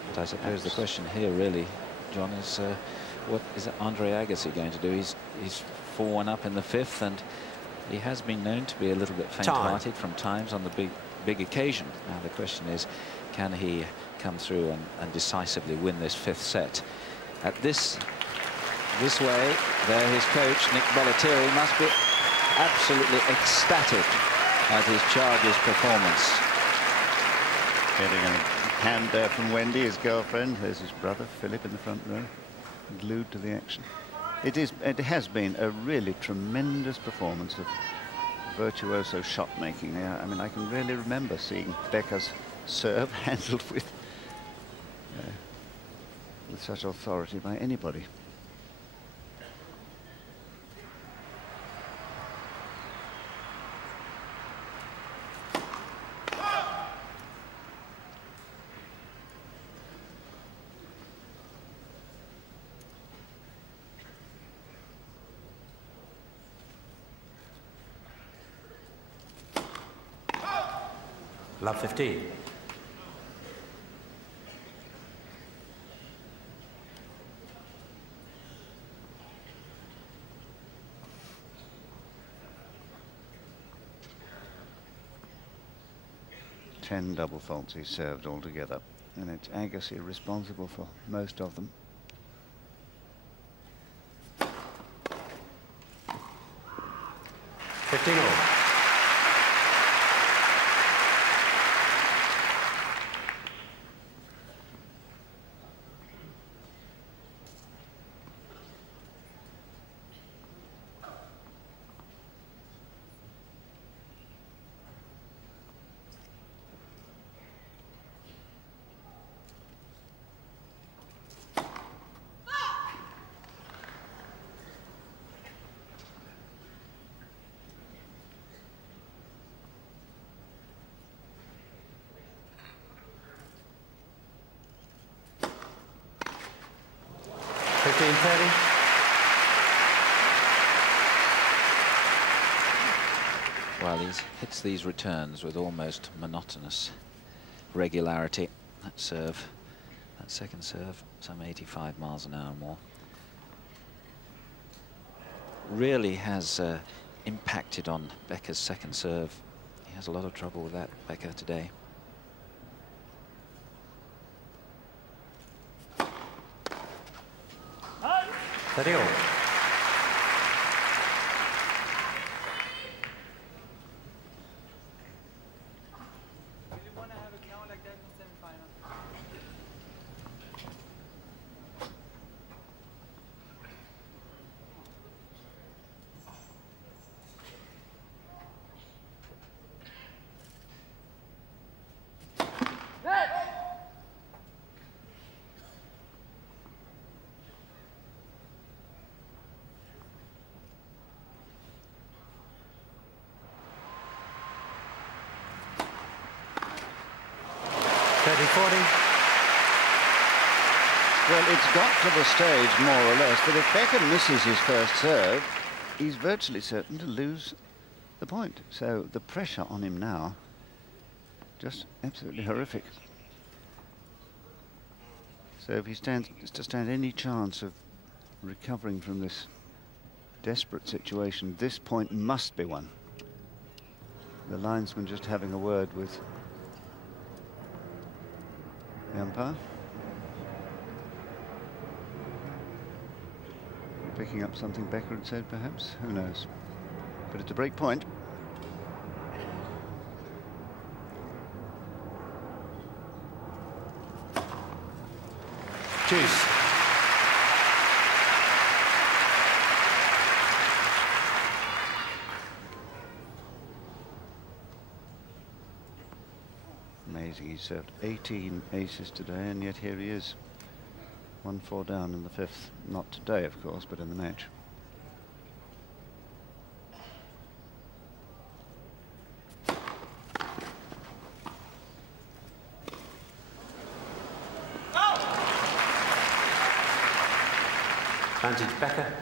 But I suppose the question here really, John, is what is Andre Agassi going to do? He's 4-1 up in the 5th, and he has been known to be a little bit faint-hearted from times on the big occasion. Now the question is, can he come through and decisively win this 5th set? At this way, there his coach, Nick Bollettieri, must be absolutely ecstatic at his charge's performance. Getting a hand there from Wendy, his girlfriend. There's his brother, Philip, in the front row, glued to the action. It has been a really tremendous performance of virtuoso shot making. I mean, I can really remember seeing Becker's serve handled with such authority by anybody. Love 15. Ten double faults he served altogether, and it's Agassi responsible for most of them. $15. Well, he hits these returns with almost monotonous regularity. That serve, that second serve, some 85 miles an hour more. Really has impacted on Becker's second serve. He has a lot of trouble with that, Becker, today. $30. Well, it's got to the stage, more or less, that if Becker misses his first serve, he's virtually certain to lose the point. So the pressure on him now, just absolutely horrific. So if he is to stand any chance of recovering from this desperate situation, this point must be won. The linesman just having a word with the umpire. Picking up something Becker had said, perhaps? Who knows? But it's a break point. Juice. Amazing, he served 18 aces today, and yet here he is. 1-4 down in the fifth. Not today, of course, but in the match. Advantage Becker.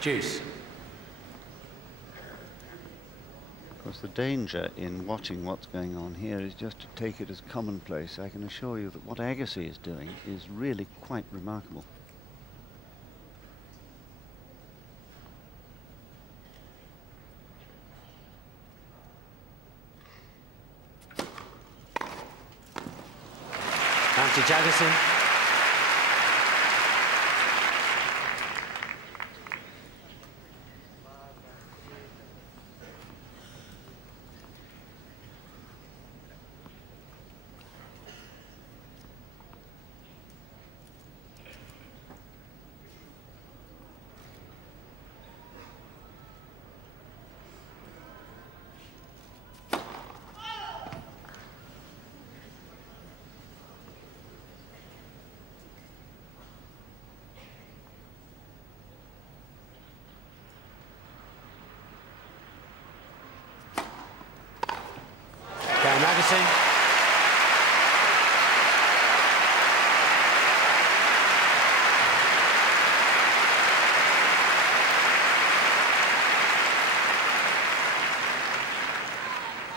Juice. Of course, the danger in watching what's going on here is just to take it as commonplace. I can assure you that what Agassi is doing is really quite remarkable. Advantage Agassi. Agassi.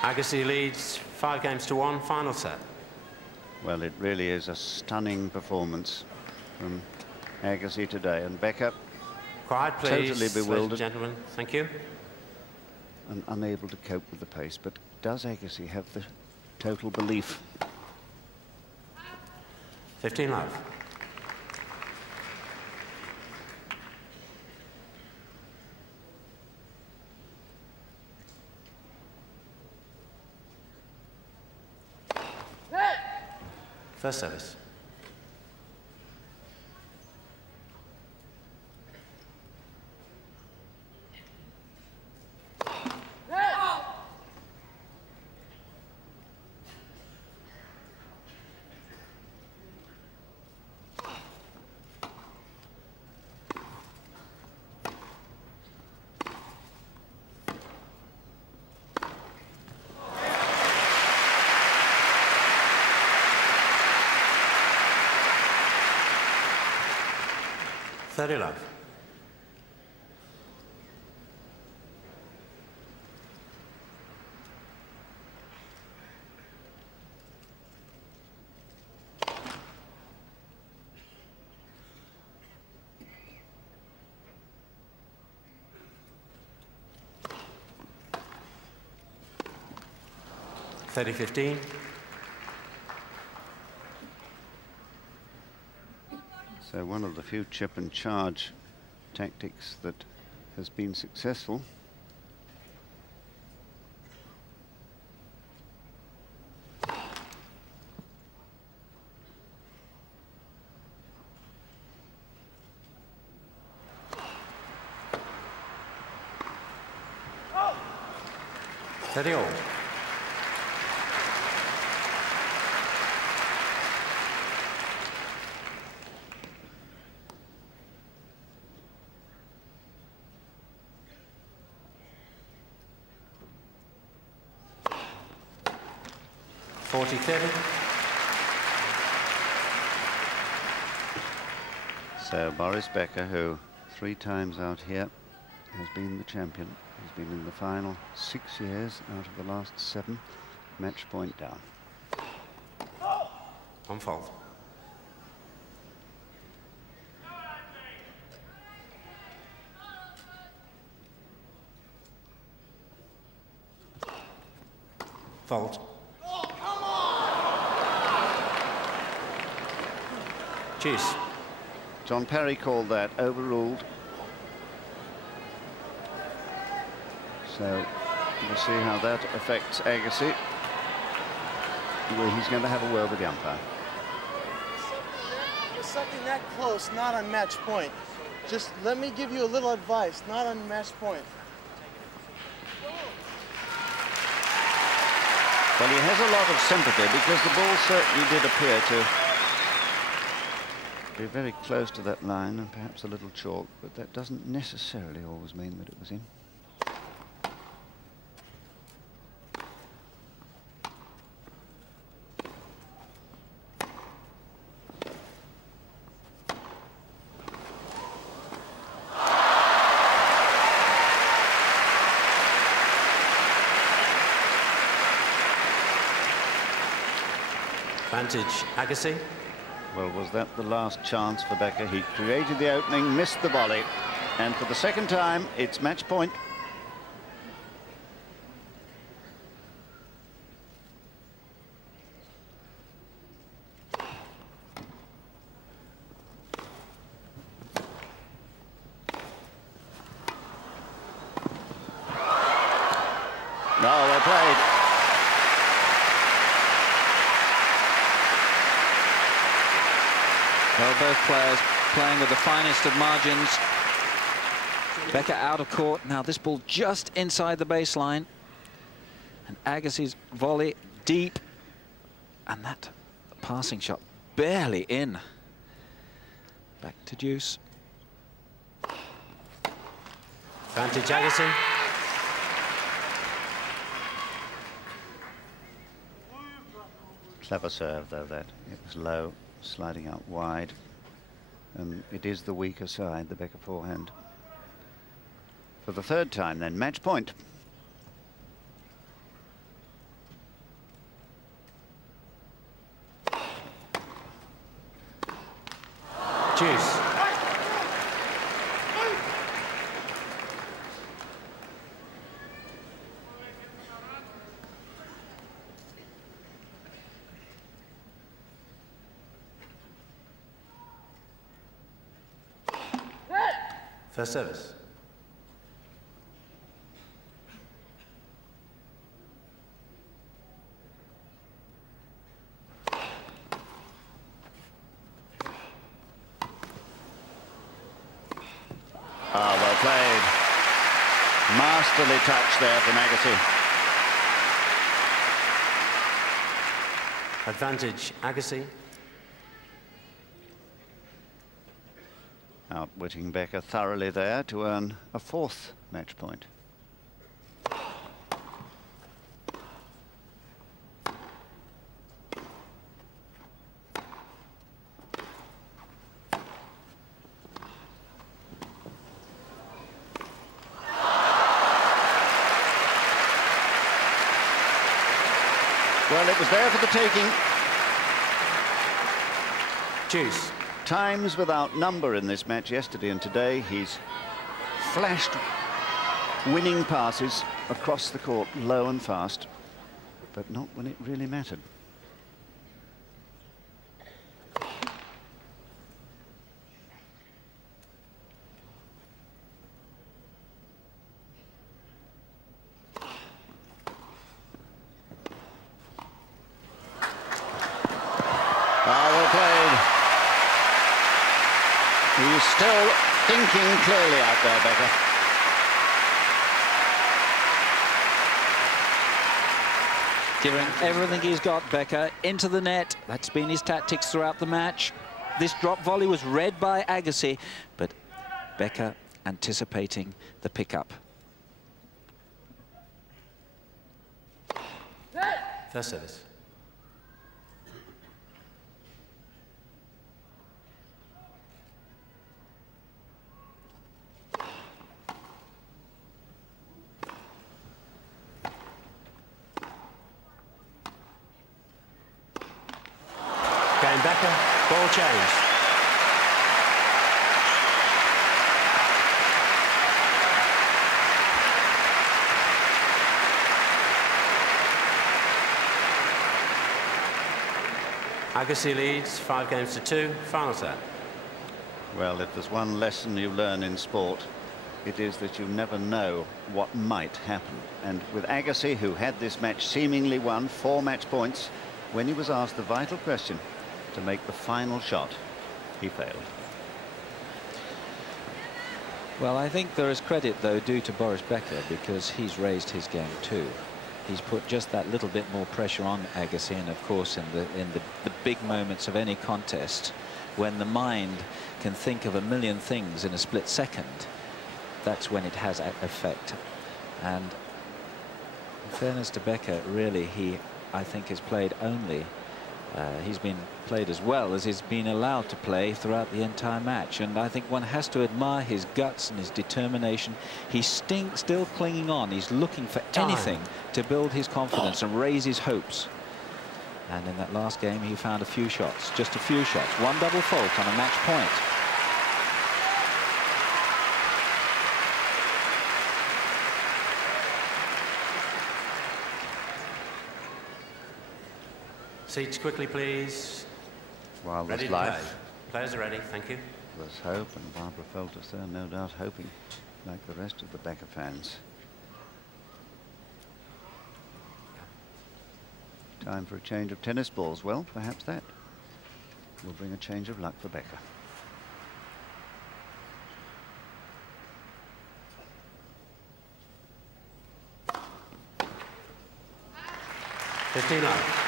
Agassi leads 5-1, final set. Well, it really is a stunning performance from Agassi today, and Becker Quiet, please, totally bewildered, ladies and gentlemen. Thank you. And unable to cope with the pace. But does Agassi have the total belief? 15 love. First service. Love. $30-15. So one of the few chip and charge tactics that has been successful. Oh. 30-all. So Boris Becker, who 3 times out here has been the champion. He's been in the final 6 years out of the last 7. Match point down. On fault. Fault. Juice. John Parry called that, overruled. So we'll see how that affects Agassi. Well, he's going to have a word with the umpire. With something that close, not on match point. Just let me give you a little advice, not on match point. Well, he has a lot of sympathy because the ball certainly did appear to be very close to that line and perhaps a little chalk, but that doesn't necessarily always mean that it was in. Advantage, Agassi. Well, was that the last chance for Becker? He created the opening, missed the volley, and for the second time, it's match point. No, well played. Well, both players playing with the finest of margins. Becker out of court. Now this ball just inside the baseline. And Agassi's volley deep. And that passing shot barely in. Back to deuce. Advantage, Agassi. Clever serve, though, that. It was low, sliding out wide. And it is the weaker side, the Becker forehand. For the third time, then, match point. Juice. First service. Ah, well played. Masterly touch there from Agassi. Advantage, Agassi. Outwitting Becker thoroughly there to earn a fourth match point. Well, it was there for the taking. Juice. Times without number in this match yesterday and today. He's flashed winning passes across the court, low and fast, but not when it really mattered. He's still thinking clearly out there, Becker. Giving everything he's got, Becker, into the net. That's been his tactics throughout the match. This drop volley was read by Agassi, but Becker anticipating the pickup. First service. Game Becker, ball change. Agassi leads 5 games to 2, final set. Well, if there's one lesson you learn in sport, it is that you never know what might happen. And with Agassi, who had this match seemingly won 4 match points, when he was asked the vital question to make the final shot, he failed. Well, I think there is credit, though, due to Boris Becker, because he's raised his game too. He's put just that little bit more pressure on Agassi, and of course in the big moments of any contest, when the mind can think of a million things in a split second, that's when it has effect. And in fairness to Becker, really, I think has played only he's been played as well as he's been allowed to play throughout the entire match, and I think one has to admire his guts and his determination. He's still clinging on. He's looking for anything to build his confidence and raise his hopes. And in that last game, he found a few shots, just a few shots. 1 double fault on a match point. Seats quickly, please. While ready there's to life, play. Players are ready, thank you. there's hope, and Barbara felt as though, no doubt, hoping like the rest of the Becker fans. Time for a change of tennis balls. Well, perhaps that will bring a change of luck for Becker. Fifteen love.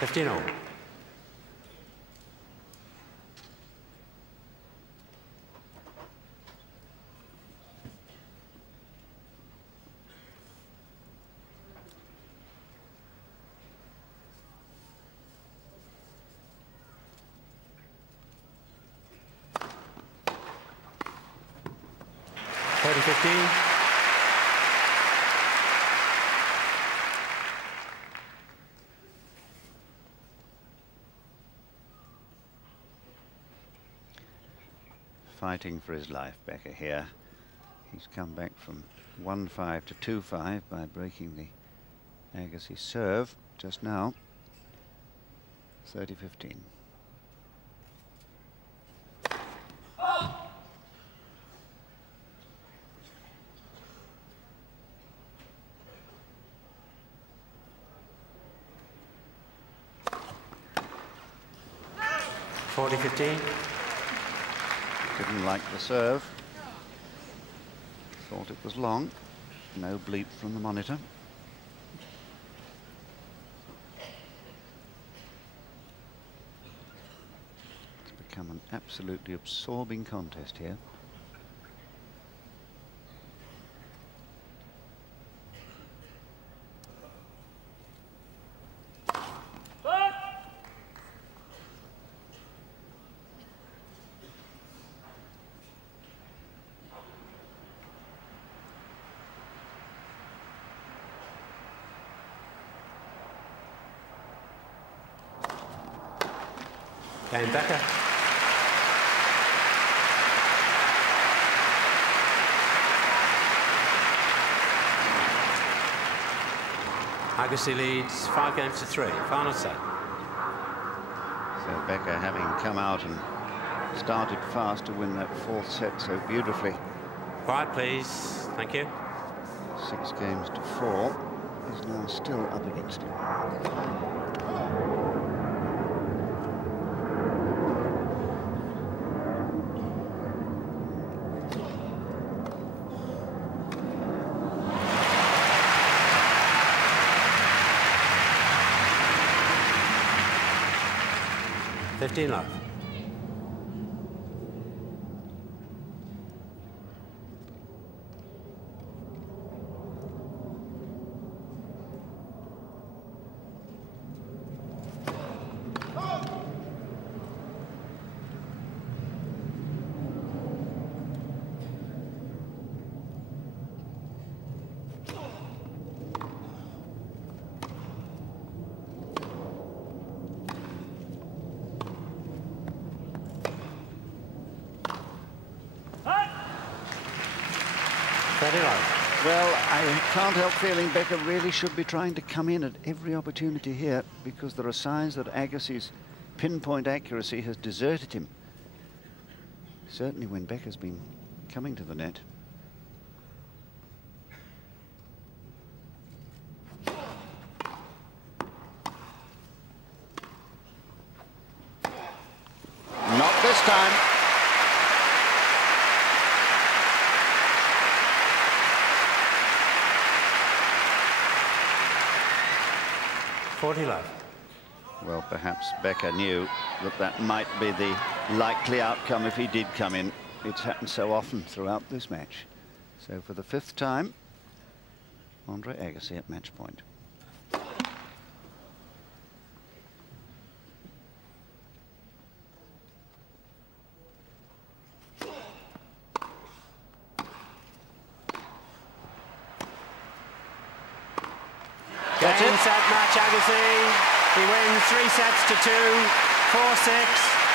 Fifteen all. Fighting for his life, Becker here. He's come back from 1-5 to 2-5 by breaking the Agassi serve just now. 30-15. Didn't like the serve. Thought it was long. No bleep from the monitor. It's become an absolutely absorbing contest here. Game Becker. Agassi leads 5 games to 3. Final set. So Becker, having come out and started fast to win that 4th set so beautifully. Quiet, please. Thank you. 6 games to 4. Is now still up against it. 15 love. Well, I can't help feeling Becker really should be trying to come in at every opportunity here, because there are signs that Agassi's pinpoint accuracy has deserted him. Certainly when Becker's been coming to the net. Not this time. Well, perhaps Becker knew that that might be the likely outcome if he did come in. It's happened so often throughout this match. So for the 5th time, Andre Agassi at match point. Game, set, match, Agassi. He wins 3 sets to 2, 4-6,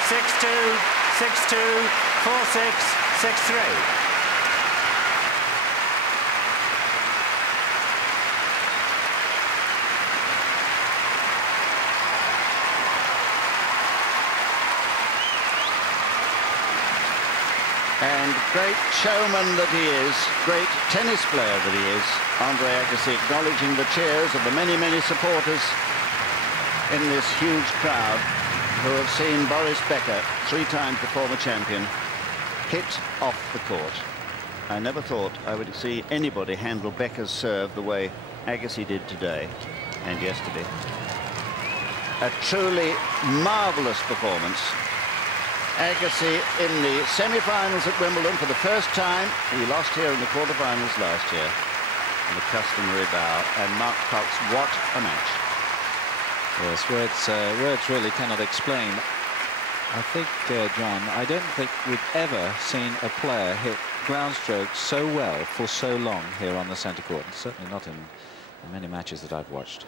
6-2, 6-2, 4-6, 6-3. And great showman that he is, great tennis player that he is, Andre Agassi, acknowledging the cheers of the many, many supporters in this huge crowd who have seen Boris Becker, 3 times the former champion, hit off the court. I never thought I would see anybody handle Becker's serve the way Agassi did today and yesterday. A truly marvellous performance. Agassi in the semi-finals at Wimbledon for the first time. He lost here in the quarter-finals last year in the customary bow. And Mark Cox, what a match. Yes, words really cannot explain. I think, John, I don't think we've ever seen a player hit ground strokes so well for so long here on the centre court. Certainly not in many matches that I've watched.